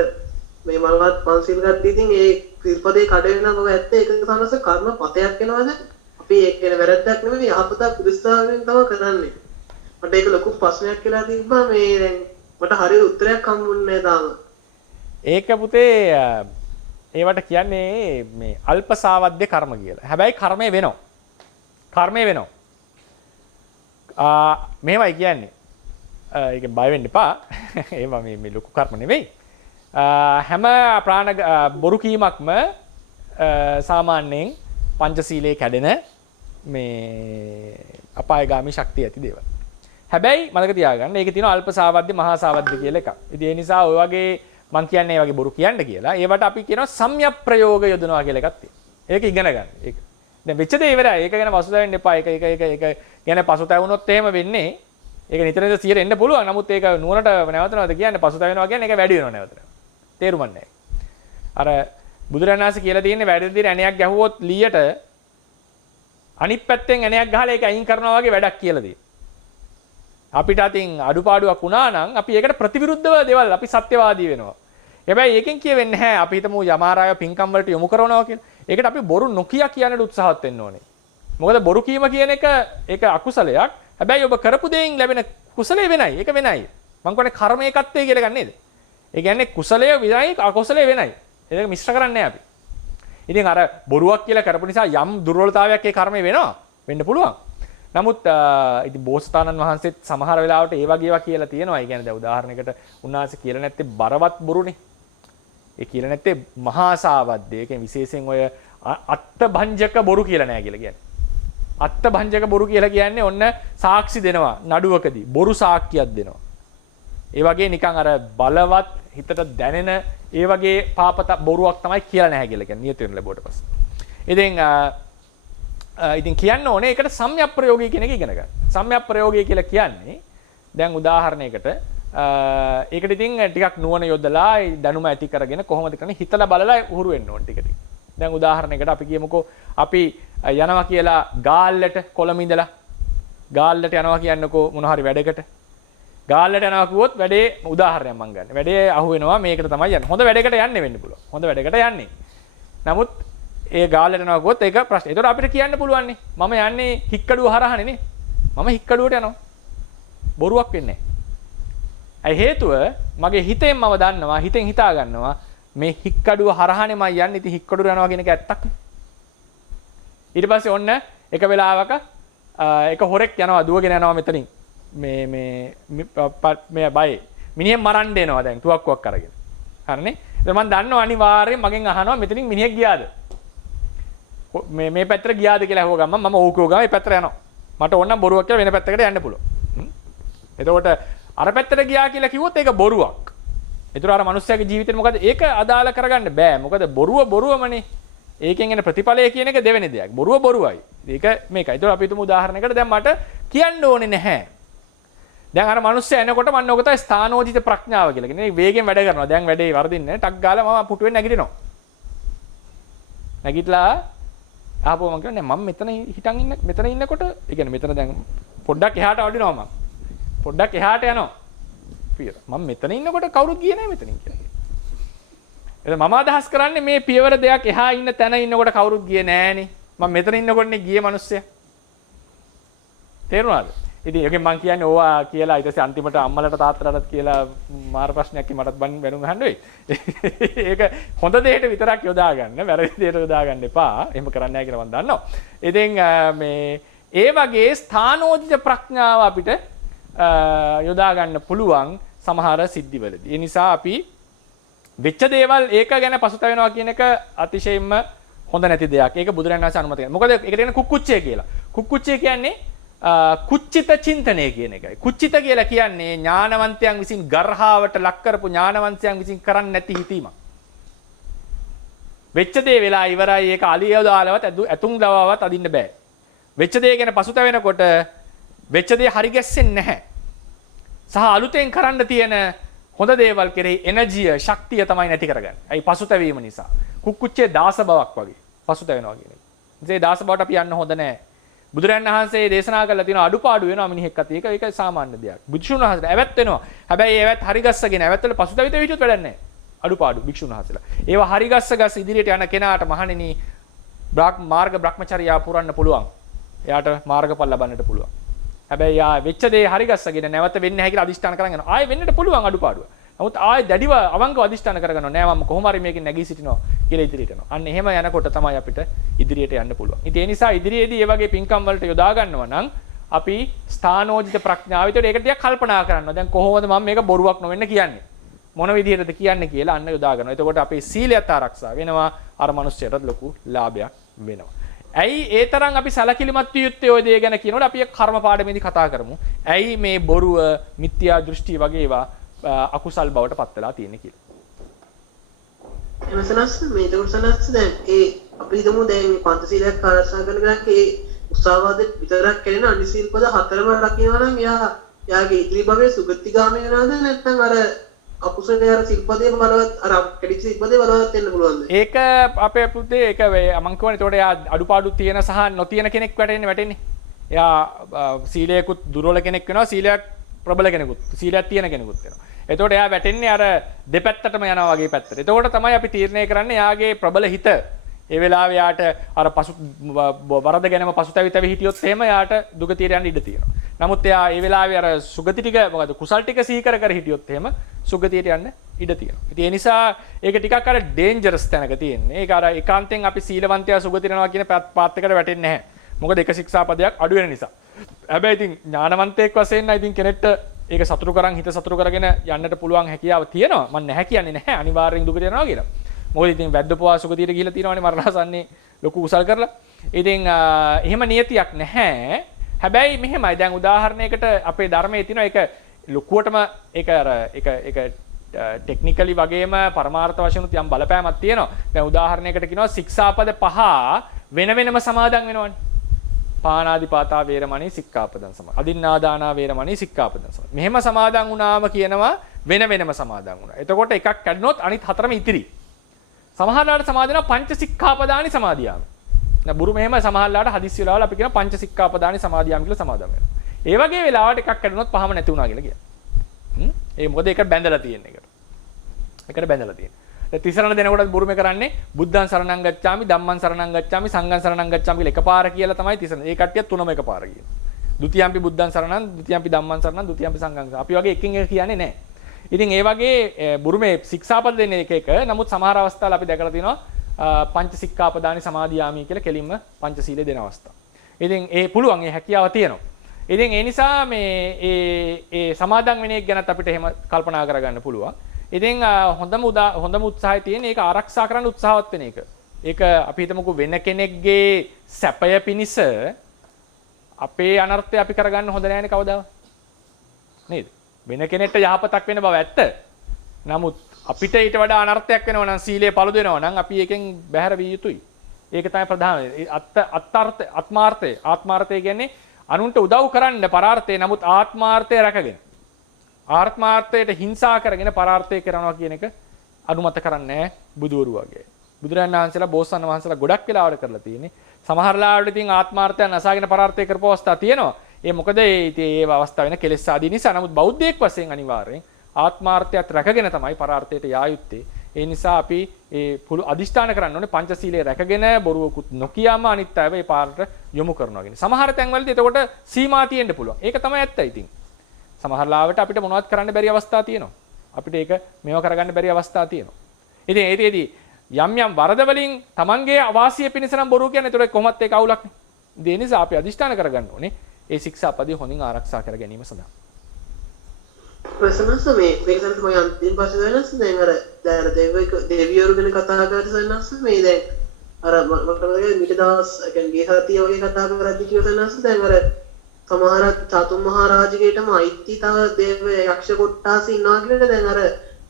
මේ මලවත් පන්සිල් ගත්තා ඉතින් ඒ ත්‍රිපදේ කඩ වෙනවා මොකද ඇත්ත ඒක සමහරස කර්ම පතයක් වෙනවද අපි ඒක ගැන වැරද්දක් නෙමෙයි යහපතක් උදෙසාවෙන් තමයි කරන්නේ මට ඒක ලොකු ප්‍රශ්නයක් කියලා තිබ්බා මේ දැන් මට හරියට උත්තරයක් හම්බුන්නේ නැහැ තාම ඒක පුතේ ඒවට කියන්නේ මේ අල්පසාවද්‍ය කර්ම කියලා. හැබැයි කර්මය වෙනවා. මෙහෙමයි කියන්නේ. ඒක බය වෙන්න එපා. ඒවා මේ ලොකු කර්ම නෙවෙයි. හැම බොරු කීමක්ම සාමාන්‍යයෙන් පංචශීලයේ කැඩෙන මේ අපායගාමී ශක්තිය ඇති දේවල්. හැබැයි මතක තියාගන්න මේකේ තියෙන අල්පසාවද්‍ය මහාසාවද්‍ය කියලා එකක්. ඉතින් ඒ නිසා ඔය වගේ මං කියන්නේ මේ වගේ බොරු කියන්න කියලා. ඒවට අපි කියනවා සම්‍යක් ප්‍රයෝග යොදනවා කියලා එකක් තියෙනවා. ඒක ඉගෙන ගන්න. ඒක. දැන් වෙච්ච දේ ඉවරයි. ඒක ගැන පසුතැවෙන්න එපා. ඒක ගැන පසුතැවුනොත් එහෙම වෙන්නේ. ඒක නිතර නිතර 100 එන්න පුළුවන්. නමුත් ඒක නුවණට නැවතනවාද කියන්නේ පසුතැවෙනවා කියන්නේ ඒක වැඩි වෙනව නැවතන. තේරුම් නැහැ. අර බුදුරණන් වහන්සේ කියලා තියෙන්නේ වැඩි දිහට ඇණයක් ගැහුවොත් ලීයට අනිත් පැත්තෙන් ඇණයක් ගහලා ඒක අයින් කරනවා වගේ වැඩක් කියලා දෙනවා. අපිට අතින් අඩුපාඩුවක් වුණා නම් අපි ඒකට ප්‍රතිවිරුද්ධව දේවල් අපි සත්‍යවාදී වෙනවා. හැබැයි ඒකෙන් කියවෙන්නේ නැහැ අපි හිතමු යමාරාය පින්කම් වලට යොමු කරනවා කියලා. ඒකට අපි බොරු නොකිය කියන්නට උත්සාහවත් වෙන්න ඕනේ. මොකද බොරු කීම කියන එක ඒක අකුසලයක්. හැබැයි ඔබ කරපු දෙයින් ලැබෙන කුසලයේ වෙනයි. ඒක වෙනයි. මම කියන්නේ කර්ම ඒකත්වයේ කියලා ගන්නේද? ඒ කියන්නේ කුසලයේ වෙනයි අකුසලයේ වෙනයි. ඒක මිශ්‍ර කරන්නේ අපි. ඉතින් අර බොරුවක් කියලා කරපු නිසා යම් දුර්වලතාවයක් ඒ කර්මේ වෙන්න පුළුවන්. නමුත් ඉතින් බෝසතාණන් වහන්සේත් සමහර වෙලාවට ඒ වගේ ඒවා කියලා තියෙනවා. ඒ කියන්නේ දැන් උදාහරණයකට උන්වහන්සේ කියලා නැත්තේ බරවත් බොරුනේ. ඒ කියලා නැත්තේ මහා සාවද්ද. ඒකෙන් විශේෂයෙන් ඔය අත්ත්භංජක බොරු කියලා නෑ කියලා කියන්නේ. අත්ත්භංජක බොරු කියලා කියන්නේ ඔන්න සාක්ෂි දෙනවා නඩුවකදී. බොරු සාක්කියක් දෙනවා. ඒ වගේ නිකන් අර බලවත් හිතට දැනෙන ඒ වගේ පාපත බොරුවක් තමයි කියලා නැහැ කියලා කියන්නේ නියත වෙන ලැබුවට පස්සේ. ඉතින් කියන්න ඕනේ ඒකට සම්‍යක් ප්‍රයෝගය කියන එක ඉගෙන ගන්න. සම්‍යක් ප්‍රයෝගය කියලා කියන්නේ දැන් උදාහරණයකට ඒකට ඉතින් ටිකක් නුවණ යොදලා දැනුම ඇති කරගෙන කොහොමද කරන්නේ හිතලා බලලා උහුරු වෙන්න ඕනේ ටික ටික. දැන් උදාහරණයකට අපි කියමුකෝ අපි යනවා කියලා ගාල්ලට කොළඹ ඉඳලා ගාල්ලට යනවා කියන්නකෝ මොන හරි වැඩකට. ගාල්ලට යනවා කිව්වොත් වැඩේ උදාහරණයක් මම ගන්න. වැඩේ අහු වෙනවා මේකට තමයි යන්නේ. හොඳ වැඩකට යන්නේ වෙන්න පුළුවන්. හොඳ වැඩකට යන්නේ. නමුත් ඒ ගාල්ලට යනවා කිව්වොත් ඒක ප්‍රශ්න. ඒතකොට අපිට කියන්න පුළුවන් නේ. මම යන්නේ හික්කඩුව හරහානේ නේ. මම හික්කඩුවට යනවා. බොරුවක් වෙන්නේ නැහැ. ඒ හේතුව මගේ හිතෙන් මම දන්නවා, හිතෙන් හිතා ගන්නවා මේ හික්කඩුව හරහානේ මම යන්නේ. ඉතින් හික්කඩුව යනවා කියන එක ඇත්තක් නේ. ඊට පස්සේ ඔන්න එක වෙලාවක එක හොරෙක් යනවා දුවගෙන යනවා මෙතනින්. මේ බයි මිනිහෙක් මරන්න එනවා දැන් තුවක්කුවක් අරගෙන. හරිනේ. ඉතින් මම දන්නවා අනිවාර්යෙන් මගෙන් අහනවා මෙතනින් මිනිහෙක් ගියාද? මේ පැත්තට ගියාද කියලා අහුව ගමන් මම ඕක ගම මේ පැත්තට යනවා. මට ඕන නම් බොරුවක් කියලා වෙන පැත්තකට යන්න පුළුවන්. එතකොට අර පැත්තට ගියා කියලා කිව්වොත් ඒක බොරුවක්. ඒතර අර මිනිස්සයාගේ ජීවිතේ මොකද ඒක අදාළ කරගන්න බෑ. මොකද බොරුවමනේ. ඒකෙන් එන ප්‍රතිඵලය කියන එක දෙවෙනි දෙයක්. බොරුව බොරුවයි. ඒක මේකයි. ඒතර අපි හිතමු උදාහරණයකට දැන් මට කියන්න ඕනේ නැහැ. දැන් අර මිනිස්සයා එනකොට මම ඔක තමයි ස්ථානෝචිත ප්‍රඥාව කියලා කියන්නේ. වේගෙන් වැඩ කරනවා. දැන් වැඩේ වර්ධින්නේ ටක් ගාලා මම පුටුවෙන් නැගිටිනවා. නැගිටලා ආපුවම මම කියන්නේ මම මෙතන ඉන්නකොට ඒ කියන්නේ මෙතන දැන් පොඩ්ඩක් එහාට වඩිනවා මම. පොඩ්ඩක් එහාට යනවා. පියවර. මම මෙතන ඉන්නකොට කවුරුත් ගියේ නැහැ මෙතනින් කියලා. එහෙනම් මම අදහස් කරන්නේ මේ පියවර දෙයක් එහා ඉන්න තැන ඉන්නකොට කවුරුත් ගියේ නෑනේ. මම මෙතන ඉන්නකොටනේ ගියේ මිනිස්සයා. තේරුණාද? ඉතින් ඒකෙන් මම කියන්නේ ඕවා කියලා ඊට පස්සේ අන්තිමට අම්මලට තාත්තලටත් කියලා මාර ප්‍රශ්නයක් මටත් බැනුම් අහන්න වෙයි. ඒක හොඳ දෙයට විතරක් යොදා ගන්න, වැරදි දෙයට යොදා ගන්න එපා. එහෙම කරන්නේ නැහැ කියලා මම දන්නවා. ඉතින් මේ ඒ වගේ ස්ථානෝචිත ප්‍රඥාව අපිට යොදා ගන්න පුළුවන් සමහර සිද්ධිවලදී. ඒ නිසා අපි වෙච්ච දේවල් ඒක ගැන පසුතැවෙනවා කියන එක අතිශයින්ම හොඳ නැති දෙයක්. ඒක බුදුරජාණන් වහන්සේ අනුමත කරනවා. මොකද ඒකට කියන කුක්කුච්චය කියලා. කුක්කුච්චය කියන්නේ කුච්චිත චින්තනය කියන එකයි. කුච්චිත කියලා කියන්නේ ඥානවන්තයන් විසින් ගර්හාවට ලක් කරපු ඥානවන්තයන් විසින් කරන්නේ නැති හිතීමක්. වෙච්ච දේ වෙලා ඉවරයි. ඒක අලියව දාලවත් ඇතුම් දවවවත් අදින්න බෑ. වෙච්ච දේ ගැන පසුතැවෙනකොට වෙච්ච දේ හරි ගැස්සෙන්නේ නැහැ. සහ අලුතෙන් කරන්න තියෙන හොඳ දේවල් කෙරෙහි එනර්ජිය, ශක්තිය තමයි නැති කරගන්නේ. ඇයි පසුතැවීම නිසා. කුක්කුච්චේ දාස බවක් වගේ පසුතැවෙනවා කියන එක. ඒ දාස බවට අපි යන්න හොඳ නැහැ. බුදුරජාණන් වහන්සේ දේශනා කළා තියෙනවා අඩුපාඩු වෙනවා මිනිහෙක් අත. ඒක සාමාන්‍ය දෙයක්. භික්ෂුන් වහන්සේලා ඇවැත් වෙනවා. හැබැයි ඒ ඇවැත් හරි ගස්සගෙන ඇවැත් වල පසුතැවිත විදිහට වැඩක් නැහැ. අඩුපාඩු භික්ෂුන් වහන්සේලා. ඒවා හරි ගස්ස ඉදිරියට යන කෙනාට මහණෙනි මාර්ග බ්‍රහ්මචර්යාව පුරන්න පුළුවන්. එයාට මාර්ගඵල ලබන්නට පුළුවන්. හැබැයි යා වෙච්ච දේ හරි ගස්සගෙන නැවත වෙන්නේ නැහැ කියලා අදිෂ්ඨාන කරගෙන යනවා. ආයෙ වෙන්නට පුළුවන් අඩුපාඩුව. නමුත් ආයෙ දැඩිව අවංකව අදිෂ්ඨාන කරගන්නවා. නෑ මම කොහොම හරි මේකෙන් නැගී සිටිනවා කියලා ඉදිරියට යනවා. අන්න එහෙම යනකොට තමයි අපිට ඉදිරියට යන්න පුළුවන්. ඉතින් ඒ නිසා ඉදිරියේදී මේ වගේ පින්කම් වලට යොදා ගන්නවා නම් අපි ස්ථානෝචිත ප්‍රඥාව විතර ඒක ටිකක් කල්පනා කරනවා. දැන් කොහොමද මම මේක බොරුවක් නොවෙන්න කියන්නේ? මොන විදිහටද කියන්නේ කියලා අන්න යොදා ගන්නවා. එතකොට අපේ සීලයත් ආරක්ෂා වෙනවා. අර මිනිස්සුන්ටත් ලොකු ලාභයක් වෙනවා. ඇයි ඒ තරම් අපි සැලකිලිමත් විය යුත්තේ ඔය දේ ගැන කියනකොට අපි කර්ම පාඩමේදී කතා කරමු. ඇයි මේ බොරුව, මිත්‍යා දෘෂ්ටි වගේ ඒවා අකුසල් බවට පත් වෙලා තියෙන්නේ කියලා. එමසනස් මේ දවසනස් දැන් ඒ අපි හිතමු දැන් මේ පංචශීලයක් ආරක්ෂා කරගෙන ඒ උත්සාහවාද විතරක් කරන අනිසීල්පද හතරම රකින්නවා නම් යාගේ ඉදිරි භවයේ සුගතිගාමී වෙනවද නැත්නම් අර අකුසලයේ අර සිල්පදේ බලවත් අර කැඩිච්ච සිල්පදේ බලවත් වෙන්න පුළුවන්ද? ඒක අපේ පුතේ ඒක මම කියන්නේ ඒතකොට එයා අඩුපාඩු තියෙන සහ නොතියන කෙනෙක් වැටෙන්නේ. එයා සීලයකුත් දුර්වල කෙනෙක් වෙනවා, සීලයක් ප්‍රබල කෙනෙකුත්, සීලයක් තියෙන කෙනෙකුත් වෙනවා. එතකොට එයා වැටෙන්නේ අර දෙපැත්තටම යනවා වගේ පැත්තට. එතකොට තමයි අපි තීරණය කරන්නේ එයාගේ ප්‍රබල හිත. ඒ වෙලාවේ යාට අර වරද ගැනම පසුතැවි හිටියොත් එහෙම යාට දුගතියට යන්න ඉඩ තියෙනවා. නමුත් එයා ඒ වෙලාවේ අර සුගති ටික මොකද කුසල් ටික සිහි කර කර හිටියොත් එහෙම සුගතියට යන්න ඉඩ තියෙනවා. ඉතින් ඒ නිසා ඒක ටිකක් අර ඩේන්ජරස් තැනක තියෙන්නේ. ඒක අර ඒකාන්තයෙන් අපි සීලවන්තයා සුගතියට යනවා කියන පාත් එකට වැටෙන්නේ නැහැ. මොකද එක ශික්ෂාපදයක් අඩු වෙන නිසා. හැබැයි ඉතින් ඥානවන්තයෙක් වශයෙන් නම් ඉතින් කෙනෙක්ට ඒක සතුටු කරන් හිත සතුටු කරගෙන යන්නට පුළුවන් හැකියාව තියෙනවා. මම නැහැ කියන්නේ නැහැ. අනිවාර්යෙන් දුකට යනවා කියලා. මොකද ඉතින් වැද්දපුවා සුගතියට ගිහිල්ලා තියෙනවානේ මරණසන්නේ ලොකු කුසල් කරලා. ඉතින් එහෙම නියතියක් නැහැ. හැබැයි මෙහෙමයි දැන් උදාහරණයකට අපේ ධර්මයේ තියෙන එක ලොකුවටම ඒක අර ඒක ටෙක්නිකලි වගේම පරමාර්ථ වශයෙන් උත් යම් බලපෑමක් තියෙනවා. දැන් උදාහරණයකට කියනවා ශික්ෂාපද 5 වෙන වෙනම සමාදන් වෙනවනේ. පාණාදිපාතා වේරමණී සික්ඛාපදං සමාදන්. අදින්නාදානා වේරමණී සික්ඛාපදං සමාදන්. මෙහෙම සමාදන් වුණාම කියනවා වෙන වෙනම සමාදන් වුණා. එතකොට එකක් කැඩුනොත් අනිත් හතරම ඉතිරි. සමහරලාට සමාදන පංච සික්ඛාපදානි සමාදියාම. දැන් බුරු මෙහෙම සමහරලාට හදිස්සි වෙලාවල අපි කියන පංච සික්ඛාපදානි සමාදියාම කියලා සමාදන් වෙනවා. ඒ වගේ වෙලාවට එකක් කැඩුනොත් පහම නැති වුණා කියලා කියනවා. ඒ මොකද ඒක බැඳලා තියෙන එකට. ඒකට බැඳලා තියෙන. තිසරණ දෙනකොට බුරුමේ කරන්නේ බුද්ධං සරණං ගච්ඡාමි ධම්මං සරණං ගච්ඡාමි සංඝං සරණං ගච්ඡාමි කියලා එකපාර කියලා තමයි තිසරණ. ඒ කට්ටිය තුනම එකපාර කියනවා. ဒ ුතියම්පි බුද්ධං සරණං, ဒ ුතියම්පි ධම්මං සරණං, ဒ ුතියම්පි සංඝං සරණං. අපි වගේ එකින් එක කියන්නේ නැහැ. ඉතින් ඒ වගේ බුරුමේ ශික්ෂාපද දෙන්නේ එක එක. නමුත් සමහර අවස්ථාවල අපි දැකලා තියෙනවා පංච සික්ඛාපදානි සමාදියාමි කියලා කෙලින්ම පංචශීලයේ දෙන අවස්ථා. ඉතින් ඒ පුළුවන් ඒ හැකියාව තියෙනවා. ඉතින් ඒ නිසා මේ ඒ සමාදන් වෙන එක ගැනත් අපිට එහෙම කල්පනා කරගන්න පුළුවන්. ඉතින් හොඳම උත්සාහය තියෙන ඒක ආරක්ෂා කරන්න උත්සාහවත් වෙන එක. ඒක අපි හිතමුකෝ වෙන කෙනෙක්ගේ සැපය පිණිස අපේ අනර්ථය අපි කරගන්න හොඳ නැහැනේ කවදාවත්. නේද? වෙන කෙනෙක්ට යහපතක් වෙන බව ඇත්ත. නමුත් අපිට ඊට වඩා අනර්ථයක් වෙනවා නම් සීලය පළු දෙනවා නම් අපි එකෙන් බැහැර විය යුතුයි. ඒක තමයි ප්‍රධාන. ආත්මාර්ථය කියන්නේ අනුන්ට උදව් කරන්න පරාර්ථය. නමුත් ආත්මාර්ථය රැකගෙන ආත්මාර්ථයට හිංසා කරගෙන පරාර්ථය කරනවා කියන එක අනුමත කරන්නේ නැහැ බුදුවරු වගේ. බුදුරජාණන් වහන්සේලා බෝසත්ණන් වහන්සේලා ගොඩක් වෙලාවට කරලා තියෙන්නේ. සමහර ලාවට ඉතින් ආත්මාර්ථයන් අසාගෙන පරාර්ථය කරපු අවස්ථා තියෙනවා. ඒ මොකද ඒ අවස්ථාව වෙන කෙලෙස් ආදී නිසා. නමුත් බෞද්ධයෙක් වශයෙන් අනිවාර්යෙන් ආත්මාර්ථයත් රැකගෙන තමයි පරාර්ථයට යා යුත්තේ. ඒ නිසා අපි ඒ පුළු අදිෂ්ඨාන කරන්න ඕනේ පංචශීලයේ රැකගෙන බොරුවකුත් නොකියම අනිත් අයව ඒ පාරට යොමු කරනවා කියන. සමහර තැන්වලදී එතකොට සීමා තියෙන්න පුළුවන්. ඒක තමයි ඇත්ත ඉතින්. සමහර ලාවට අපිට මොනවත් කරන්න බැරි අවස්ථා තියෙනවා. අපිට ඒක මේව කරගන්න බැරි අවස්ථා තියෙනවා. ඉතින් ඒකෙදී යම් වරද වලින් තමන්ගේ අවාසිය පිණිස නම් බොරු කියන්නේ ඒතර කොහොමත් ඒක අවුලක් නේ. ඒ නිසා අපි අදිෂ්ඨාන කරගන්න ඕනේ ඒ ශික්ෂාපදේ හොඳින් ආරක්ෂා කර ගැනීම සඳහා. ප්‍රසන්නස මේක තමයි අන්තිම ප්‍රශ්නේ වෙනස් දැන් අර දෙවියෝ ගැන කතා කරද්දී සන්නස් මේ දැන් අර මට මතකයි මිට දවස් කියන්නේ ගේ සතිය වගේ කතා කරද්දී කිව්ව සන්නස් දැන් අර සමහර චතුම් මහරජකේටම අයිති තව දේව යක්ෂ කොට්ටාස ඉන්නවා කියලා දැන් අර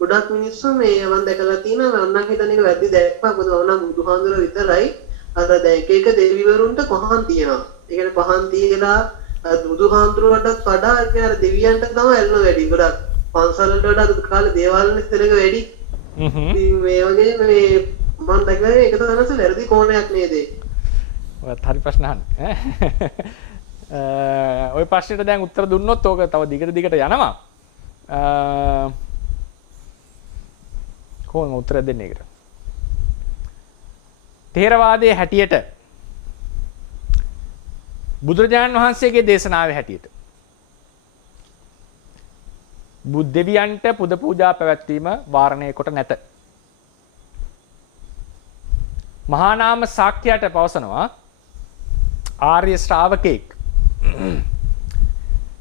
ගොඩක් මිනිස්සු මේ මම දැකලා තියෙනවා මම නම් හිතන්නේ ඒක වැරදි දැක්කා මොකද වුණා බුදුහාඳුර විතරයි අර දැන් එක දෙවිවරුන්ට පහන් තියෙනවා ඒ කියන්නේ පහන් තියලා බුදුහාඳුරටත් වඩා ඒ අර දෙවියන්ට තමයි එල්ල වැඩි ගොඩක් පන්සල් වලට වඩා අද කාලේ දේවාලවල ඉස්සරක වැඩි ඉතින් මේ වගේ මේ මම දැක්කා ඒක තමයි වැරදි කෝණයක් නේද ඔයත් හරි ප්‍රශ්න අහන්නේ ඔය ප්‍රශ්නෙට දැන් උත්තර දුන්නොත් ඕක තව දිගට යනවා. කොහොමද උත්තර දෙන්නේ ඒකට? ථේරවාදයේ හැටියට බුදුරජාණන් වහන්සේගේ දේශනාවේ හැටියට බුද්ධ දෙවියන්ට පුද පූජා පැවැත්වීම වාරණය කොට නැත. මහා නාම සාක්‍යයට පවසනවා ආර්ය ශ්‍රාවකෙක්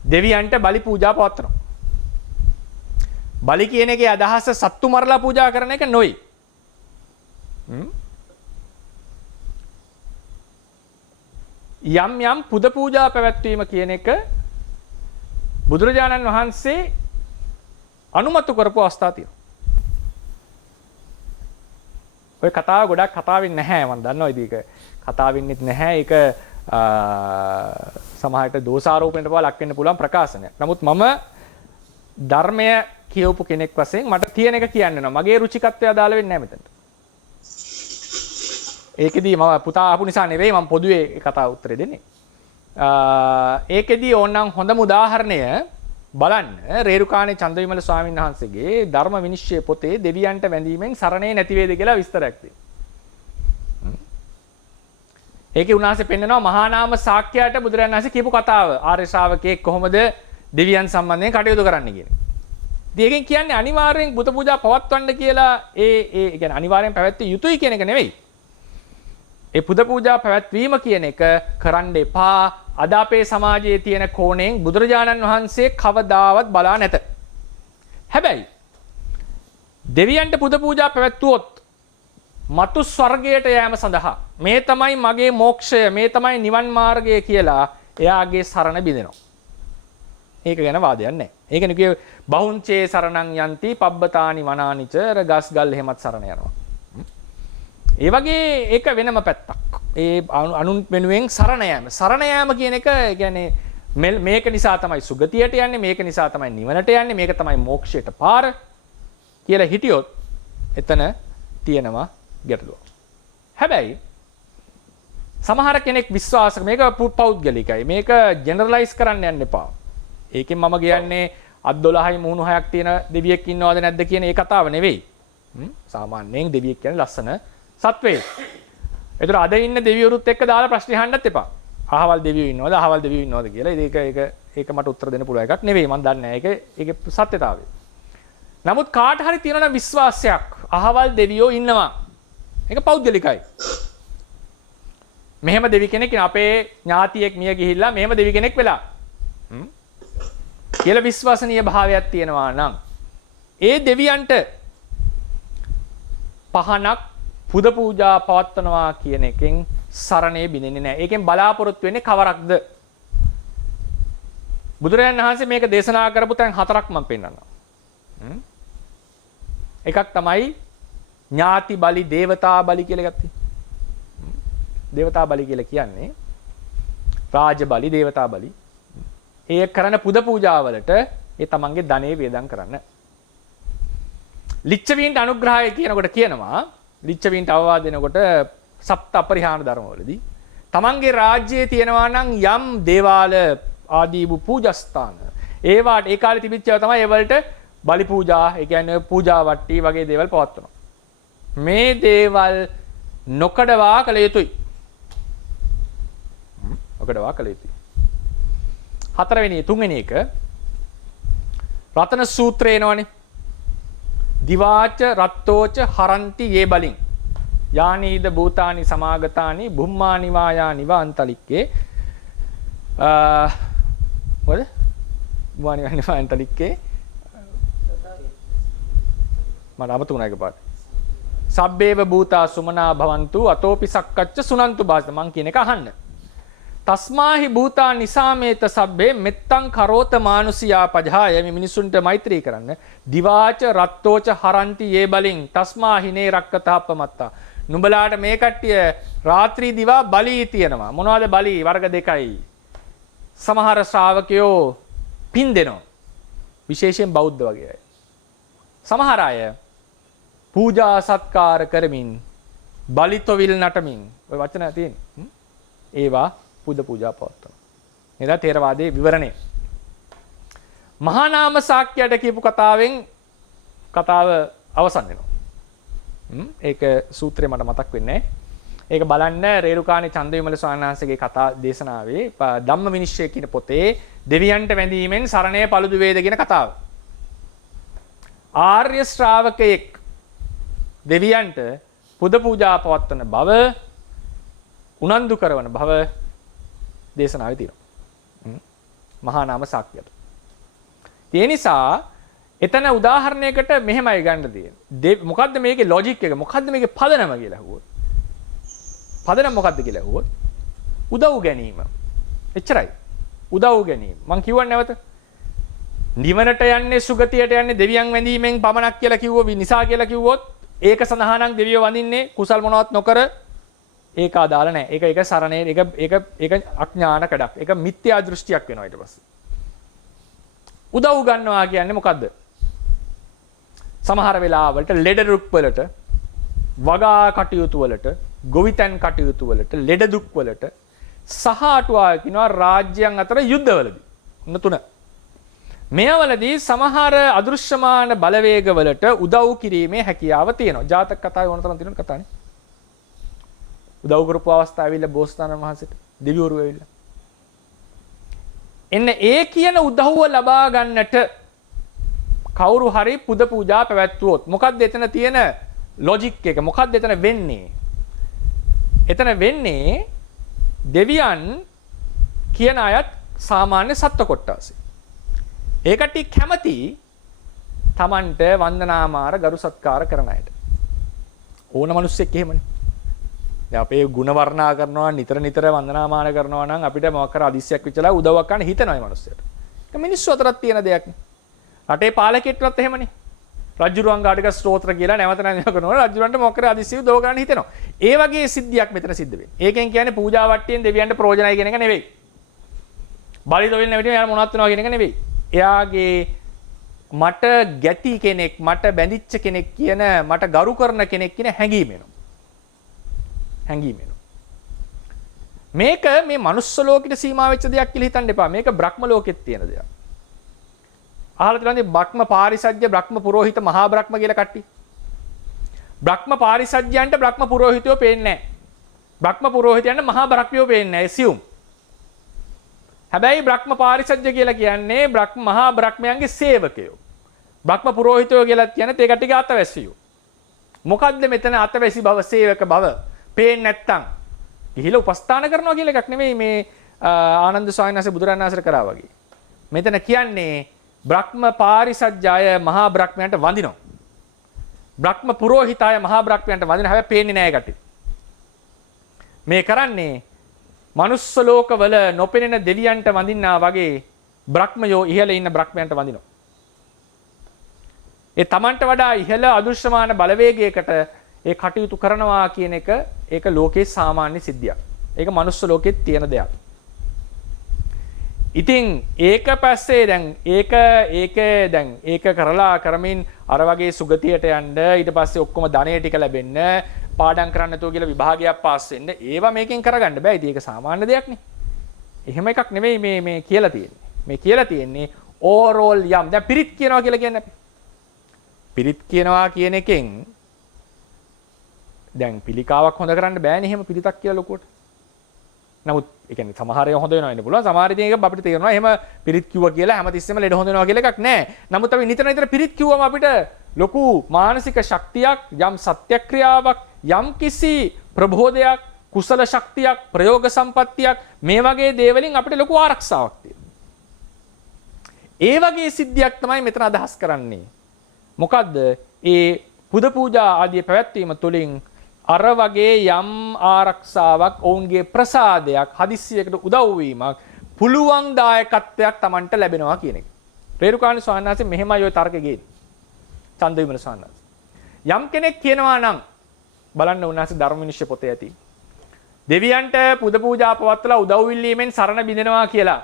දෙවියන්ට බලි පූජා පවත්වනවා. බලි කියන එකේ අදහස සත්තු මරලා පූජා කරන එක නොයි. යම් පුද පූජා පැවැත්වීම කියන එක බුදුරජාණන් වහන්සේ අනුමත කරපු අවස්ථා තියෙනවා. ඔය කතාව ගොඩක් කතා වෙන්නේ නැහැ මම දන්නවා ඉතින් ඒක කතා වෙන්නෙත් නැහැ ඒක සමහරට දෝෂාරෝපණයට පවා ලක් වෙන්න පුළුවන් ප්‍රකාශනයක්. නමුත් මම ධර්මය කියවපු කෙනෙක් වශයෙන් මට තියෙන එක කියන්න වෙනවා. මගේ රුචිකත්වය අදාළ වෙන්නේ නැහැ මෙතනට. ඒකෙදී මම පුතා ආපු නිසා නෙවෙයි මම පොදුවේ කතා උත්තරේ දෙන්නේ. ඒකෙදී ඕනනම් හොඳම උදාහරණය බලන්න රේරුකාණේ චන්දවිමල ස්වාමීන් වහන්සේගේ ධර්ම විනිශ්චය පොතේ දෙවියන්ට වැඳීමෙන් සරණේ නැති වේද කියලා විස්තරයක් තියෙනවා. ඒකේ උන්වහන්සේ පෙන්නනවා මහා නාම ශාක්‍යයට බුදුරජාණන් වහන්සේ කියපු කතාව. ආර්ය ශ්‍රාවකයෙක් කොහොමද දෙවියන් සම්බන්ධයෙන් කටයුතු කරන්න කියන. ඉතින් ඒකෙන් කියන්නේ අනිවාර්යෙන් බුත පූජා පවත්වන්න කියලා ඒ කියන්නේ අනිවාර්යෙන් පැවැත්විය යුතුයි කියන එක නෙවෙයි. ඒ පුද පූජා පැවැත්වීම කියන එක කරන්න එපා. අද අපේ සමාජයේ තියෙන කෝණයෙන් බුදුරජාණන් වහන්සේ කවදාවත් බලා නැත. හැබැයි දෙවියන්ට පුද පූජා පැවැත්වුවොත් මතු ස්වර්ගයට යෑම සඳහා මේ තමයි මගේ මෝක්ෂය, මේ තමයි නිවන් මාර්ගය කියලා එයාගේ සරණ බිඳෙනවා. ඒක ගැන වාදයක් නැහැ. ඒක නෙකිය බහුංචේ සරණං යන්ති පබ්බතානි වනානිච ගස් ගල් එහෙමත් සරණ යනවා. ඒ වගේ ඒක වෙනම පැත්තක්. ඒ අනුන් වෙනුවෙන් සරණ යෑම. සරණ යෑම කියන එක කියන්නේ මේක නිසා තමයි සුගතියට යන්නේ, මේක නිසා තමයි නිවනට යන්නේ, මේක තමයි මෝක්ෂයට පාර කියලා හිටියොත් එතන තියෙනවා ගැටලුව. හැබැයි සමහර කෙනෙක් විශ්වාස මේක පෞද්ගලිකයි. මේක ජෙනරලයිස් කරන්න යන්න එපා. ඒකෙන් මම කියන්නේ අත් 12යි මුහුණු 6ක් තියෙන දෙවියෙක් ඉන්නවද නැද්ද කියන ඒ කතාව නෙවෙයි. සාමාන්‍යයෙන් දෙවියෙක් කියන්නේ ලස්සන සත්වයෙක්. ඒතර අද ඉන්න දෙවිවරුත් එක්ක දාලා ප්‍රශ්න අහන්නත් එපා. අහවල් දෙවියෝ ඉන්නවද අහවල් දෙවියෝ ඉන්නවද කියලා. ඒක මට උත්තර දෙන්න පුළුවන් එකක් නෙවෙයි. මම දන්නේ නැහැ. ඒකේ සත්‍යතාවය. නමුත් කාට හරි තියෙනවා විශ්වාසයක් අහවල් දෙවියෝ ඉන්නවා. ඒක පෞද්ගලිකයි. මෙහෙම දෙවි කෙනෙක් අපේ ඥාතියෙක් මිය ගිහිල්ලා මෙහෙම දෙවි කෙනෙක් වෙලා. කියලා විශ්වාසනීය භාවයක් තියෙනවා නම් ඒ දෙවියන්ට පහනක් පුද පූජා පවත්වනවා කියන එකෙන් සරණේ බිඳෙන්නේ නැහැ. ඒකෙන් බලාපොරොත්තු වෙන්නේ කවරක්ද? බුදුරජාණන් වහන්සේ මේක දේශනා කරපු තැන් 4ක් මම පෙන්නනවා. එකක් තමයි ඥාති බලි, දේවතා බලි කියලා එකක් තියෙනවා. දේවතා බලි කියලා කියන්නේ රාජ බලි, දේවතා බලි. ඒ කරන පුද පූජාවලට ඒ තමන්ගේ ධනෙ වේදම් කරන්න. ලිච්ඡවීන්ට අනුග්‍රහය කියනකොට කියනවා ලිච්ඡවීන්ට අවවාද දෙනකොට සප්ත අපරිහාන ධර්මවලදී තමන්ගේ රාජ්‍යයේ තියෙනවා නම් යම් දේවාල ආදී වූ පූජස්ථාන ඒවාට ඒ කාලේ තිබිච්ච ඒවා තමයි ඒ වලට බලි පූජා, ඒ කියන්නේ පූජා වට්ටි වගේ දේවල් පවත්වනවා. මේ දේවල් නොකඩවා කළ යුතුයි. නොකඩවා කළ යුතුයි. තුන්වෙනි එක රතන සූත්‍රය එනවනේ. දිවාච රත්තෝච හරන්ති යේ බලින් යානීද භූතානි සමාගතානි බුම්මානි වායානි වාන්තලික්කේ මොකද? බුම්මානි වායානි වාන්තලික්කේ මම අමතුණා එකපාරට. සබ්බේව භූතා සුමනා භවන්තු අතෝපි සක්කච්ච සුනන්තු බාස මං කියන එක අහන්න. තස්මාහි භූතා නිසාමේත සබ්බේ මෙත්තං කරෝත මානුසියා පජහාය මේ මිනිසුන්ට මෛත්‍රී කරන්න. දිවාච රත්තෝච හරන්ති යේ බලින් තස්මාහිනේ රක්කතාප්පමත්තා. නුඹලාට මේ කට්ටිය රාත්‍රී දිවා බලී තියෙනවා. මොනවද බලී? වර්ග දෙකයි. සමහර ශ්‍රාවකයෝ පින් දෙනවා. විශේෂයෙන් බෞද්ධ වගේ අය. සමහර අය පූජා සත්කාර කරමින් බලිතොවිල් නටමින් ඔය වචන තියෙන්නේ. ඒවා පුද පූජා පවත්වනවා. නේද? තේරවාදයේ විවරණය. මහා නාම ශාක්‍යයට කියපු කතාවෙන් කතාව අවසන් වෙනවා. ඒක සූත්‍රය මට මතක් වෙන්නේ නැහැ. ඒක බලන්න රේරුකාණේ චන්දවිමල ස්වාමීන් වහන්සේගේ කතා දේශනාවේ ධම්ම විනිශ්චය කියන පොතේ දෙවියන්ට වැඳීමෙන් සරණය පළුදු වේද කියන කතාව. ආර්ය ශ්‍රාවකයෙක් දෙවියන්ට පුද පූජා පවත්වන බව උනන්දු කරන බව දේශනාවේ තියෙනවා. මහා නාම ශාක්‍යයට. ඒ නිසා එතන උදාහරණයකට මෙහෙමයි ගන්න තියෙන්නේ. මොකද්ද මේකේ ලොජික් එක? මොකද්ද මේකේ පදනම කියලා අහුවොත්. පදනම මොකද්ද කියලා අහුවොත් උදව් ගැනීම. එච්චරයි. උදව් ගැනීම. මං කියවන්නේ නැවත. නිවනට යන්නේ සුගතියට යන්නේ දෙවියන් වැඳීමෙන් පමණක් කියලා කිව්වොත් නිසා කියලා කිව්වොත් ඒක සඳහා නම් දෙවියෝ වඳින්නේ කුසල් මොනවත් නොකර ඒක අදාළ නැහැ. ඒක සරණේ ඒක අඥාන කඩක්. ඒක මිත්‍යා දෘෂ්ටියක් වෙනවා ඊට පස්සේ. උදව් ගන්නවා කියන්නේ මොකද්ද? සමහර වෙලාවලට ලෙඩ දුක් වලට, වගා කටයුතු වලට, ගොවිතැන් කටයුතු වලට, ලෙඩ දුක් වලට සහ අටුවා කියනවා රාජ්‍යයන් අතර යුද්ධවලදී. තුන. මෙයවලදී සමහර අදෘශ්‍යමාන බලවේග වලට උදව් කිරීමේ හැකියාව තියෙනවා. ජාතක කතාවේ ඕන තරම් තියෙන කතානේ. උදව් කරපු අවස්ථාව ඇවිල්ලා බෝසතාණන් වහන්සේට දෙවිවරු ඇවිල්ලා. එන්න ඒ කියන උදව්ව ලබා ගන්නට කවුරු හරි පුද පූජා පැවැත්වුවොත් මොකක්ද එතන තියෙන ලොජික් එක? මොකක්ද එතන වෙන්නේ? එතන වෙන්නේ දෙවියන් කියන අයත් සාමාන්‍ය සත්ව කොට්ටාසෙ. ඒකට කැමති Tamanට වන්දනාමාර ගරු සත්කාර කරන අයට. ඕන මිනිස්සෙක් එහෙමනේ. දැන් අපේ ಗುಣ වර්ණනා කරනවා නිතර වන්දනාමාන කරනවා නම් අපිට මොකක් කර අදිස්සියක් විචලා උදව්වක් ගන්න හිතනවා මේ මිනිස්සුන්ට. ඒක මිනිස්සු අතරත් තියෙන දෙයක් නේ. රටේ පාලකෙක්ටවත් එහෙමනේ. රජුරුවන් ගාඩක ස්තෝත්‍ර කියලා නැවත නැවත කරනවා රජුරන්ට මොකක් කර අදිස්සිය උදව් ගන්න හිතෙනවා. ඒ වගේ සිද්ධියක් මෙතන සිද්ධ වෙන්නේ. ඒකෙන් කියන්නේ පූජා වට්ටියෙන් දෙවියන්ට ප්‍රයෝජනයි කියන එක නෙවෙයි. බලිදොවිල් නැවිට එයා මොනවත් වෙනවා කියන එක නෙවෙයි. එයාගේ මට ගැති කෙනෙක්, මට බැඳිච්ච කෙනෙක් කියන, මට ගරු කරන කෙනෙක් කියන හැඟීම එනවා. හැඟීම එනවා. මේක මේ මනුස්ස ලෝකෙට සීමා වෙච්ච දෙයක් කියලා හිතන්න එපා. මේක බ්‍රහ්ම ලෝකෙත් තියෙන දෙයක්. අහලා තියෙනවද බ්‍රහ්ම පාරිසජ්‍ය, බ්‍රහ්ම පුරোহিত, මහා බ්‍රහ්ම කියලා කට්ටිය? බ්‍රහ්ම පාරිසජ්‍යයන්ට බ්‍රහ්ම පුරোহিতයෝ පේන්නේ නැහැ. බ්‍රහ්ම පුරোহিතයන්ට මහා බ්‍රහ්මයෝ පේන්නේ නැහැ. assume. හැබැයි බ්‍රහ්ම පාරිසජ්‍ය කියලා කියන්නේ මහා බ්‍රහ්මයන්ගේ සේවකයෝ. බ්‍රහ්ම පුරোহিতයෝ කියලා කියන්නේ ඒ කට්ටියගේ අතවැසියෝ. මොකද්ද මෙතන අතවැසි බව, සේවක බව පේන්නේ නැත්තම් ගිහිලා උපස්ථාන කරනවා කියලා එකක් නෙමෙයි මේ ආනන්ද ස්වාමීන් වහන්සේ බුදුරණන් වහන්සේට කරා වගේ. මෙතන කියන්නේ බ්‍රහ්ම පාරිසජ්ජාය මහා බ්‍රහ්මයන්ට වඳිනවා. බ්‍රහ්ම පුරোহিতය මහා බ්‍රහ්මයන්ට වඳින හැබැයි පේන්නේ නැහැ ඒකට. මේ කරන්නේ මනුස්ස ලෝකවල නොපෙනෙන දෙවියන්ට වඳින්නා වගේ බ්‍රහ්මයෝ ඉහළ ඉන්න බ්‍රහ්මයන්ට වඳිනවා. ඒ Tamanට වඩා ඉහළ අදෘශ්‍යමාන බලවේගයකට ඒ කටයුතු කරනවා කියන එක ඒක ලෝකේ සාමාන්‍ය සිද්ධියක්. ඒක මනුස්ස ලෝකෙත් තියෙන දෙයක්. ඉතින් ඒක පස්සේ දැන් ඒක කරලා කරමින් අර වගේ සුගතියට යන්න ඊට පස්සේ ඔක්කොම ධනෙ ටික ලැබෙන්න පාඩම් කරන්න නැතුව කියලා විභාගයක් පාස් වෙන්න ඒවා මේකෙන් කරගන්න බෑ. ඉතින් ඒක සාමාන්‍ය දෙයක් නේ. එහෙම එකක් නෙමෙයි මේ කියලා තියෙන්නේ. මේ කියලා තියෙන්නේ ඕවරෝල් යම්. දැන් පිරිත් කියනවා කියලා කියන්නේ අපි. පිරිත් කියනවා කියන එකෙන් දැන් පිළිකාවක් හොඳ කරන්න බෑනේ එහෙම පිරිතක් කියලා ලොකුවට. නමුත් ඒ කියන්නේ සමහර ඒවා හොඳ වෙනවා ඉන්න පුළුවන්. සමහර ඉතින් ඒක අපිට තේරෙනවා එහෙම පිරිත් කිව්වා කියලා හැමතිස්සෙම ලෙඩ හොඳ වෙනවා කියලා එකක් නැහැ. නමුත් අපි නිතර පිරිත් කිව්වම අපිට ලොකු මානසික ශක්තියක්, යම් සත්‍යක්‍රියාවක්, යම් කිසි ප්‍රබෝධයක්, කුසල ශක්තියක්, ප්‍රයෝග සම්පත්තියක් මේ වගේ දේවලින් අපිට ලොකු ආරක්ෂාවක් තියෙනවා. ඒ වගේ සිද්ධියක් තමයි මෙතන අදහස් කරන්නේ. මොකද්ද? ඒ පුද පූජා ආදී පැවැත්වීම තුළින් අර වගේ යම් ආරක්ෂාවක්, ඔවුන්ගේ ප්‍රසාදයක්, හදිස්සියකට උදව් වීමක්, පුළුවන් දායකත්වයක් Tamanට ලැබෙනවා කියන එක. රේරුකාණේ ස්වාමීන් වහන්සේ මෙහෙමයි ඔය තර්කෙ ගේන්නේ. චන්දවිමල ස්වාමීන් වහන්සේ. යම් කෙනෙක් කියනවා නම් බලන්න උන්වහන්සේ ධර්ම විනිශ්චය පොතේ ඇති. දෙවියන්ට පුද පූජා පවත්වලා උදව් ඉල්ලීමෙන් සරණ බිඳිනවා කියලා.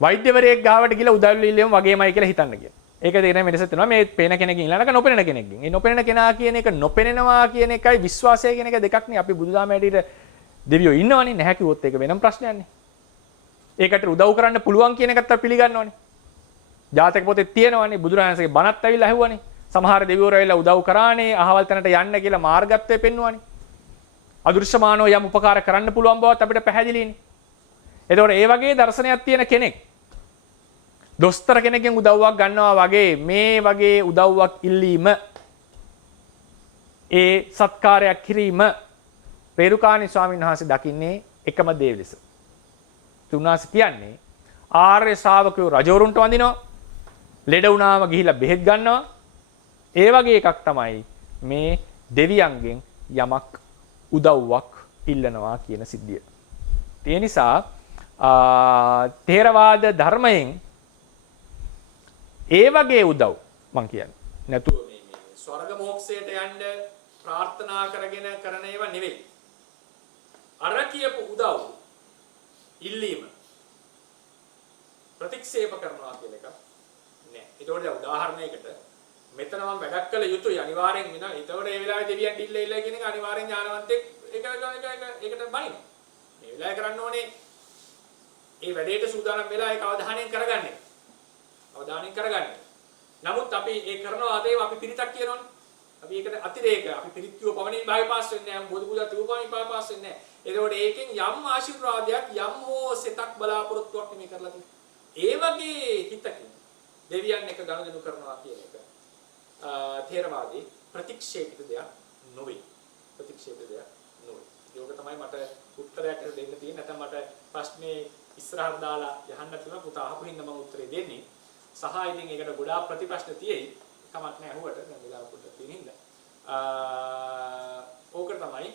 වෛද්‍යවරයෙක් ගාවට ගිහලා උදව් ඉල්ලීම වගේමයි කියලා හිතන්න කියලා. ඒක තේරෙන්නේ මෙලෙස තියෙනවා මේ පේන කෙනකින් ඊළඟට නොපෙනෙන කෙනෙක්ගෙන්. ඒ නොපෙනෙන කෙනා කියන එක නොපෙනෙනවා කියන එකයි විශ්වාසය කියන එක දෙකක් නේ. අපි බුදුදහම ඇටියට දෙවියෝ ඉන්නවනේ. නැහැ කිව්වොත් ඒක වෙනම ප්‍රශ්නයක් නේ. ඒකට උදව් කරන්න පුළුවන් කියන එකත් අපි පිළිගන්නවනේ. ජාතක පොතේ තියෙනවනේ බුදුරජාණන්සේගේ බණත් ඇවිල්ලා ඇහුවනේ. සමහර දෙවිවරු ඇවිල්ලා උදව් කරානේ අහවල් තැනට යන්න කියලා මාර්ගත්වය පෙන්වුවානේ. අදෘශ්‍යමානව යම් උපකාර කරන්න පුළුවන් බවත් අපිට පැහැදිලිනේ. එතකොට ඒ වගේ දර්ශනයක් තියෙන කෙනෙක් දොස්තර කෙනෙක්ගෙන් උදව්වක් ගන්නවා වගේ මේ වගේ උදව්වක් ඉල්ලීම ඒ සත්කාරයක් කිරීම රේරුකාණේ ස්වාමීන් වහන්සේ දකින්නේ එකම දේ ලෙස. තුන්වහන්සේ කියන්නේ ආර්ය ශ්‍රාවකයෝ රජවරුන්ට වඳිනවා, ලෙඩ වුණාම ගිහිල්ලා බෙහෙත් ගන්නවා. ඒ වගේ එකක් තමයි මේ දෙවියන්ගෙන් යමක් උදව්වක් ඉල්ලනවා කියන සිද්ධිය. ඒ නිසා ථේරවාද ධර්මයෙන් ඒ වගේ උදව් මං කියන්නේ නැතුව මේ ස්වර්ග මොක්ෂයට යන්න ප්‍රාර්ථනා කරගෙන කරන ඒවා නෙවෙයි. අර කියපු උදව් ඉල්ලීම ප්‍රතික්ෂේප කරනවා කියන එක නෑ. ඒතකොට දැන් උදාහරණයකට මෙතන මම වැඩක් කළ යුතුයි අනිවාර්යෙන් වෙනවා. ඒතකොට ඒ වෙලාවේ දෙවියන් ඉල්ල කියන එක අනිවාර්යෙන් ඥානවන්තයෙක් ඒකට බනිනවා. මේ වෙලාවේ කරන්න ඕනේ ඒ වැඩේට සූදානම් වෙලා ඒක අවධානයෙන් කරගන්න. අවධානයෙන් කරගන්න. නමුත් අපි ඒ කරනවා අදේව අපි පිරිතක් කියනවනේ. අපි ඒකට අතිරේක අපි පිරිත්තුව පමණින් භාගය පාස් වෙන්නේ නැහැ. බෝධි පූජා තිබු පමණින් භාගය පාස් වෙන්නේ නැහැ. ඒකෝට ඒකෙන් යම් ආශිර්වාදයක් යම් හෝ සිතක් බලාපොරොත්තුවක් නෙමෙයි කරලා තියෙන්නේ. ඒ වගේ හිතකින් දෙවියන් එක ගනුදෙනු කරනවා කියන එක ථේරවාදී ප්‍රතික්ෂේපිත දෙයක් නොවේ. ප්‍රතික්ෂේපිත දෙයක් නොවේ. ඒක තමයි මට උත්තරයක් දෙන්න තියෙන්නේ. නැත්නම් මට ප්‍රශ්නේ ඉස්සරහට දාලා යහන්න තියෙනවා. පුතා අහපු හින්දා මම උත්තරේ දෙන්නේ. සහ ඉතින් ඒකට ගොඩාක් ප්‍රතිප්‍රශ්න තියෙයි. කමක් නැහැ අහුවට. දැන් වෙලාව පොඩ්ඩක් තියෙන හින්දා. ඕකට තමයි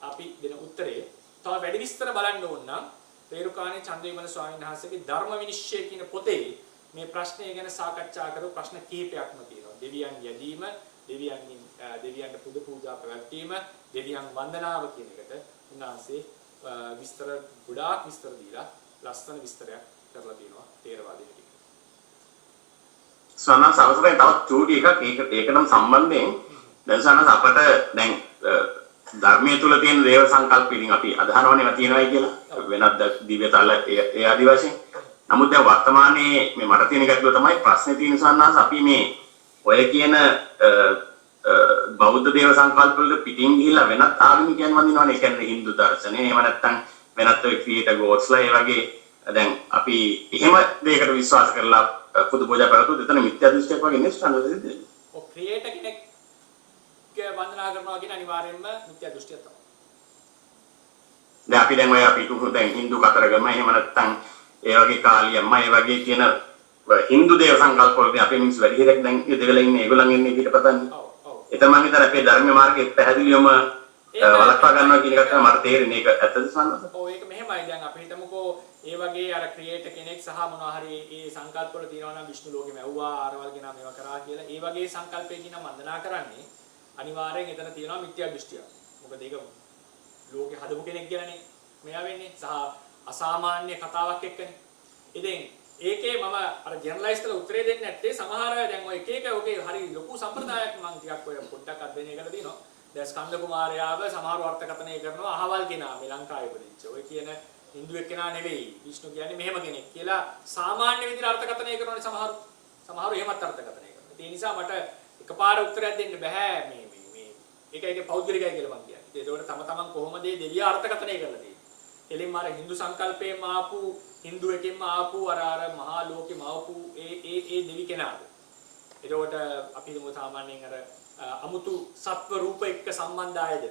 අපි දෙන උත්තරේ. තව වැඩි විස්තර බලන්න ඕන නම් රේරුකාණේ චන්දවිමල ස්වාමීන් වහන්සේගේ ධර්ම විනිශ්චය කියන පොතේ මේ ප්‍රශ්නය ගැන සාකච්ඡා කරපු ප්‍රශ්න කිහිපයක්ම තියෙනවා. දෙවියන් යැදීම, දෙවියන්ට පුද පූජා පැවැත්වීම, දෙවියන් වන්දනාව කියන එකට උන්වහන්සේ විස්තර ගොඩාක් විස්තර දීලා ලස්සන විස්තරයක් කරලා තියෙනවා ථේරවාදයට. සනස් අවසරයෙන් තවත් චූටි එකක් ඒකටම සම්බන්ධයෙන් දැන් සනස් අපට දැන් ධර්මයේ තුල තියෙන දේව සංකල්ප ඉතින් අපි අදහනවනේ තියෙනවායි කියලා වෙනත් දිව්‍යතල ඒ ආදි වශයෙන්. නමුත් දැන් වර්තමානයේ මේ මට තියෙන ගැටලුව තමයි ප්‍රශ්නේ තියෙන සනස් අපි මේ ඔය කියන බෞද්ධ දේව සංකල්ප වල පිටින් ගිහිල්ලා වෙනත් ආගමිකයන් වඳිනවනේ. ඒ කියන්නේ Hindu දර්ශනය එහෙම නැත්නම් වෙනත් ඔය ක්‍රියේටර් ගෝඩ්ස්ලා ඒ වගේ දැන් අපි එහෙම දෙයකට විශ්වාස කරලා පුදු පූජා කරද්දී එතන මිත්‍යා දෘෂ්ටියක් වගේ නෙස්ටන්නද? ඔව් ක්‍රියේටර් කෙනෙක් වන්දනා කරනවා කියන අනිවාර්යයෙන්ම මිත්‍යා දෘෂ්ටියක් තමයි. දැන් අපි දැන් ඔය අපි දැන් Hindu කතරගම එහෙම නැත්නම් ඒ වගේ කාලියම්ම ඒ වගේ කියන Hindu දේව සංකල්ප වලදී අපේ මිනිස්සු වැඩි හිරක් දැන් ඉඳලා ඉන්නේ ඒගොල්ලන් ඉන්නේ පිටපතන්නේ. එතන මම හිතන අපේ ධර්ම මාර්ගයේ පැහැදිලිවම වළක්වා ගන්නවා කියන එක තමයි මට තේරෙන්නේ. ඒක ඇත්තද සන්නස? ඔව් ඒක මෙහෙමයි. දැන් අපි හිතමුකෝ ඒ වගේ අර ක්‍රියේටර් කෙනෙක් සහ මොනවා හරි ඒ සංකල්ප වල තියෙනවා නම් විෂ්ණු ලෝකෙම ඇව්වා ආරවල් ගෙනා මේවා කරා කියලා. ඒ වගේ සංකල්පයකින් නම් වන්දනා කරන්නේ අනිවාර්යෙන් එතන තියෙනවා මිත්‍යා දෘෂ්ටියක්. මොකද ඒක ලෝකේ හදපු කෙනෙක් ගැනනේ මෙයා වෙන්නේ සහ අසාමාන්‍ය කතාවක් එක්කනේ. ඉතින් ඒකේ මම අර ජර්නලයිස් කරලා උත්තරේ දෙන්නේ නැත්තේ සමහර දැන් ඔය එක එක ඔගේ හරි ලොකු සම්ප්‍රදායක් මම ටිකක් ඔය පොඩ්ඩක් අධ්‍යයනය කරලා දිනවා. දැන් ස්කන්ධ කුමාරයාව සමහර අර්ථකථනය කරනවා අහවල් කෙනා මේ ලංකාවේ ඉපදිච්ච. ඔය කියන හින්දු එක්කෙනා නෙවෙයි. විෂ්ණු කියන්නේ මෙහෙම කෙනෙක් කියලා සාමාන්‍ය විදිහට අර්ථකථනය කරනවානේ සමහරු එහෙමත් අර්ථකථනය කරනවා. ඒ නිසා මට එකපාර උත්තරයක් දෙන්න බෑ මේ ඒක පෞද්ගලිකයි කියලා මම කියන්නේ. ඒකෝට තමන් කොහොමද මේ දෙවියා අර්ථකථනය කරලා තියෙන්නේ. එලින්ම අර හින්දු සංකල්පයෙන්ම ආපු හින්දු එකෙන්ම ආපු අර මහා ලෝකෙම ආපු ඒ දෙවි කෙනාද. ඒකෝට අපි හිතමු සාමාන්‍යයෙන් අර අමුතු සත්ව රූප එක්ක සම්බන්ධ ආයද.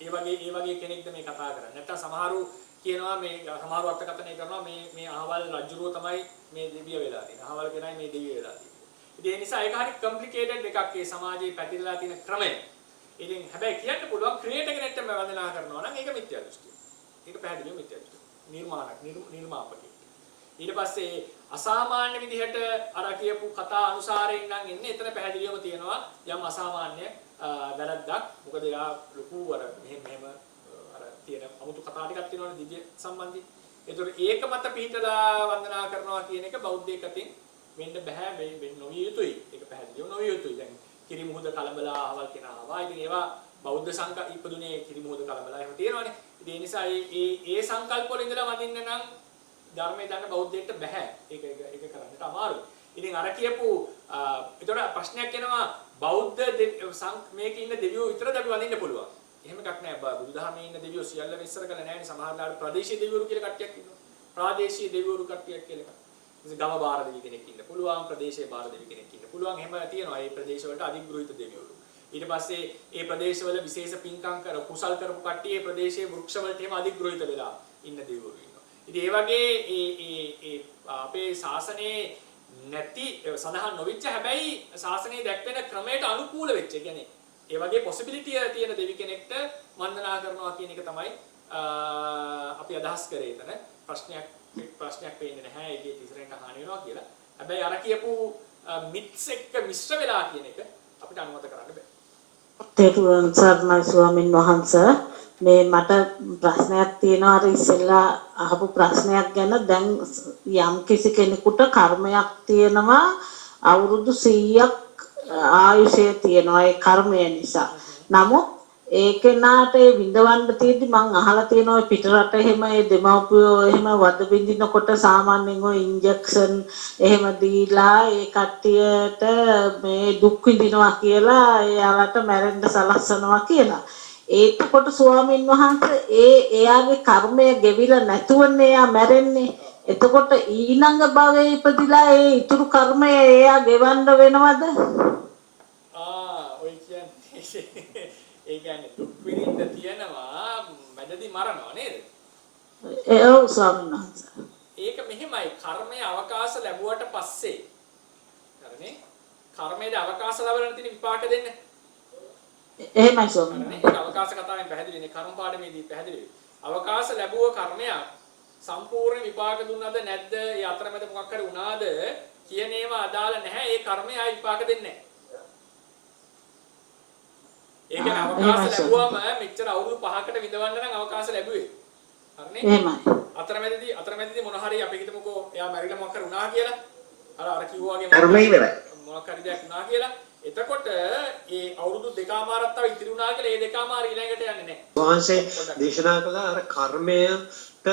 ඒ වගේ කෙනෙක්ද මේ කතා කරන්නේ. නැත්තම් සමහරු කියනවා මේ සමහරු අර්ථකථනය කරනවා මේ අහවල් රජුරෝ තමයි මේ දෙවිය වෙලා තියෙන්නේ. අහවල් කෙනයි මේ දෙවිය වෙලා තියෙන්නේ. ඉතින් ඒ නිසා ඒක හරි කොම්ප්ලිකේටඩ් එකක් ඒ සමාජයේ පැතිරලා තියෙන ක්‍රමය. ඉතින් හැබැයි කියන්න පුළුවන් ක්‍රියේටර් කෙනෙක්ට වන්දනා කරනවා නම් ඒක මිත්‍යා දෘෂ්ටිය. ඒක පැහැදිලිව මිත්‍යා දෘෂ්ටිය. නිර්මාපකෙක්. ඊට පස්සේ අසාමාන්‍ය විදිහට අර කියපු කතා අනුසාරයෙන් නම් එන්නේ එතන පැහැදිලිවම තියෙනවා යම් අසාමාන්‍ය වැරද්දක්. මොකද යා ලොකු අර මෙහෙම අර තියෙන අමුතු කතා ටිකක් තියෙනවනේ දිව්‍ය සම්බන්ධී. ඒතකොට ඒක මත පිටලා වන්දනා කරනවා කියන එක බෞද්ධයෙක් අතින් වෙන්න බෑ වෙන්න නොවිය යුතුයි. ඒක පැහැදිලිව නොවිය යුතුයි. දැන් කිරිමුහුද කලබලා අහවල් කෙනා ආවා. ඉතින් ඒවා බෞද්ධ සංකල්ප ඉපදුනේ කිරිමුහුද කලබලා එහෙම තියෙනවනේ. ඉතින් ඒ නිසා ඒ සංකල්ප වල ඉඳලා වදින්න නම් ධර්මයේ දන්න බෞද්ධයෙක්ට බෑ. ඒක කරන්නට අමාරුයි. ඉතින් අර කියපු ඒතකොට ප්‍රශ්නයක් එනවා බෞද්ධ මේකේ ඉන්න දෙවියෝ විතරද අපි වඳින්න පුළුවන්. එහෙම එකක් නෑ. බුදුදහමේ ඉන්න දෙවියෝ සියල්ලම ඉස්සර කළා නෑනේ. සමහරවිට ප්‍රාදේශීය දෙවිවරු කියලා කට්ටියක් ඉන්නවා. ප්‍රාදේශීය දෙවිවරු කට්ටියක් කියලා එකක්. ඉතින් ගම බාර දෙවි කෙනෙක් ඉන්න පුළුවන්. ප්‍රදේශයේ බාර දෙවි කෙනෙක් ඉන්න පුළුවන්. එහෙම තියෙනවා. මේ ප්‍රදේශ වලට අධිග්‍රහිත දෙවිවරු. ඊට පස්සේ මේ ප්‍රදේශවල විශේෂ පින්කම් කර කුසල් කරපු කට්ටිය මේ ප්‍රදේශයේ වෘක්ෂ වලට එහෙම අධිග්‍රහිත වෙලා ඉන්න දෙවිවරු ඉන්නවා. ඉතින් ඒ වගේ ඒ අපේ ශාසනයේ නැති සඳහන් නොවිච්ච හැබැයි ශාසනයේ දැක්වෙන ක්‍රමයට අනුකූල වෙච්ච. ඒ කියන්නේ ඒ වගේ පොසිබිලිටි තියෙන දෙවි කෙනෙක්ට වන්දනා කරනවා කියන එක තමයි අපි අදහස් කරේ. එතන ප්‍රශ්නයක් වෙන්නේ නැහැ. ඒකේ තිසරෙන්ට හානි වෙනවා කියලා. හැබැයි අර කියපු මිත්ස් එක්ක මිශ්‍ර වෙලා කියන එක අපිට අනුමත කරන්න බෑ. තෙරුවන් සරණයි ස්වාමින් වහන්සේ. මේ මට ප්‍රශ්නයක් තියෙනවා අර ඉස්සෙල්ලා අහපු ප්‍රශ්නයක් ගැන. දැන් යම් කිසි කෙනෙකුට කර්මයක් තියෙනවා අවුරුදු 100ක් ආයුෂය තියෙනවා ඒ කර්මය නිසා. නමුත් ඒ කෙනාට ඒ විඳවන්න තියෙද්දි මං අහලා තියෙනවා පිටරට එහෙම ඒ දෙමව්පියෝ එහෙම වද බින්දිනකොට සාමාන්‍යයෙන් ඔය ඉන්ජෙක්ෂන් එහෙම දීලා ඒ කට්ටියට මේ දුක් විඳිනවා කියලා එයාලට මැරෙන්න සලස්සනවා කියලා. ඒකකොට ස්වාමීන් වහන්සේ එයාගේ කර්මය ගෙවිලා නැතුවනේ එයා මැරෙන්නේ. එතකොට ඊළඟ භවයේ ඉපදිලා ඒ ඉතුරු කර්මය එයා ගෙවන්න වෙනවද? ඔය කියන්නේ ඒ කියන්නේ දුක් විඳින්න තියෙනවා මැදදී මරනවා නේද? ඔව් ස්වාමීන් වහන්සේ. ඒක මෙහෙමයි කර්මයේ අවකාශ ලැබුවට පස්සේ හරිනේ කර්මයේ අවකාශ ලැබෙන තියෙන විපාක දෙන්න. එහෙමයි ස්වාමීන් වහන්සේ. ඒක අවකාශ කතාවෙන් පැහැදිලිනේ කර්ම පාඩමේදී පැහැදිලි. අවකාශ ලැබුව කර්මයක් සම්පූර්ණ විපාක දුන්නද නැද්ද? ඒ අතරමැද මොකක් හරි වුණාද කියන ඒවා අදාළ නැහැ. ඒ කර්මය ආයි විපාක දෙන්නේ නැහැ. ඒ කියන්නේ අවකාශ ලැබුවම මෙච්චර අවුරුදු 5කට විඳවන්න නම් අවකාශ ලැබුවේ. හරිනේ? එහෙමයි. අතරමැදදී මොන හරි අපි හිතමුකෝ එයා මැරිලා මොකක් හරි වුණා කියලා. අර කිව්වා වගේ කර්මය ඉවරයි. මොකක් හරි දෙයක් වුණා කියලා. එතකොට ඒ අවුරුදු දෙකමාරක් තව ඉතිරි වුණා කියලා ඒ දෙකමාර ඊළඟට යන්නේ නැහැ. වහන්සේ දේශනා කළා අර කර්මයට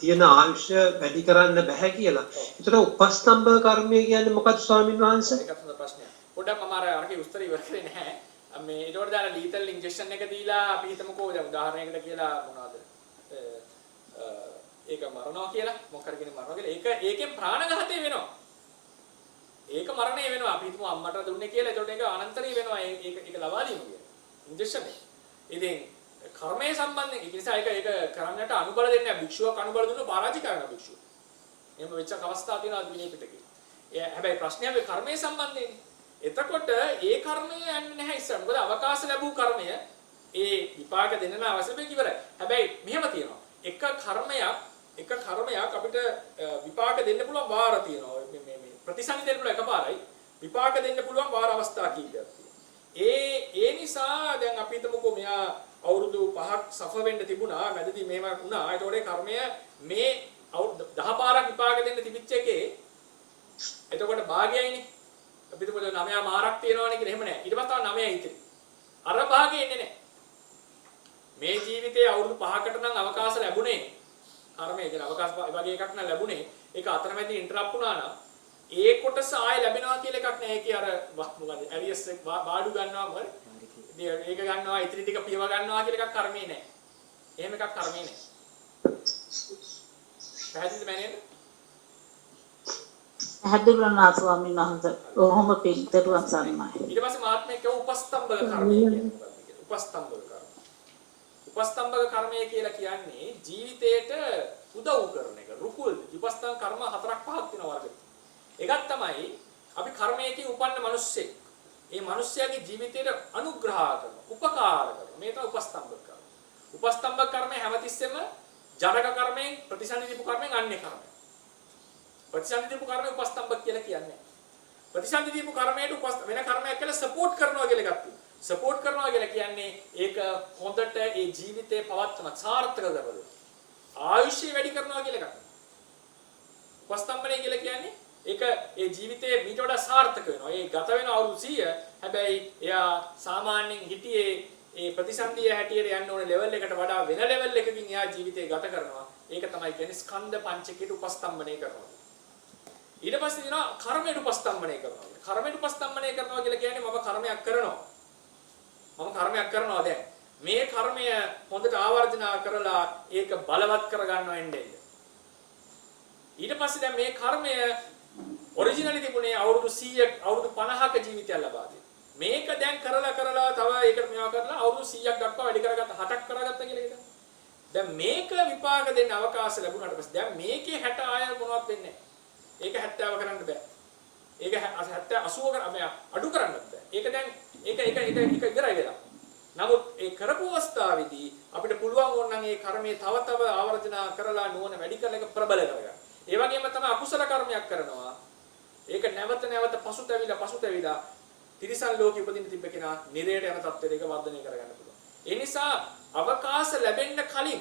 තියෙන ආයුෂ වැඩි කරන්න බෑ කියලා. ඒතර උපස්තම්භ කර්මය කියන්නේ මොකක්ද ස්වාමින් වහන්සේ? ඒකත් හොඳ ප්‍රශ්නයක්. පොඩ්ඩක් මම අරගේ උත්තර ඉවර කරේ නැහැ. මේ ඒකට දාලා ලීතල් ඉන්ජෙක්ෂන් එක දීලා අපි හිතමුකෝ දැන් උදාහරණයකට කියලා මොනවද? ඒක මරනවා කියලා මොකක් හරි කෙනෙක් මරනවා කියලා ඒකෙන් ප්‍රාණඝාතය වෙනවා. ඒක මරණය වෙනවා. අපි හිතමු අම්මට දුන්නේ කියලා. ඒකට ඒක අනන්තරී වෙනවා. ඒක ලබා දීම කියලා. ඉන්ජෙක්ෂන් එක. ඉතින් කර්මයේ සම්බන්ධයෙන් ඒ නිසා ඒක කරන්නට අනුබල දෙන්නේ නැහැ. භික්ෂුවක් අනුබල දුන්නොත් පරාජය කරන භික්ෂුව. එහෙම වෙච්ච අවස්ථා තියෙනවා විනය පිටකේ. හැබැයි ප්‍රශ්නය මේ කර්මයේ සම්බන්ධයෙන්. එතකොට ඒ කර්මය යන්නේ නැහැ ඉස්සර. මොකද අවකාශ ලැබූ කර්මය ඒ විපාක දෙන්න අවශ්‍ය වෙක ඉවරයි. හැබැයි මෙහෙම තියෙනවා. එක කර්මයක් අපිට විපාක දෙන්න පුළුවන් වාර තියෙනවා. මේ ප්‍රතිසන්දි දෙන්න පුළුවන් එකපාරයි. විපාක දෙන්න පුළුවන් වාර අවස්ථා කීපයක් තියෙනවා. ඒ නිසා දැන් අපි හිතමුකෝ මෙයා අවුරුදු 5ක් සෆර් වෙන්න තිබුණා. මැදදී මේව වුණා. ඒතකොට කර්මය මේ 10 පාරක් විපාක දෙන්න තිබිච්ච එකේ එතකොට භාගයයිනේ. අපි හිතමු 9 මාරක් තියෙනවනේ කියලා. එහෙම නැහැ. ඊට පස්සේ තව 9යි ඉතිරි. අර භාගය එන්නේ නැහැ. මේ ජීවිතේ අවුරුදු 5කට නම් අවකාශ ලැබුණේ. කර්මය කියන අවකාශ වගේ එකක් නම් ලැබුණේ. ඒක අතරමැදි ඉන්ටරප්ට් වුණා නම් ඒ කොටස ආයෙ ලැබෙනවා කියලා එකක් නැහැ. ඒකේ අර මොකද ඇරියස් එක බාඩු ගන්නවා මොකද? ඒක ගන්නවා ඉතිරි ටික පියව ගන්නවා කියලා එකක් කර්මේ නැහැ. එහෙම එකක් කර්මේ නැහැ. පැහැදිලිද මෑණියන්? හැදුණා ස්වාමීන් වහන්සේ. ඔහොම පිටරුවන් සම්මයි. ඊට පස්සේ මාත්මේ කියව උපස්තම්භක කර්මය කියන්නේ. උපස්තම්භක කර්ම. උපස්තම්භක කර්මය කියලා කියන්නේ ජීවිතේට උදව් කරන එක. රුකුල් උපස්තම්භ කර්ම 4ක් 5ක් තියෙනවා වර්ග. එකක් තමයි අපි කර්මයකින් උපන්න මිනිස්සෙක්. ඒ මිනිස්යාගේ ජීවිතයට අනුග්‍රහ කරන, උපකාර කරන. මේ තමයි උපස්තම්භක කර්ම. උපස්තම්භක කර්මය හැමතිස්සෙම ජනක කර්මයෙන් ප්‍රතිසන්දි දීපු කර්මයෙන් අන්නේ කර්මය. ප්‍රතිසන්දි දීපු කර්මය උපස්තම්භක කියලා කියන්නේ. ප්‍රතිසන්දි දීපු කර්මයට වෙන කර්මයක් කියලා සපෝට් කරනවා කියලා එකක් තියෙනවා. සපෝට් කරනවා කියලා කියන්නේ ඒක හොඳට ඒ ජීවිතේ පවත්වන සාර්ථක කරනවා. ආයුෂය වැඩි කරනවා කියලා එකක්. උපස්තම්භනය කියලා කියන්නේ ඒක ඒ ජීවිතේ මීට වඩා සාර්ථක වෙනවා. ඒ ගත වෙන අවුරුදු 100 හැබැයි එයා සාමාන්‍යයෙන් හිටියේ ඒ ප්‍රතිසන්දිය හැටියට යන්න ඕන ලෙවල් එකට වඩා වෙන ලෙවල් එකකින් එයා ජීවිතේ ගත කරනවා. ඒක තමයි කියන්නේ ස්කන්ධ පංචකයට උපස්තම්භනය කරනවා. ඊට පස්සේ දිනවා කර්මයට උපස්තම්භනය කරනවා. කර්මයට උපස්තම්භනය කරනවා කියලා කියන්නේ මම කර්මයක් කරනවා. මම කර්මයක් කරනවා දැන්. මේ කර්මය හොඳට ආවර්ජනා කරලා ඒක බලවත් කරගන්නවා එන්නේ. ඊට පස්සේ දැන් මේ කර්මය ඔරිජිනලි තිබුණේ අවුරුදු 100ක් අවුරුදු 50ක ජීවිතයක් ලබා දෙන්න. මේක දැන් කරලා තව ඒකට මේවා කරලා අවුරුදු 100ක් දක්වා වැඩි කරගත්ත 60ක් කරගත්තා කියලා හිතන්න. දැන් මේක විපාක දෙන්න අවකාශ ලැබුණාට පස්සේ දැන් මේකේ 60 ආය මොනවත් වෙන්නේ නැහැ. ඒක 70 කරන්න බෑ. ඒක 70 80 කරන්න අඩු කරන්නත් බෑ. ඒක දැන් ඒක ඉවරයි වෙලා. නමුත් ඒ කරපු අවස්ථාවේදී අපිට පුළුවන් ඕනනම් ඒ කර්මයේ තව ආවර්ජනා කරලා නුවණ වැඩි කරලා ඒක ප්‍රබල කරගන්න. ඒ වගේම තමයි අකුසල කර්මයක් කරනවා. ඒක නැවත පසුතැවිලා තිරිසන් ලෝකෙ උපදින්න තිබ්බ කෙනා නිරයට යන තත්ත්වයට ඒක වර්ධනය කරගන්න පුළුවන්. ඒ නිසා අවකාශ ලැබෙන්න කලින්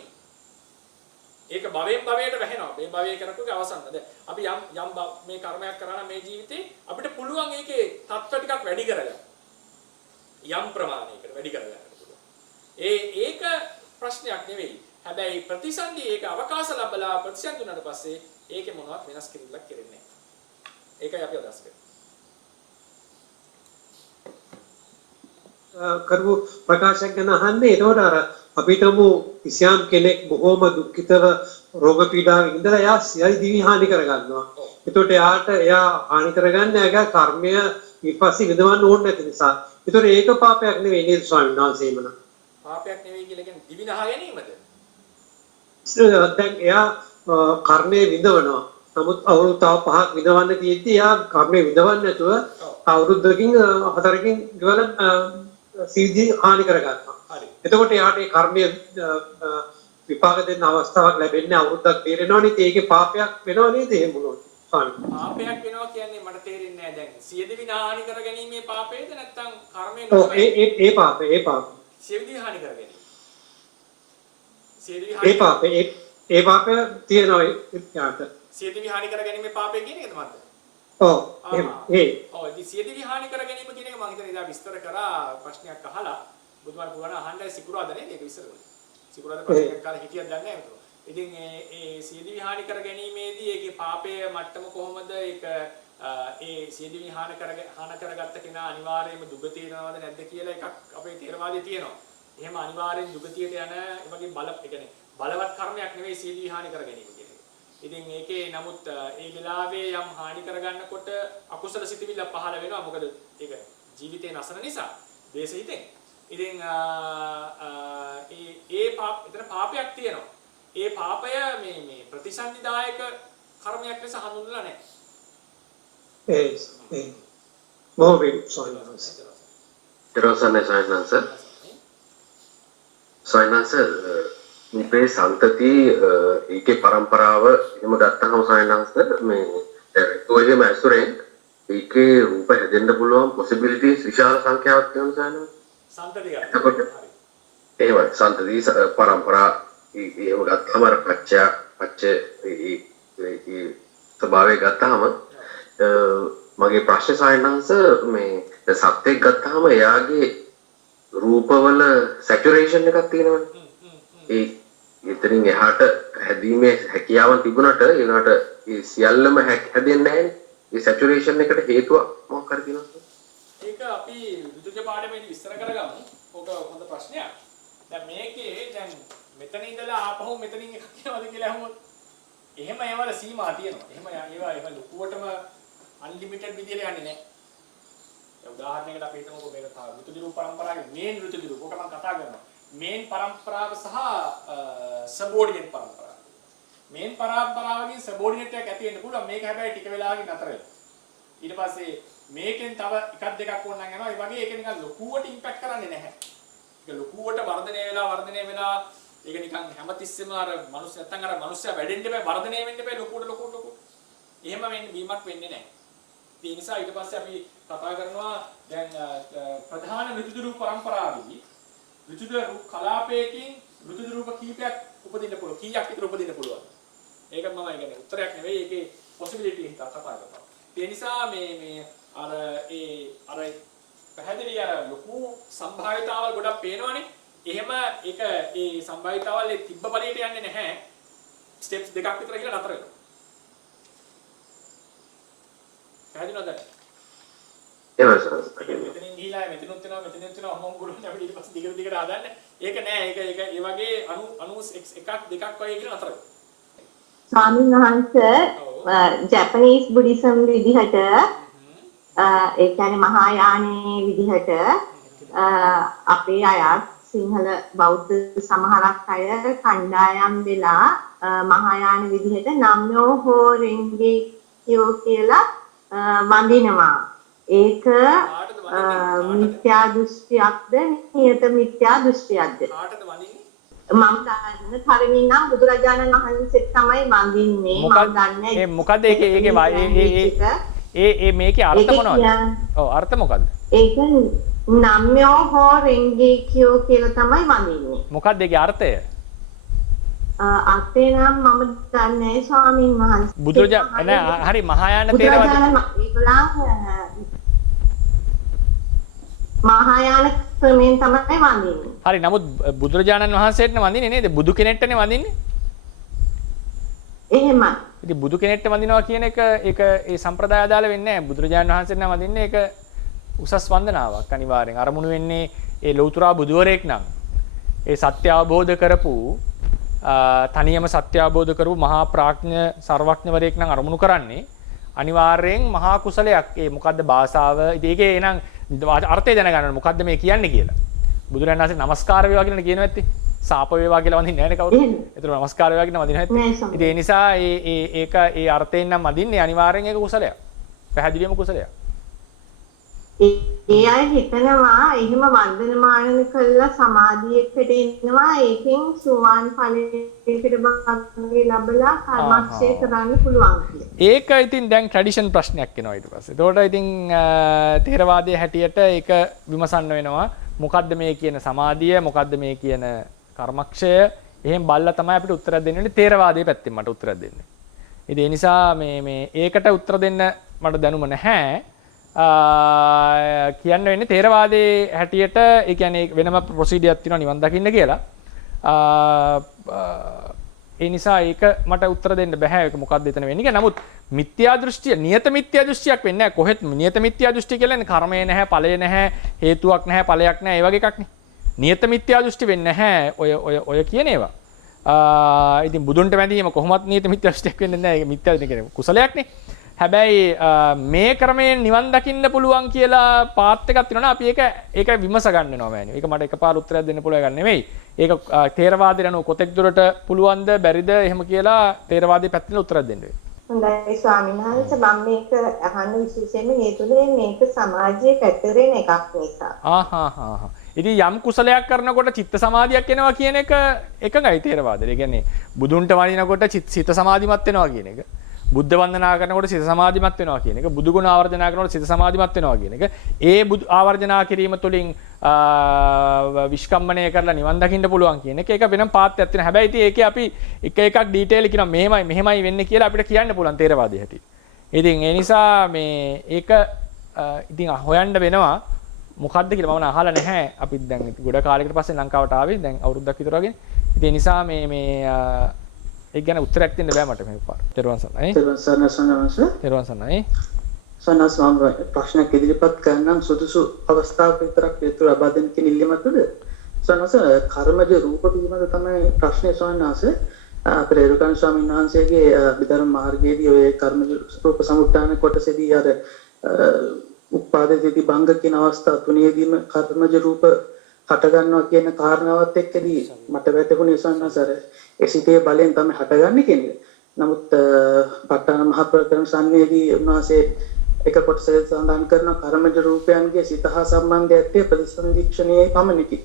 ඒක භවයෙන් භවයට වැහෙනවා. මේ භවයේ කරපුවගේ අවසන්. දැන් අපි යම් මේ කර්මයක් කරා නම් මේ ජීවිතේ අපිට පුළුවන් ඒකේ තත්ත්ව ටිකක් වැඩි කරගන්න. යම් ප්‍රමාණයකට වැඩි කරගන්න පුළුවන්. ඒක ප්‍රශ්නයක් නෙවෙයි. හැබැයි ප්‍රතිසන්දි ඒක අවකාශ ලැබලා ප්‍රතිසන්දි උනාට පස්සේ ඒකේ මොනවත් වෙනස් කිරීමක් කෙරෙන්නේ නැහැ. ඒකයි අපි අදහස් කරන්නේ. කරපු ප්‍රකාශයක් ගැන අහන්නේ එතකොට අර අපිටම කිසියම් කෙනෙක් බොහොම දුක්ඛිතව රෝග පීඩාවෙන් ඉඳලා එයා සියලු දිවි හානි කරගන්නවා. එතකොට එයා හානි කරගන්න එයාගේ කර්මය ඊට පස්සේ විඳවන්න ඕනේ නැති නිසා. එතකොට ඒක පාපයක් නෙවෙයි නේද ස්වාමීන් වහන්සේ මන? පාපයක් නෙවෙයි කියලා කියන්නේ දිවි නහා ගැනීමද? දැන් එයා කර්මය විඳවනවා. නමුත් අවුරුදු තව 5ක් විඳවන්න තියෙද්දි එයා කර්මය විඳවන්නේ නැතුව අවුරුද්දකින් 4කින් ගෙවල සීදී හානි කරගන්නවා. එතකොට යාට ඒ කර්මය විපාක දෙන්න අවස්ථාවක් ලැබෙන්නේ අවුරුද්දක් තීරෙනවනේ. ඒකේ පාපයක් වෙනව නේද එහෙම වුණොත්? පාපයක් වෙනවා කියන්නේ මට තේරෙන්නේ නැහැ දැන්. සියදිවි හානි කර ගැනීමේ පාපයේද නැත්නම් කර්මයෙන් ඒ පාපේ. සියදිවි හානි කර ගැනීම. ඒ පාපය තියෙනවා යාට. සියදිවි හානි කර ගැනීමේ පාපය කියන එකද මන්ද? ඔව් ඉතින් සියදිවි හානි කර ගැනීම කියන එක මම හිතන්නේ ඉතින් විස්තර කරා ප්‍රශ්නයක් අහලා බුදුමාර පුරාණ අහන්නයි සිකුරාද නේද ඒක විස්තර කරන්නේ. සිකුරාද ප්‍රශ්නයක් කාලේ හිටියද දන්නේ නැහැ මතක. ඉතින් ඒ සියදිවි හානි කර ගැනීමේදී ඒකේ පාපයේ මට්ටම කොහොමද ඒක ඒ සියදිවි හානි කරගත්ත කෙනා අනිවාර්යයෙන්ම දුගතිය යනවද නැද්ද කියලා එකක් අපේ තේරවාදයේ තියෙනවා. එහෙම අනිවාර්යෙන් දුගතියට යන ඒ වගේ බලවත් කර්මයක් නෙවෙයි සියදිවි හානි කර ගැනීම කියන්නේ. ඉතින් ඒකේ නමුත් ඒ වෙලාවේ යම් හානි කරගන්නකොට අකුසල සිතිවිල්ල පහළ වෙනවා. මොකද ඒක ජීවිතේ නසන නිසා දේශ හිතෙන්. ඉතින් එතන පාපයක් තියෙනවා. ඒ පාපය මේ ප්‍රතිසන්දිදායක කර්මයක් ලෙස හඳුන්වලා නැහැ. මොහොතේ සයන්ස් මේ සම්තති ඒකේ પરම්පරාව එහෙම ගත්තහම සයන්ස් මේ ඔයගෙම ඇසුරෙන් ඒකේ රූප හැදෙන්න පුළුවන් possibilities විශාල සංඛ්‍යාවක් තියෙනවා සයන්ස්. සම්තති ගන්න. එහෙමයි සම්තති પરම්පරා එහෙම ගත්තහම පච්ච ස්වභාවය ගත්තහම මගේ ප්‍රශ්න සයන්ස් මේ සත්‍යයක් ගත්තහම එයාගේ රූපවල සැචුරේෂන් එකක් තියෙනවනේ. ඒ එතනින් එහාට හැදීමේ හැකියාවක් තිබුණාට ඒකට ඒ සියල්ලම හැදෙන්නේ නැහැ. ඒ සැචුරේෂන් එකට හේතුව මොකක් හරි තියෙනවද? ඒක අපි විදුජ පාඩමේදී විස්තර කරගමු. ඕක හොඳ ප්‍රශ්නයක්. දැන් මේකේ දැන් මෙතන ඉඳලා ආපහු මෙතනින් එකක් කියනවාද කියලා අහුවොත් එහෙම ඒවල සීමා තියෙනවා. එහෙම ඒවා ලොකුවටම අන්ලිමිටඩ් විදියට යන්නේ නැහැ. ඒ උදාහරණයකට අපි හිතමුකෝ මේක ඍතුදිරු පරම්පරාවේ මේන් ඍතුදිරු. ඕක මම කතා කරනවා. මේන් පරම්පරාව සහ සබෝඩිනේට් පරම්පරාව. මේන් පරම්පරාවකින් සබෝඩිනේට් එකක් ඇති වෙන්න පුළුවන්. මේක හැබැයි ටික වෙලාවකින් නතර වෙනවා. ඊට පස්සේ මේකෙන් තව එකක් දෙකක් ඕනනම් යනවා. ඒ වගේ ඒක නිකන් ලොකුවට ඉම්පැක්ට් කරන්නේ නැහැ. ඒක ලොකුවට වර්ධනය වෙලා ඒක නිකන් හැමතිස්සෙම අර මිනිස් නැත්තම් අර මිනිස්සයා වැඩෙන්න බෑ වර්ධනය වෙන්න බෑ ලොකුවට. එහෙම වීමක් වෙන්නේ නැහැ. ඒ නිසා ඊට පස්සේ අපි කතා කරනවා දැන් ප්‍රධාන ඍතුදිරු පරම්පරාවේදී ඍතුදිරු කලාපයකින් ඍතුදිරු රූප කීපයක් උපදින්න පුළුවන්. කීයක් විතර උපදින්න පුළුවන්. ඒක මම කියන්නේ උත්තරයක් නෙවෙයි ඒකේ possibility හිතා කතා කරනවා. ඒ නිසා මේ අර පැහැදිලි අර ලොකු සම්භාවිතාවල් ගොඩක් පේනවනේ. එහෙම ඒක ඒ සම්භාවිතාවල් ඒ තිබ්බ බලයට යන්නේ නැහැ. ස්ටෙප්ස් දෙකක් විතර කියලා නතර වෙනවා. පැහැදිලිවද? මෙතනින් ගිහිලා මෙතනොත් වෙනවා මොම් ගුරුන් අපිට ඊට පස්සේ දිගට හදන්න. ඒක නෑ ඒක ඒ වගේ අණු එකක් දෙකක් වගේ කියලා නතර වෙනවා. ස්වාමීන් වහන්සේ ජපනීස් බුද්දිසම් විදිහට ඒ කියන්නේ මහායානයේ විදිහට අපේ අයත් සිංහල බෞද්ධ සමහරක් අය කණ්ඩායම් වෙලා මහායාන විදිහට නම්යෝ හෝ රෙන්ගේ කියලා වඳිනවා. ඒක මිත්‍යා දෘෂ්ටියක්ද නියත මිත්‍යා දෘෂ්ටියක්ද? මම දන්න තරමින් නම් බුදුරජාණන් වහන්සේ තමයි වඳින්නේ. මම දන්නේ මොකද ඒ මේකේ අර්ථ මොනවද? ඔව් අර්ථ මොකද්ද? ඒක නම්යෝ හෝ රෙන්ගේ කියලා තමයි වඳින්නේ. මොකද්ද ඒකේ අර්ථය? අර්ථය නම් මම දන්නේ ස්වාමීන් වහන්සේ. බුදුරජාණන් හරි මහායාන තේරවාද මහායාන ක්‍රමයෙන් තමයි වඳින්නේ. හරි. නමුත් බුදුරජාණන් වහන්සේටනේ වඳින්නේ නේද? බුදු කෙනෙක්ටනේ වඳින්නේ. එහෙම. ඉතින් බුදු කෙනෙක්ට වඳිනවා කියන එක ඒක ඒ සම්ප්‍රදාය අදාළ වෙන්නේ නැහැ. බුදුරජාණන් වහන්සේට නම් වඳින්නේ ඒක උසස් වන්දනාවක් අනිවාර්යෙන්. අරමුණු වෙන්නේ ඒ ලෞතුරා බුදුවරයෙක් නම්. ඒ සත්‍ය අවබෝධ කරපු තනියම සත්‍ය අවබෝධ කරපු මහා ප්‍රඥ සර්වඥවරයෙක් නම් අරමුණු කරන්නේ අනිවාර්යෙන් මහා කුසලයක්. ඒ මොකද්ද භාෂාව? ඉතින් ඒකේ එනං අර්ථය දැනගන්න ඕනේ මොකද්ද මේ කියන්නේ කියලා. බුදුරජාණන් වහන්සේ නමස්කාර වේවා කියලා කියනවා ඇත්තේ. සාප වේවා කියලා වඳින්නේ නැහැ නේ කවුරුත්. ඒතර නමස්කාර වේවා කියන වඳිනවා ඇත්තේ. ඉතින් ඒ නිසා ඒක ඒ අර්ථයෙන් නම් වඳින්නේ අනිවාර්යෙන් ඒක කුසලයක්. පැහැදිලිවම කුසලයක්. ඒ අය හිතනවා එහෙම වන්දනමාන කළා සමාධියකට එනවා ඒකෙන් සුවාන් ඵලයකට බංගේ ලැබලා කර්මක්ෂය කරන්න පුළුවන් කියලා. ඒක ඉතින් දැන් ට්‍රැඩිෂන් ප්‍රශ්නයක් වෙනවා ඊට පස්සේ. ඒතකොට ඉතින් ථේරවාදයේ හැටියට ඒක විමසන්න වෙනවා. මොකද්ද මේ කියන සමාධිය මොකද්ද මේ කියන කර්මක්ෂය එහෙම බල්ලා තමයි අපිට උත්තර දෙන්න වෙන්නේ ථේරවාදයේ පැත්තෙන් මට උත්තර දෙන්න. ඉතින් ඒ නිසා මේ ඒකට උත්තර දෙන්න මට දැනුම නැහැ. කියන්න වෙන්නේ ථේරවාදයේ හැටියට ඒ කියන්නේ වෙනම ප්‍රොසීඩියක් තියෙනවා නිවන් දකින්න කියලා. ඒ නිසා ඒක මට උත්තර දෙන්න බෑ. ඒක මොකක්ද එතන වෙන්නේ කියලා. නමුත් මිත්‍යා දෘෂ්ටිය නියත මිත්‍යා දෘෂ්ටියක් වෙන්නේ නැහැ. කොහෙත් නියත මිත්‍යා දෘෂ්ටි කියලා කියන්නේ කර්මය නැහැ, ඵලය නැහැ, හේතුවක් නැහැ, ඵලයක් නැහැ. ඒ වගේ එකක් නේ. නියත මිත්‍යා දෘෂ්ටි වෙන්නේ නැහැ. ඔය කියන ඒවා. ඉතින් බුදුන්ට වැඳීම කොහොමත් නියත මිත්‍යා දෘෂ්ටියක් වෙන්නේ නැහැ. ඒක මිත්‍යා කියන්නේ කුසලයක්නේ. හැබැයි මේ ක්‍රමයෙන් නිවන් දකින්න පුළුවන් කියලා පාත් එකක් තියෙනවා අපි ඒක විමස ගන්න වෙනවා මෑණියෝ. ඒක මට එකපාර උත්තරයක් දෙන්න පුළුවන් එකක් නෙමෙයි. ඒක ථේරවාදයට අනුව කොතෙක් දුරට පුළුවන්ද බැරිද එහෙම කියලා ථේරවාදයේ පැත්තෙන් උත්තරයක් දෙන්න වෙනවා. හොඳයි ස්වාමීන් වහන්සේ මම මේක අහන්න විශේෂයෙන්ම හේතුනේ මේක සමාජයේ පැතරෙන එකක් නිසා. ඉතින් යම් කුසලයක් කරනකොට චිත්ත සමාධියක් එනවා කියන එක එකඟයි ථේරවාදයේ. ඒ කියන්නේ බුදුන්ට වඳිනකොට සිත සමාධිමත් වෙනවා කියන එක. බුද්ධ වන්දනා කරනකොට සිත සමාධිමත් වෙනවා කියන එක. බුදු ගුණ ආවර්ජනා කරනකොට සිත සමාධිමත් වෙනවා කියන එක. ඒ බුදු ආවර්ජනා කිරීම තුළින් විස්කම්මණය කරලා නිවන් දකින්න පුළුවන් කියන එක. ඒක වෙනම පාත්‍යක් තියෙනවා. හැබැයි ඉතින් ඒකේ අපි එක එකක් ඩීටේල් කියනවා මෙහෙමයි වෙන්නේ කියලා අපිට කියන්න පුළුවන් ථේරවාදයේ හැටි. ඉතින් ඒ නිසා මේ ඒක ඉතින් හොයන්න වෙනවා මොකද්ද කියලා මම අහලා නැහැ. අපි දැන් ගොඩ කාලයකට පස්සේ ලංකාවට ආවේ. දැන් අවුරුද්දක් විතර වගේ. ඉතින් ඒ නිසා මේ ඒක ගැන උත්තරයක් දෙන්න බෑ මට මේ පාර. ත්වන් සරණයි. ත්වන් සරණයි. සනස් මම ප්‍රශ්නයක් ඉදිරිපත් කරනම් සුදුසු අවස්ථාවක විතරක් හේතු ලබා දෙන්න කියන ඉල්ලීමක්ද? සනස් කර්මජ රූප පිළිබඳ තමයි ප්‍රශ්නේ සවන්නාස. ප්‍රේරුකන් ස්වාමීන් වහන්සේගේ විතරම් මාර්ගයේදී ඔය කර්මජ රූප සමුත්ථාන කොටසේදී අර උපාදේති භංග කියන අවස්ථා තුනේදීම කර්මජ රූප හට ගන්නවා කියන කාරණාවත් එක්කදී මට වැටහුණේ සන්නසර ඒ සිතේ බලෙන් තමයි හටගන්නේ කියන එක. නමුත් ප ဋ ාණ මහ ප්‍රකරණ සම්මේදී උන්වහන්සේ එක කොටසක සඳහන් කරන කර්මජ රූපයන්ගේ සිත හා සම්බන්ධය ඇත්තේ ප්‍රතිසන්දික්ෂණයේ පමණකි.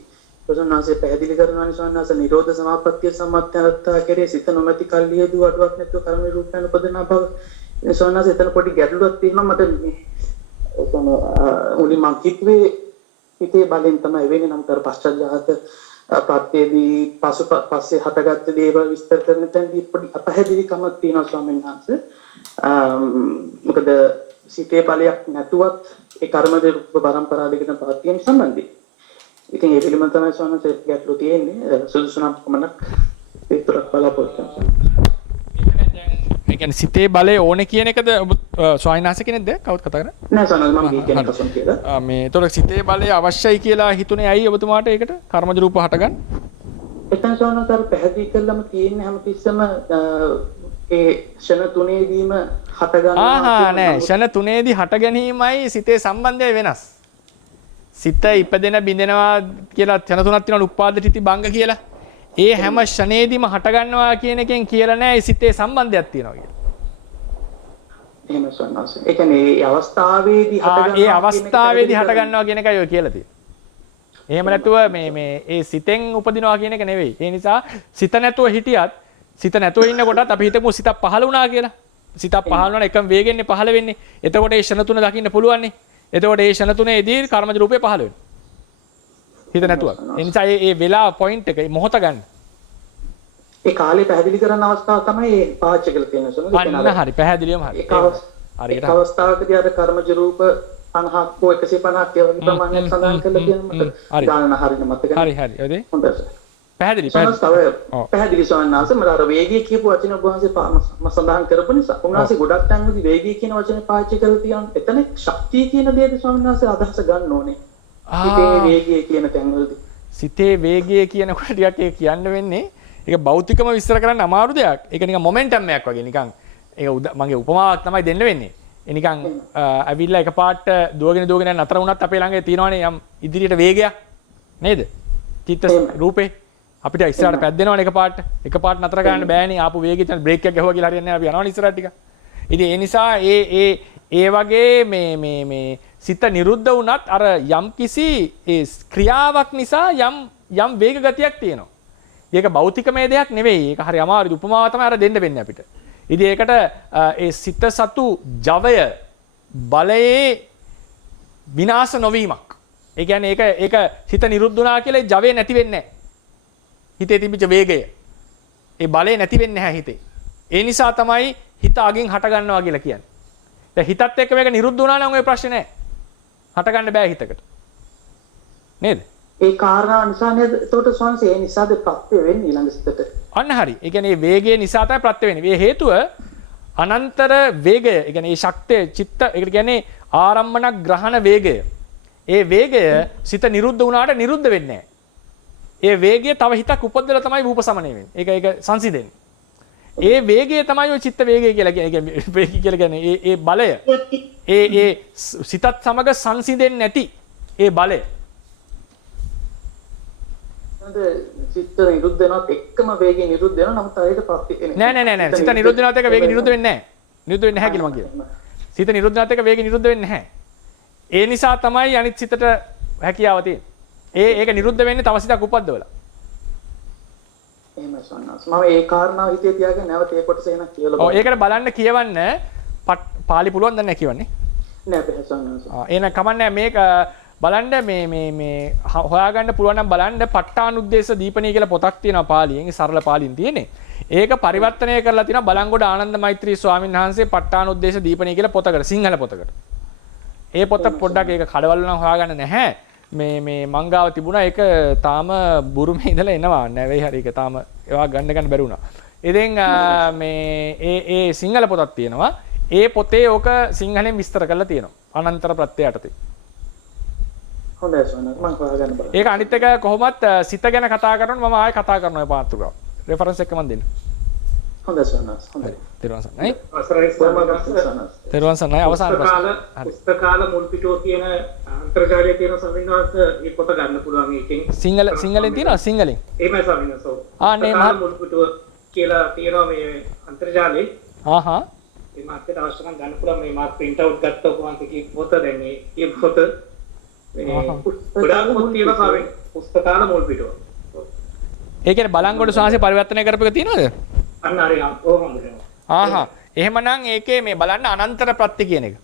උන්වහන්සේ පැහැදිලි කරනවා නිසන්නස නිරෝධ සමාපත්තිය සම්මතයත්තා කෙරේ සිත නොමැති කල්ලියදී වඩුවක් නැතුව කර්ම රූපයන් උපදිනා බව. නිසන්නස එතන පොඩි ගැටලුවක් තියෙනවා මට මේ එතන උනි මං කිව්වේ හිතේ බලෙන් තමයි වෙන්නේ. නම් තර පශ්චාත්ජාත ප්‍රත්‍යේදී පස්සේ හටගත්ත දේවල් විස්තර කරන තැනදී පොඩි අපහැදිලිකමක් තියෙනවා ස්වාමීන් වහන්සේ. මොකද සිතේ බලයක් නැතුවත් ඒ කර්මද රූප පරම්පරාව දෙකන පාතියෙන් සම්බන්ධයි. ඉතින් ඒ පිළිබඳව තමයි ස්වාමීන් වහන්සේ ගැටලු තියෙන්නේ. සුදුසුනම් පමණක් විතරක් බලාපොරොත්තු වෙනවා. ඒ කියන්නේ සිතේ බලය ඕනේ කියන එකද ස්වාමීන් වහන්සේ කෙනෙක්ද කවුද කතා කරන්නේ? නෑ ස්වාමීන් වහන්සේ මම කියන්නේ කසම් කියලා. මේ ඒතකොට සිතේ බලය අවශ්‍යයි කියලා හිතුනේ ඇයි ඔබතුමාට ඒකට කර්මජ රූප හටගන්න? එතන ස්වාමීන් වහන්සේ පැහැදිලි කළාම තියෙන්නේ හැමතිස්සම ඒ ෂණ තුනේදීම හට ගන්නවා. නෑ ෂණ තුනේදී හට ගැනීමයි සිතේ සම්බන්ධය වෙනස්. සිත ඉපදෙන බිඳෙනවා කියලා ෂණ තුනක් තියෙනවා උපාද තිති භංග කියලා. ඒ හැම ෂණේදීම හට ගන්නවා කියන එකෙන් කියලා නෑ සිතේ සම්බන්ධයක් තියෙනවා කියලා. එහෙම සන්නස. ඒ කියන්නේ ඒ අවස්ථාවේදී හට ගන්නවා. ඒ අවස්ථාවේදී හට ගන්නවා කියන එකයි ඔය කියලා තියෙන්නේ. එහෙම නැතුව මේ ඒ සිතෙන් උපදිනවා කියන එක නෙවෙයි. ඒ නිසා සිත නැතුව හිටියත් සිත නැතුව ඉන්න කොටත් අපි හිතමු සිතක් පහළ වුණා කියලා. සිතක් පහළ වුණා එකම වේගෙන්නේ පහළ වෙන්නේ. එතකොට ඒ ෂණ තුන දකින්න පුළුවන් නේ. එතකොට ඒ ෂණ තුනේදී කර්මජ රූපේ පහළ වෙනවා. හිත නැතුව. ඒ නිසා ඒ වෙලා පොයින්ට් එක මොහොත ගන්න. ඒ කාලේ පැහැදිලි කරන අවස්ථාව තමයි පාච්ච කියලා තියෙන සුණු. අන්න හරි පැහැදිලිවම හරි. හරියට අවස්ථාවකදී අර කර්මජ රූප 50ක් හෝ 150ක් ඒ වගේ ප්‍රමාණයක් සඳහන් කරලා තියෙනවා මට ගානන හරියට මතක හරි හරි හොඳයි පැහැදිලි පැහැදිලි ස්වාමීන් වහන්සේ මට අර වේගය කියපු වචන ඔබ වහන්සේ සඳහන් කරපු නිසා උන්වහන්සේ ගොඩක් තැන්වලදී වේගය කියන වචනේ පාවිච්චි කරලා තියෙනවා එතන ශක්තිය කියන දේද ස්වාමීන් වහන්සේ අදහස ගන්න ඕනේ සිතේ වේගය කියන තැන්වලදී සිතේ වේගය කියනකොට ටිකක් ඒක කියන්න වෙන්නේ ඒක භෞතිකම විස්තර කරන්න අමාරු දෙයක් ඒක නිකන් මොමන්ටම් එකක් වගේ නිකන් ඒක මගේ උපමාවක් තමයි දෙන්න වෙන්නේ ඒ නිකන් ඇවිල්ලා එකපාරට දුවගෙන නතර වුණත් අපේ ළඟ තියෙනවනේ යම් ඉදිරියට වේගයක් නේද චිත්ත රූපේ අපිට ඉස්සරහට පැද්දෙනවනේ එකපාරට නතර කරන්න බෑනේ ආපු වේගෙත් බ්‍රේක් එකක් ගැහුවා කියලා හරියන්නේ නැහැ අපි යනවනේ ඉස්සරහට ටික. ඉතින් ඒ නිසා ඒ වගේ මේ සිත නිරුද්ධ වුණත් අර යම් කිසි ඒ ක්‍රියාවක් නිසා යම් වේග ගතියක් තියෙනවා. ඒක භෞතිකමය දෙයක් නෙවෙයි. ඒක හරි අමාරුයි. උපමාව තමයි අර දෙන්න වෙන්නේ අපිට. ඉතින් ඒකට ඒ සිත සතු ජවය බලයේ විනාශ නොවීමක්. ඒ කියන්නේ ඒක සිත නිරුද්ධ වුණා කියලා ඒ ජවය නැති වෙන්නේ නැහැ. හිතේ තිබිච්ච වේගය ඒ බලය නැති වෙන්නේ නැහැ හිතේ. ඒ නිසා තමයි හිත අගින් හට ගන්නවා කියලා කියන්නේ. දැන් හිතත් එක්ක මේක නිරුද්ධ වුණා නම් ඔය ප්‍රශ්නේ නැහැ. හට ගන්න බෑ හිතකට. නේද? ඒ කාරණා නිසා නේද? ඒකට ස්වාමීන් ඒ නිසාද ප්‍රත්‍ය වෙන්නේ ඊළඟ සිතට. අන්න හරි. ඒ කියන්නේ මේ වේගය නිසා තමයි ප්‍රත්‍ය වෙන්නේ. මේ හේතුව අනන්තර වේගය. ඒ කියන්නේ මේ ශක්තිය චිත්ත ඒකට කියන්නේ ආරම්මන ග්‍රහණ වේගය. ඒ වේගය සිත නිරුද්ධ වුණාට නිරුද්ධ වෙන්නේ නැහැ. ඒ වේගය තව හිතක් උපදවලා තමයි රූප සමනය වෙන්නේ. ඒක සංසිඳෙන්නේ. ඒ වේගය තමයි ඔය චිත්ත වේගය කියලා කියන්නේ. වේගය කියලා කියන්නේ ඒ බලය. ඒ සිතත් සමග සංසිඳෙන්නේ නැති ඒ බලය. සිත නිරුද්ධ වෙනවත් එක්කම වේගය නිරුද්ධ වෙනවා. නමුත් ආයෙත් ප්‍රත්‍ය එන්නේ. නෑ. සිත නිරුද්ධ වෙනවත් එක වේගය නිරුද්ධ වෙන්නේ නැහැ. නිරුද්ධ වෙන්නේ නැහැ කියලා මම කියනවා. සිත නිරුද්ධ වෙනවත් එක වේගය නිරුද්ධ වෙන්නේ නැහැ. ඒ නිසා තමයි අනිත් සිතට හැකියාව තියෙන්නේ. ඒක නිරුද්ධ වෙන්නේ තව සිතක් උපද්දවලා. එහෙමයි සන්නස්. මම ඒ කාරණාව හිතේ තියාගෙන නැවත ඒ කොටස එන කියලා බලන්න. ඔව් ඒකට බලන්න කියවන්න පාලි පුළුවන් දන්නේ කියවන්නේ. නෑ බෑ සන්නස්. එන කමන්නේ මේක බලන්න මේ හොයාගන්න පුළුවන් නම් බලන්න ප ဋ ාණුද්දේශ දීපණී කියලා පොතක් තියෙනවා පාලියෙන් සරල පාලියෙන් තියෙන්නේ. ඒක පරිවර්තනය කරලා තියෙනවා බලංගොඩ ආනන්ද මෛත්‍රී ස්වාමීන් වහන්සේ ප ဋ ාණුද්දේශ දීපණී කියලා පොතකට සිංහල පොතකට. ඒ පොත පොඩ්ඩක් ඒක කඩවල නම් හොයාගන්න නැහැ. මේ මංගාව තිබුණා ඒක තාම බුරුමේ ඉඳලා එනවා නැවෙයි හරි ඒක තාම ඒවා ගන්න බැරි වුණා. ඉතින් මේ ඒ සිංහල පොතක් තියෙනවා. ඒ පොතේ ඕක සිංහලෙන් විස්තර කරලා තියෙනවා. අනන්තර ප්‍රත්‍ය යටතේ. හොඳයි සෝනක් මම හොයාගන්න බලන්න. ඒක අනිත් එක කොහොමත් සිත ගැන කතා කරනකොට මම ආයෙ කතා කරනවා ඒ පාත්‍රකාව. රෙෆරන්ස් එක මම දෙන්න. හොඳයි සෝනක්. හොඳයි. තෙරුවන් සරණයි. අවසරයි සෝනක්. තෙරුවන් සරණයි අවසාන ප්‍රශ්න. පුස්තකාල මුල් පිටුව කියන අන්තර්ජාලයේ තියෙන සමින්වාස මේ පොත ගන්න පුළුවන් එකෙන්. සිංහලෙන් තියෙනවා සිංහලෙන්. එහෙමයි සමින්වාස. නේ මුල් පිටුව කියලා තියෙනවා මේ අන්තර්ජාලයේ. ඒ මාර්කට් අවශ්‍ය නම් ගන්න පුළුවන් මේ මාත් print out ගත්තා කොහොමද කී පොත දැන් මේ පොත පුස්තකාල මුල් පිටුව. ඒ කියන්නේ බලංගොඩ ස්වාමීන් පරිවර්තනය කරපු එක තියෙනවද? අන්න හරි ඕකමද. එහෙමනම් ඒකේ මේ බලන්න අනන්තර ප්‍රත්‍ය කියන එක.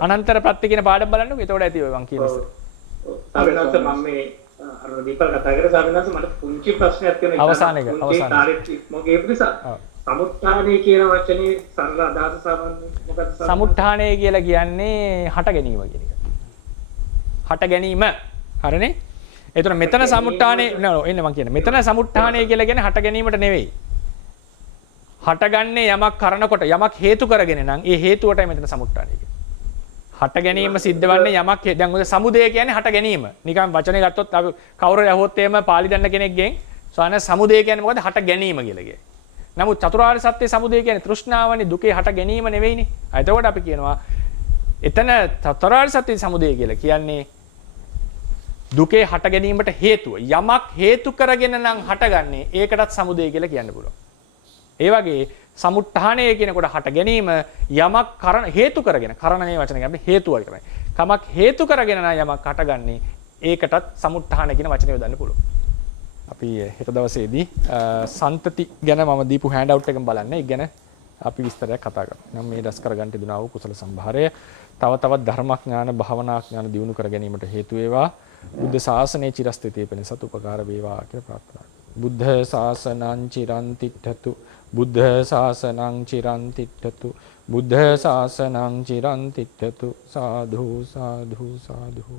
අනන්තර ප්‍රත්‍ය කියන පාඩම බලන්නකෝ. එතකොට ඇති ඔය මං කියන ඉස්සර. සාමිනාස මම මේ අර දීපල් කතා කරලා සාමිනාස මට පුංචි ප්‍රශ්නයක් තියෙනවා. අවසාන එක. මොකේ නිසා සමුත්ථානය කියන වචනේ සරල අදහස සාමාන්‍යයෙන් මොකක්ද? සමුත්ථානය කියලා කියන්නේ හට ගැනීම කියන එක. හට ගැනීම. හරිනේ? එතකොට මෙතන සමුත්ථානේ එන්න මම කියන්නේ. මෙතන සමුත්ථානය කියලා කියන්නේ හට ගැනීමට නෙවෙයි. හටගන්නේ යමක් කරනකොට යමක් හේතු කරගෙන නම් ඒ හේතුවටයි මෙතන සමුත්ථානය කියන්නේ. හට ගැනීම සිද්ධ වන්නේ යමක් දැන් ඔය සමුදය කියන්නේ හට ගැනීම. නිකන් වචනේ ගත්තොත් අපි කවුරු යහුවොත් එහෙම පාලි දන්න කෙනෙක්ගෙන් සාන සමුදය කියන්නේ මොකද? හට ගැනීම කියලා කියන්නේ. නමුත් චතුරාර්ය සත්‍ය සමුදය කියන්නේ තෘෂ්ණාවනේ දුකේ හට ගැනීම නෙවෙයිනේ. එතකොට අපි කියනවා එතන චතුරාර්ය සත්‍ය සමුදය කියලා කියන්නේ දුකේ හට ගැනීමට හේතුව. යමක් හේතු කරගෙන නම් හටගන්නේ ඒකටත් සමුදය කියලා කියන්න පුළුවන්. ඒ වගේ සමුත්ථානය කියනකොට හට ගැනීම යමක් හේතු කරගෙන කරණනේ වචන කියන්නේ හේතුවයි තමයි. කමක් හේතු කරගෙන නම් යමක් හටගන්නේ ඒකටත් සමුත්ථාන කියන වචනේ යොදන්න පුළුවන්. අපි හෙට දවසේදී සන්තති ගැන මම දීපු හෑන්ඩ් අවුට් එකම බලන්න. ඒක ගැන අපි විස්තරයක් කතා කරමු. නම් මේ දස් කරගන්න තිබුණා වූ කුසල සම්භාරය තව තවත් ධර්මඥාන භාවනා ඥාන දියුණු කර ගැනීමට හේතු වේවා. බුද්ධ ශාසනයේ චිරස්ථිතිය පිණිස උපකාර වේවා කියලා ප්‍රාර්ථනා කරමු. බුද්ධ ශාසනං චිරන් තිට්ඨතු බුද්ධ ශාසනං චිරන් තිට්ඨතු බුද්ධ ශාසනං චිරන් තිට්ඨතු සාධු සාධු සාධු